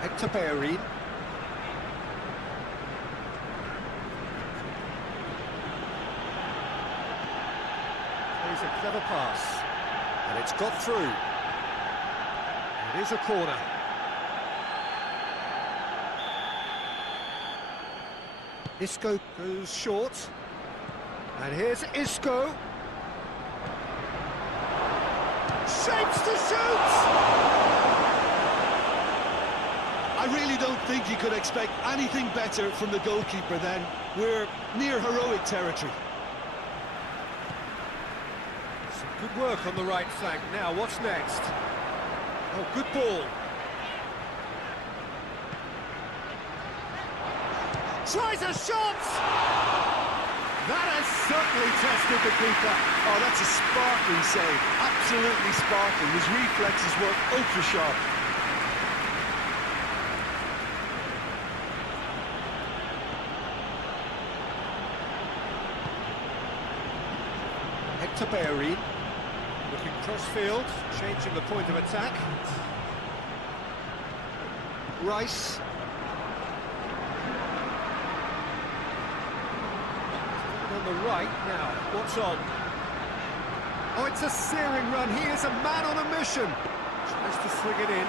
Hector Bellerin. Plays a clever pass. And it's got through. It is a corner. Isco goes short. And here's Isco. Shapes to shoot! I really don't think you could expect anything better from the goalkeeper then. We're near heroic territory. Some good work on the right flank. Now, what's next? Oh, good ball. Tries a shot! That has certainly tested the keeper. Oh, that's a sparkling save. Absolutely sparkling. His reflexes were ultra sharp. Hector Bellerin, looking cross-field, changing the point of attack. Rice. On the right now, what's on? Oh, it's a searing run. He is a man on a mission. Tries to swing it in.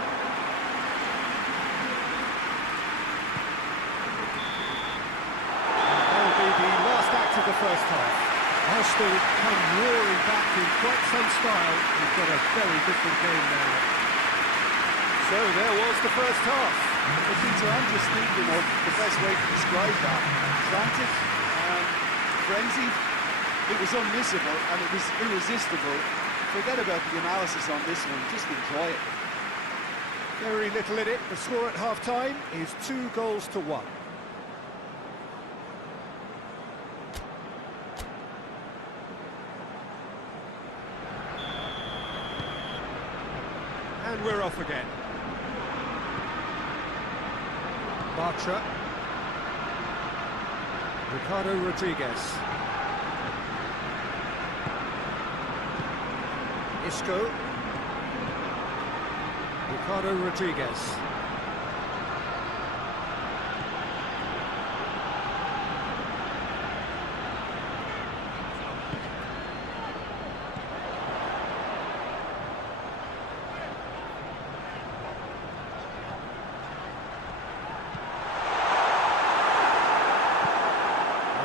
That'll be the last act of the first half. Arsenal come roaring back in quite some style. We've got a very different game now. So there was the first half. Peter, I'm just thinking of the best way to describe that. Frantic, frenzied, it was unmissable and it was irresistible. Forget about the analysis on this one, just enjoy it. Very little in it. The score at half-time is 2-1. And we're off again. Bartra. Ricardo Rodriguez. Isco. Ricardo Rodriguez.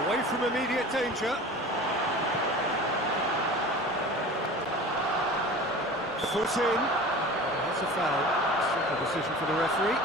Away from immediate danger. Foot in. That's a foul. Simple decision for the referee.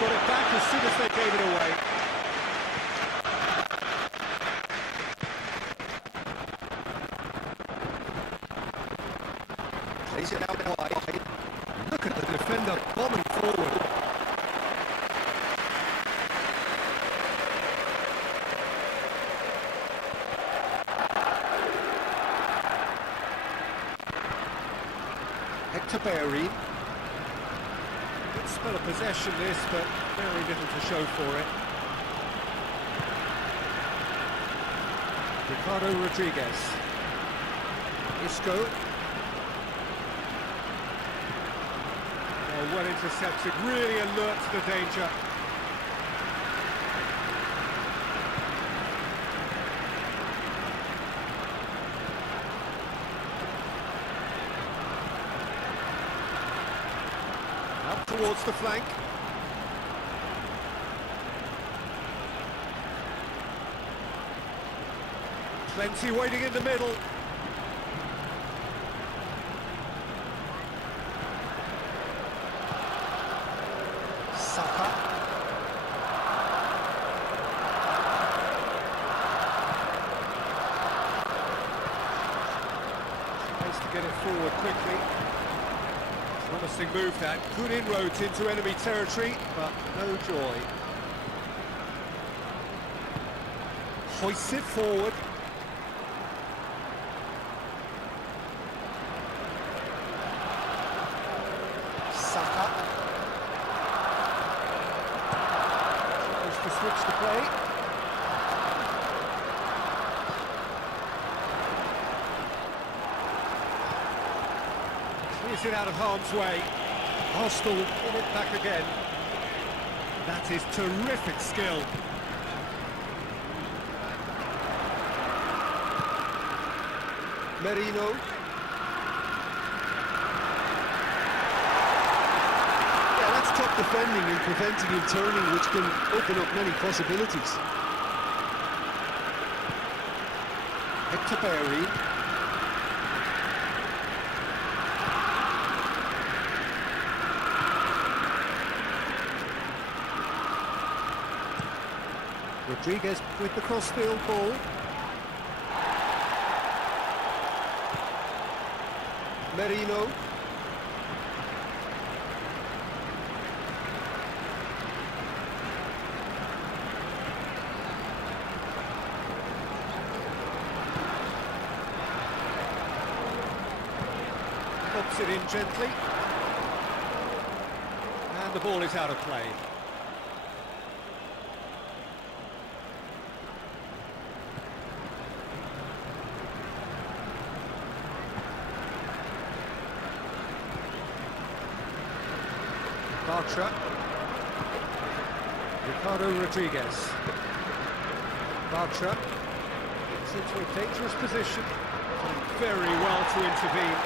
Got it back as soon as they gave it away. Plays it out wide. Look at the defender bombing forward. Hector Bellerin. Good spell of possession this, but very little to show for it. Ricardo Rodriguez. Isco. Well intercepted, really alert to the danger. Up towards the flank. Plenty waiting in the middle. Saka. Tries to get it forward quickly. Promising move that. Good inroads into enemy territory, but no joy. Hoists it forward. Saka. Tries to switch the play. Clears it out of harm's way. Arsenal win it back again. That is terrific skill. Merino. Top defending and preventing him turning, which can open up many possibilities. Hector Bellerin. Rodriguez with the crossfield ball. Merino. Pops it in gently. And the ball is out of play. Bartra. Ricardo Rodriguez. Bartra gets into a dangerous position. Done very well to intervene.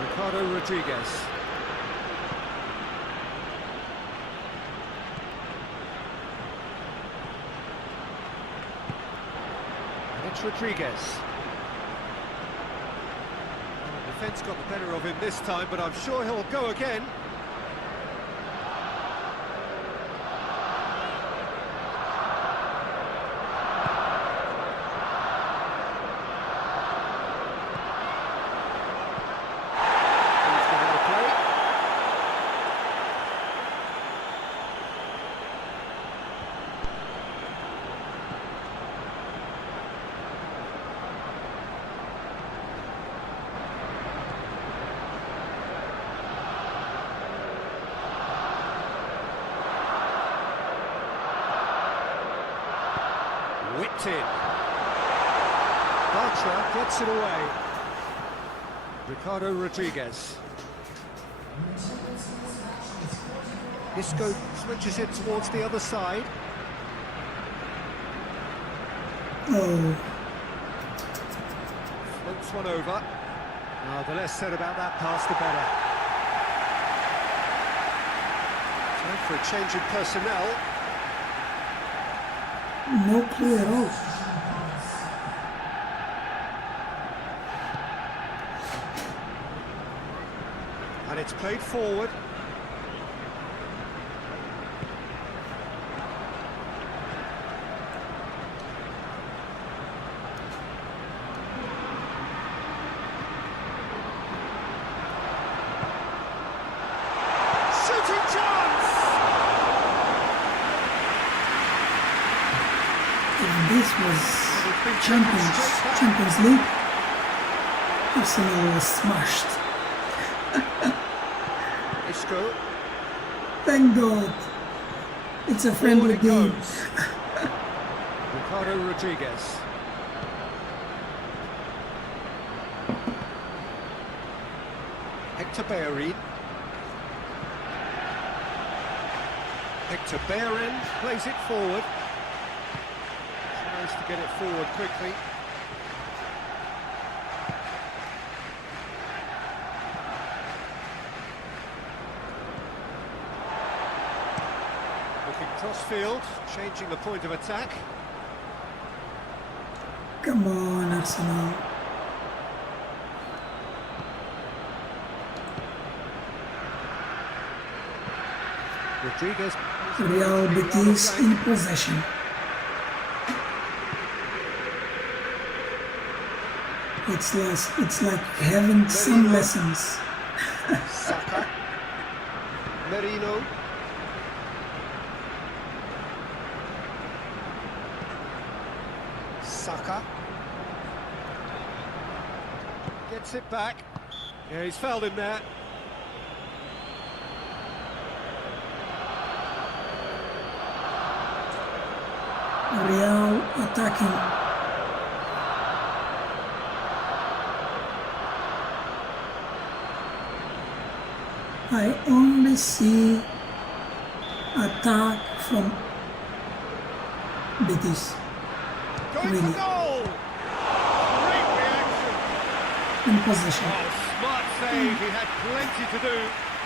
Ricardo Rodriguez. And it's Rodriguez. Defence got the better of him this time, but I'm sure he'll go again. He's given the play. Whipped in. Bartra gets it away. Ricardo Rodriguez. Isco switches it towards the other side. Oh, Floats one over. Now, the less said about that pass, the better. Time for a change in personnel. no clue at all. And it's played forward. Shooting chance! If this was Champions League, Arsenal was smashed. Isco. Thank God. It's a friendly Forward it game. goes. Ricardo Rodriguez. Hector Bellerin. Hector Bellerin plays it forward. Tries to get it forward quickly. Looking cross-field, changing the point of attack. Come on, Arsenal. Rodriguez. Real Betis in possession. It's like having some lessons. Saka. Merino. Saka. Gets it back. Yeah, he's fouled him there. Real attacking. I only see attack from Betis. Going Really? for goal! Great reaction! In possession. Oh, smart save. He had plenty to do.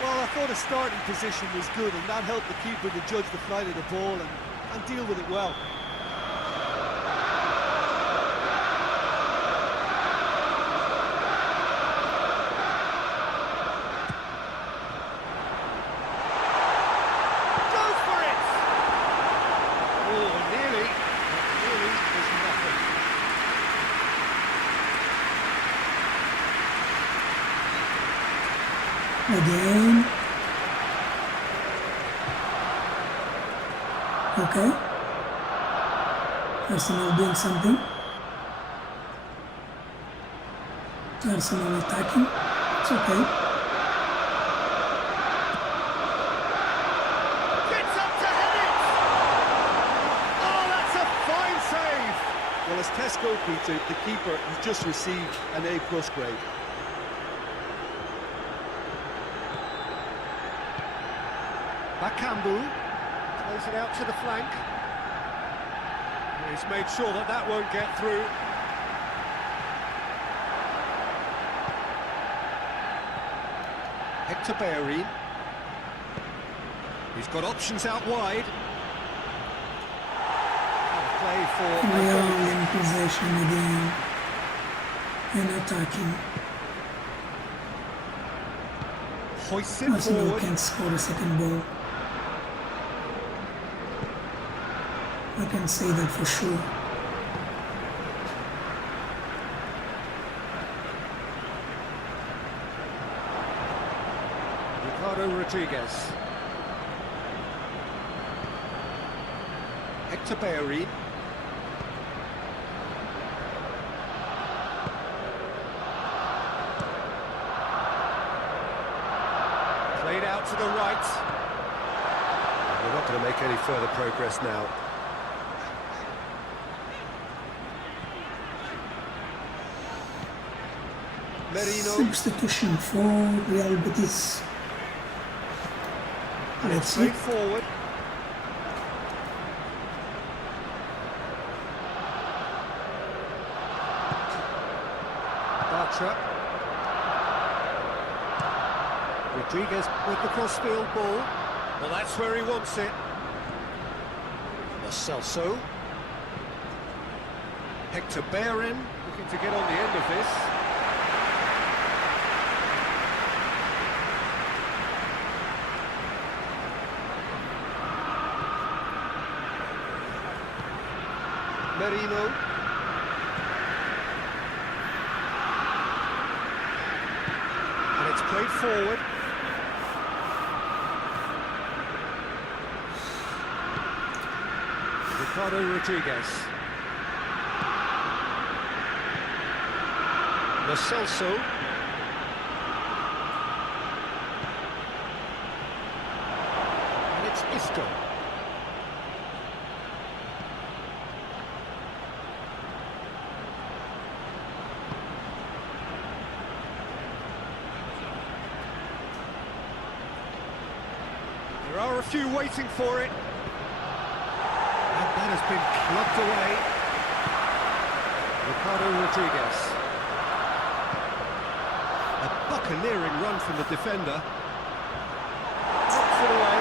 Well, I thought his starting position was good, and that helped the keeper to judge the flight of the ball and deal with it well. Goes for it! Oh, nearly. But nearly is nothing. Again. Okay. Arsenal doing something. Arsenal attacking. It's okay. Gets up to head it! Oh, that's this test goalkeeper, the keeper has just received an A+ grade. Bakambu plays it out to the flank. He's made sure that that won't get through. Hector Bellerin. He's got options out wide. And play for Real in possession again and attacking. hoists it Arsenal forward. can score a second goal. I can say that for sure. Ricardo Rodriguez. Hector Bellerin. Played out to the right. We're not going to make any further progress now. Merino. Substitution for Real Betis. Let's see. Played forward. Bartra. Rodriguez with the cross-field ball. Well, that's where he wants it. Lo Celso. Hector Bellerin looking to get on the end of this. Merino. And it's played forward. Ricardo Rodriguez. Lo Celso. And it's Isco. There are a few waiting for it. And that has been clubbed away. Ricardo Rodriguez. A buccaneering run from the defender. Knocks it away.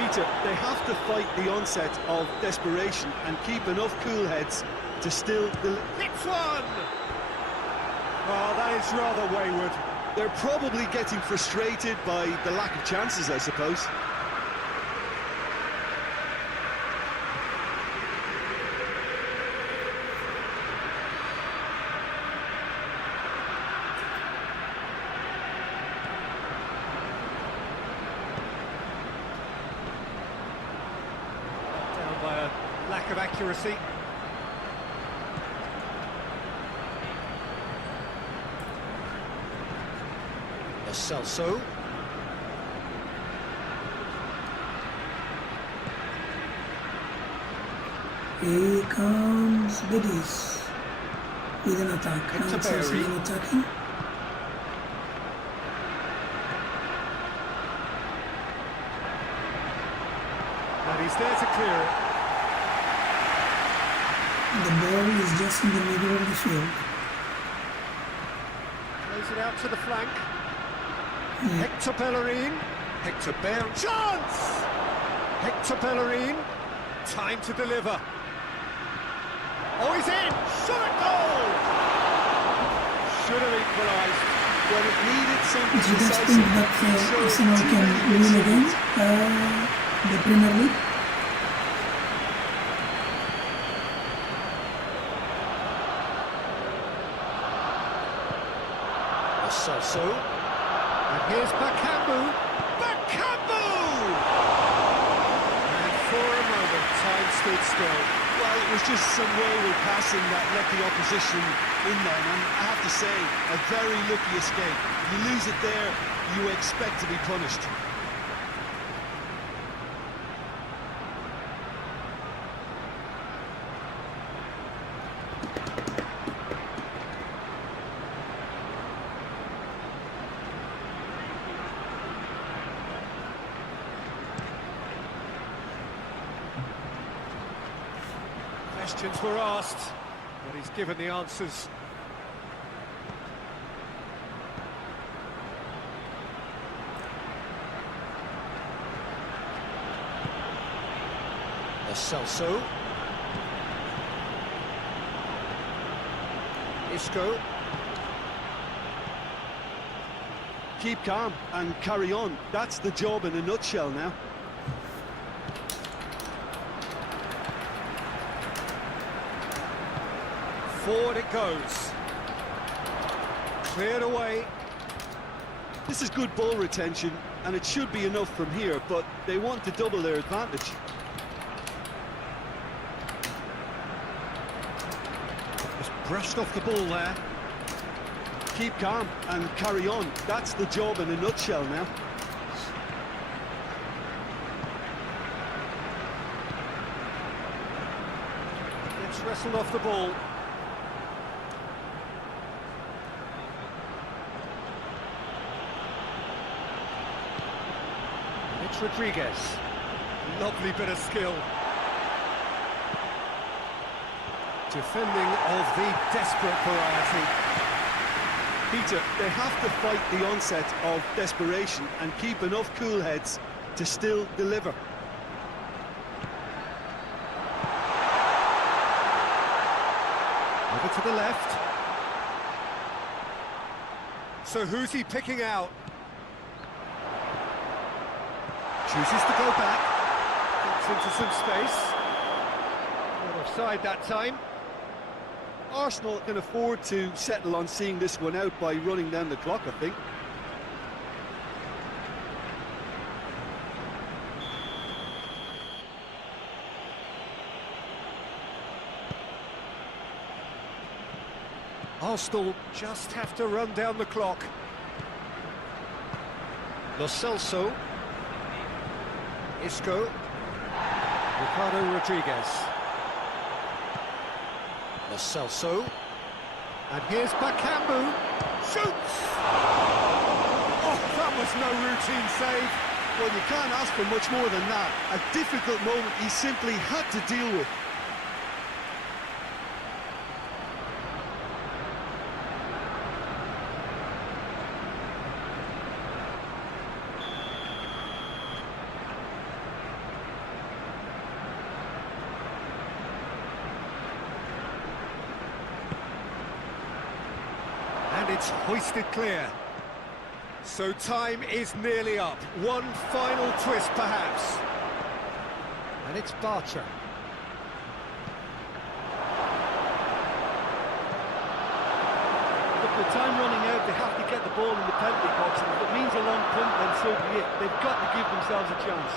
Peter, they have to fight the onset of desperation and keep enough cool heads to still... Hits one! Oh, that is rather wayward. They're probably getting frustrated by the lack of chances, I suppose. Down by a lack of accuracy. Lo Celso. Here comes Betis with an attack. Now it's Bellerin. Arsenal attacking. And he's there to clear it. The ball is just in the middle of the field. Plays it out to the flank. Yeah. Hector Bellerin. Hector Bellerin. Chance! Hector Bellerin. Time to deliver. Oh, he's in! Shot at goal! Should have equalised. When it needed something Do you guys decisive, think that he showed Arsenal too can many win mixed again signals. the Premier League? Lo Celso. And here's Bakambu. Bakambu! And for a moment, time stood still. Well, it was just some wayward passing that let the opposition in then, and I have to say, a very lucky escape. You lose it there, you expect to be punished. Questions were asked, but he's given the answers. Celso. Isco. Keep calm and carry on. That's the job in a nutshell now. Forward it goes. Cleared away. This is good ball retention, and it should be enough from here, but they want to double their advantage. Just brushed off the ball there. Keep calm and carry on. That's the job in a nutshell now. It's wrestled off the ball. It's Rodriguez. Lovely bit of skill. Defending of the desperate variety. Peter, they have to fight the onset of desperation and keep enough cool heads to still deliver. Over to the left. So who's he picking out? Chooses to go back. Gets into some space. Not offside that time. Arsenal can afford to settle on seeing this one out by running down the clock, I think. Arsenal just have to run down the clock. Lo Celso. Isco. Ricardo Rodriguez. Lo Celso. And here's Bakambu. Shoots! Oh, that was no routine save. Well, you can't ask for much more than that. A difficult moment he simply had to deal with. And it's hoisted clear. So time is nearly up. One final twist, perhaps. And it's Bartra. Look, with time running out, they have to get the ball in the penalty box, and if it means a long punt, then so be it. They've got to give themselves a chance.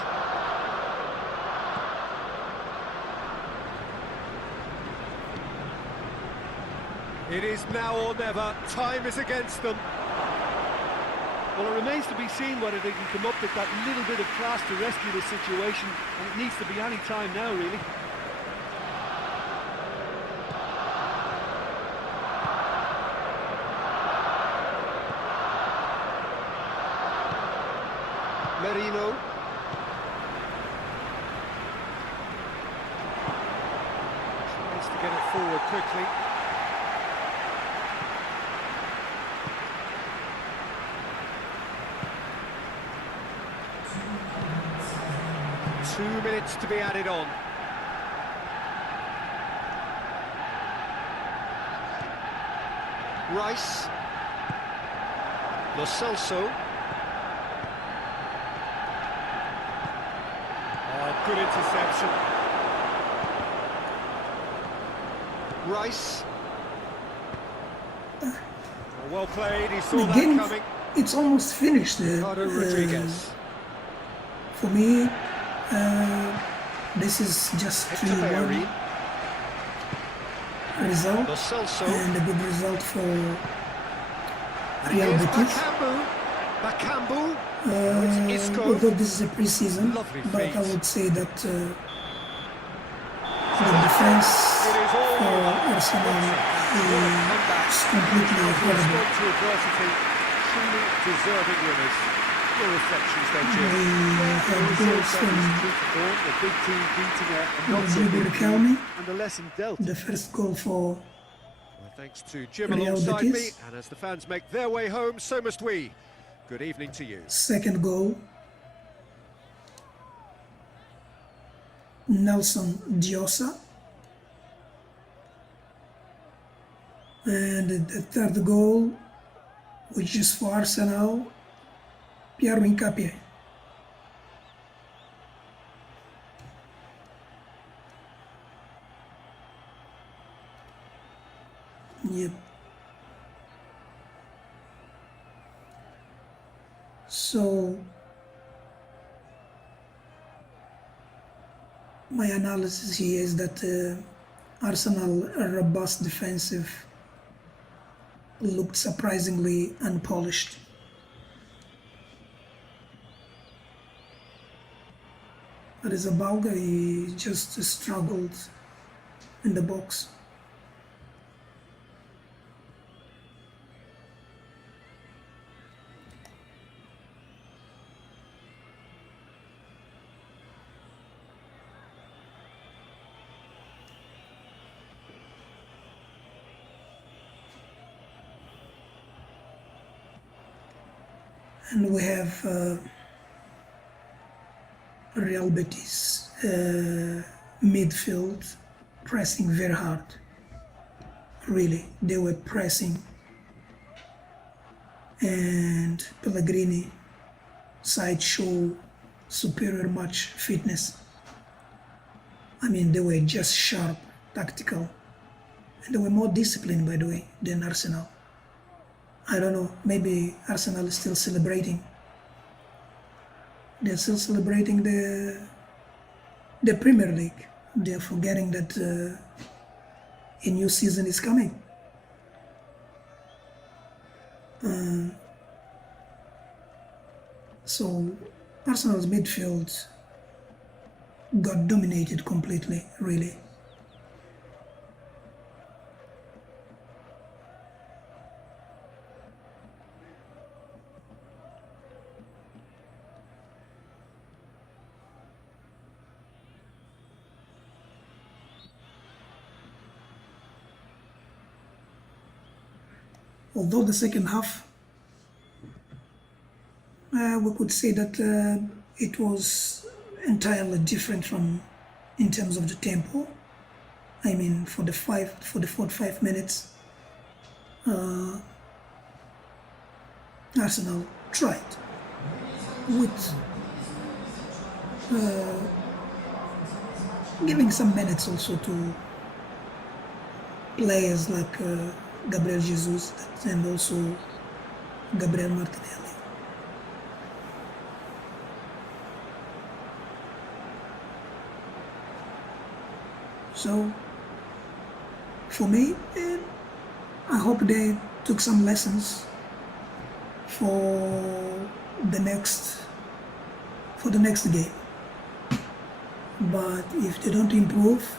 It is now or never. Time is against them. Well, it remains to be seen whether they can come up with that little bit of class to rescue the situation, and it needs to be any time now, really. Merino. Tries to get it forward quickly. Two minutes to be added on. Rice. Lo Celso. Oh, good interception. Rice. Oh, well played, he saw The that game, coming. it's almost finished. Ricardo Rodriguez. For me, this is just Hector 3-1 Bellerin. result, Lo Celso. and a good result for And Real here's Betis. Bakambu. Bakambu. It's Isco. Although this is a pre-season, Lovely but feet. I would say that the defense It is all for over. Arsenal Comeback. is completely How to incredible. respond to adversity. Truly deserving winners. Your reflections then, Jim? We had goals from The big team beating a not so Rodrigo big Riquelme. team, and the lesson dealt. The first goal for Well, thanks to Jim Real alongside me, Betis. and as the fans make their way home, so must we. Good evening to you. second goal. Nelson Diosa. And the third goal, which is for Arsenal, Pierre Hincapie. Yep. So my analysis here is that Arsenal robust defensive looked surprisingly unpolished. But as a Balga, he just struggled in the box. And we have Real Betis midfield pressing very hard. Really, they were pressing, and Pellegrini side show superior match fitness. I mean, they were just sharp, tactical, and they were more disciplined, by the way, than Arsenal. I don't know, maybe Arsenal is still celebrating. They're still celebrating the Premier League. They're forgetting that a new season is coming. So Arsenal's midfield got dominated completely, really. Although the second half, we could say that it was entirely different from in terms of the tempo. I mean, for the 45 minutes, Arsenal tried with giving some minutes also to players like Gabriel Jesus and also Gabriel Martinelli. So, for me, I hope they took some lessons for the next game. But if they don't improve,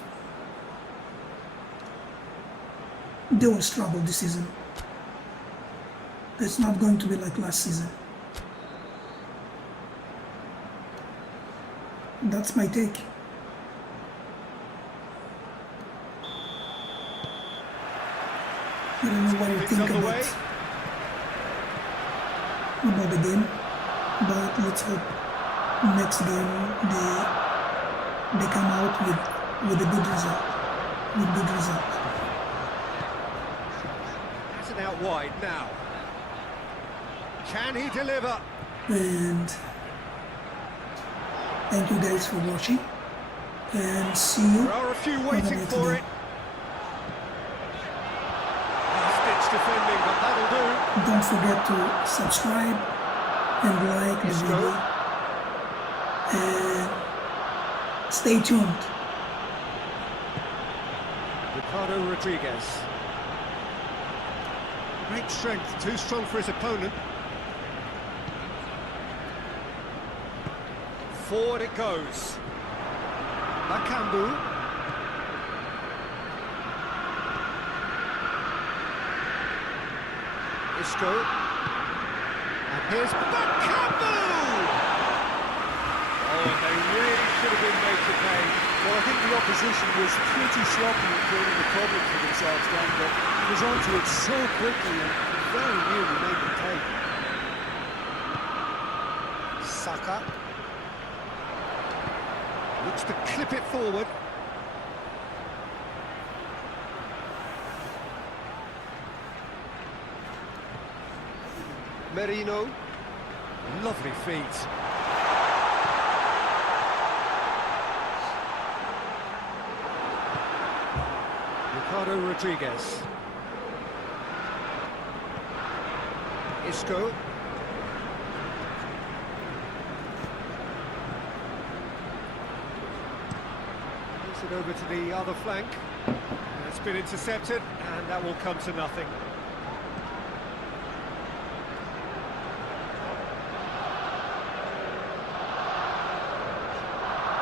they will struggle this season. It's not going to be like last season. That's my take. I don't know what you think about the game, but let's hope next game they come out with a good result. Has it out wide now. Can he deliver? And thank you guys for watching, and see you. There are a few on the waiting next for game. it. Stitch defending, but that'll do. Don't forget to subscribe and like the Isco. video, and stay tuned. Ricardo Rodriguez. Great strength, too strong for his opponent. Forward it goes. Bakambu. Isco. Here's Bakambu! Oh, and they really should have been made to pay. Well, I think the opposition was pretty sloppy in creating the problem for themselves then, but he was onto it so quickly and very nearly made them pay. Saka. Looks to clip it forward. Merino. Lovely feet. Ricardo Rodriguez. Isco. It over to the other flank. It's been intercepted, and that will come to nothing.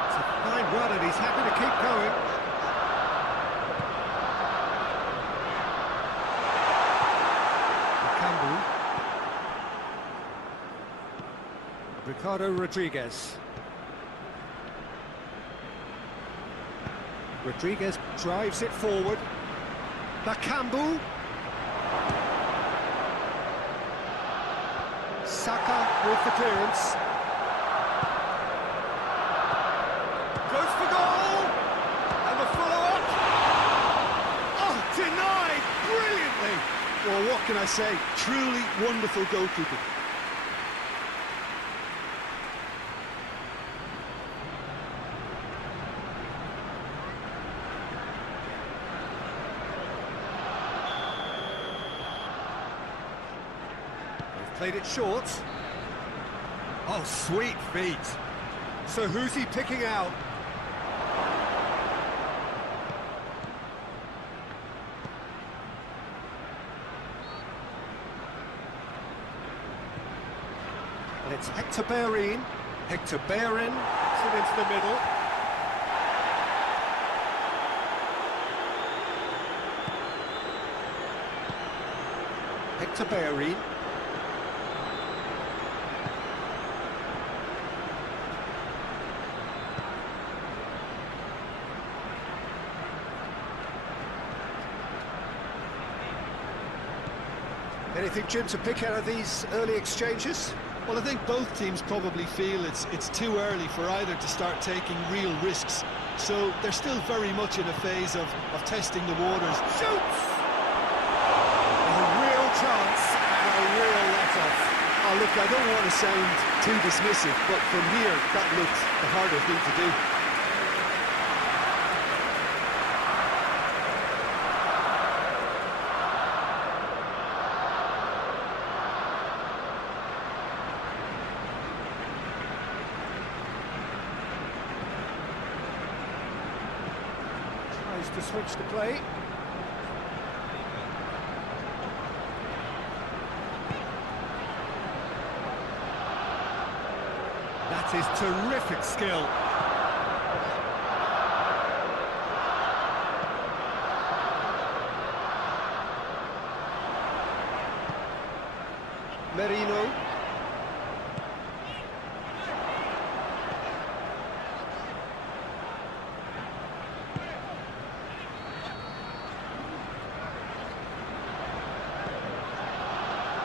It's a fine run, and he's happy to keep going. Bakambu. Ricardo Rodriguez. Rodriguez drives it forward. Bakambu. Saka with the clearance. Goes for goal! And the follow-up. Oh, denied brilliantly! Well, what can I say? Truly wonderful goalkeeping. Played it short. Oh, sweet feet. So who's he picking out? And it's Hector Bellerin. Hector Bellerin puts it into the middle. Hector Bellerin. Anything, Jim, to pick out of these early exchanges? Well, I think both teams probably feel it's too early for either to start taking real risks. So they're still very much in a phase of testing the waters. Shoots! A real chance and a real let-off. Oh, look, I don't want to sound too dismissive, but from here, that looked the harder thing to do. To switch the play. That is terrific skill. Merino.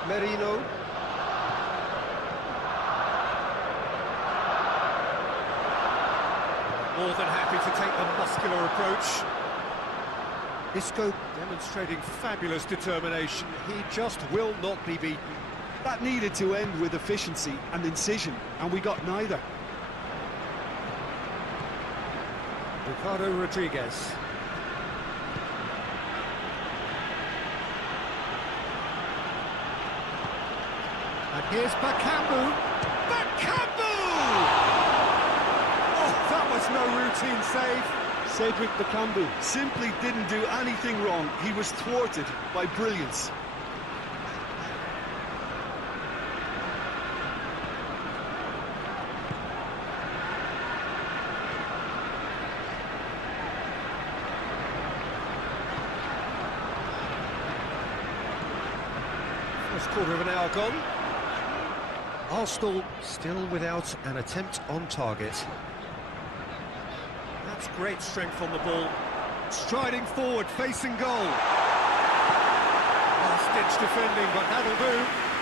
Merino. More than happy to take the muscular approach. Isco demonstrating fabulous determination. He just will not be beaten. That needed to end with efficiency and incision, and we got neither. Ricardo Rodriguez. And here's Bakambu. Bakambu! Oh, that was no routine save. Cedric Bakambu simply didn't do anything wrong. He was thwarted by brilliance. First quarter of an hour gone. Arsenal still without an attempt on target. That's great strength on the ball. Striding forward, facing goal. Last-ditch defending, but that'll do.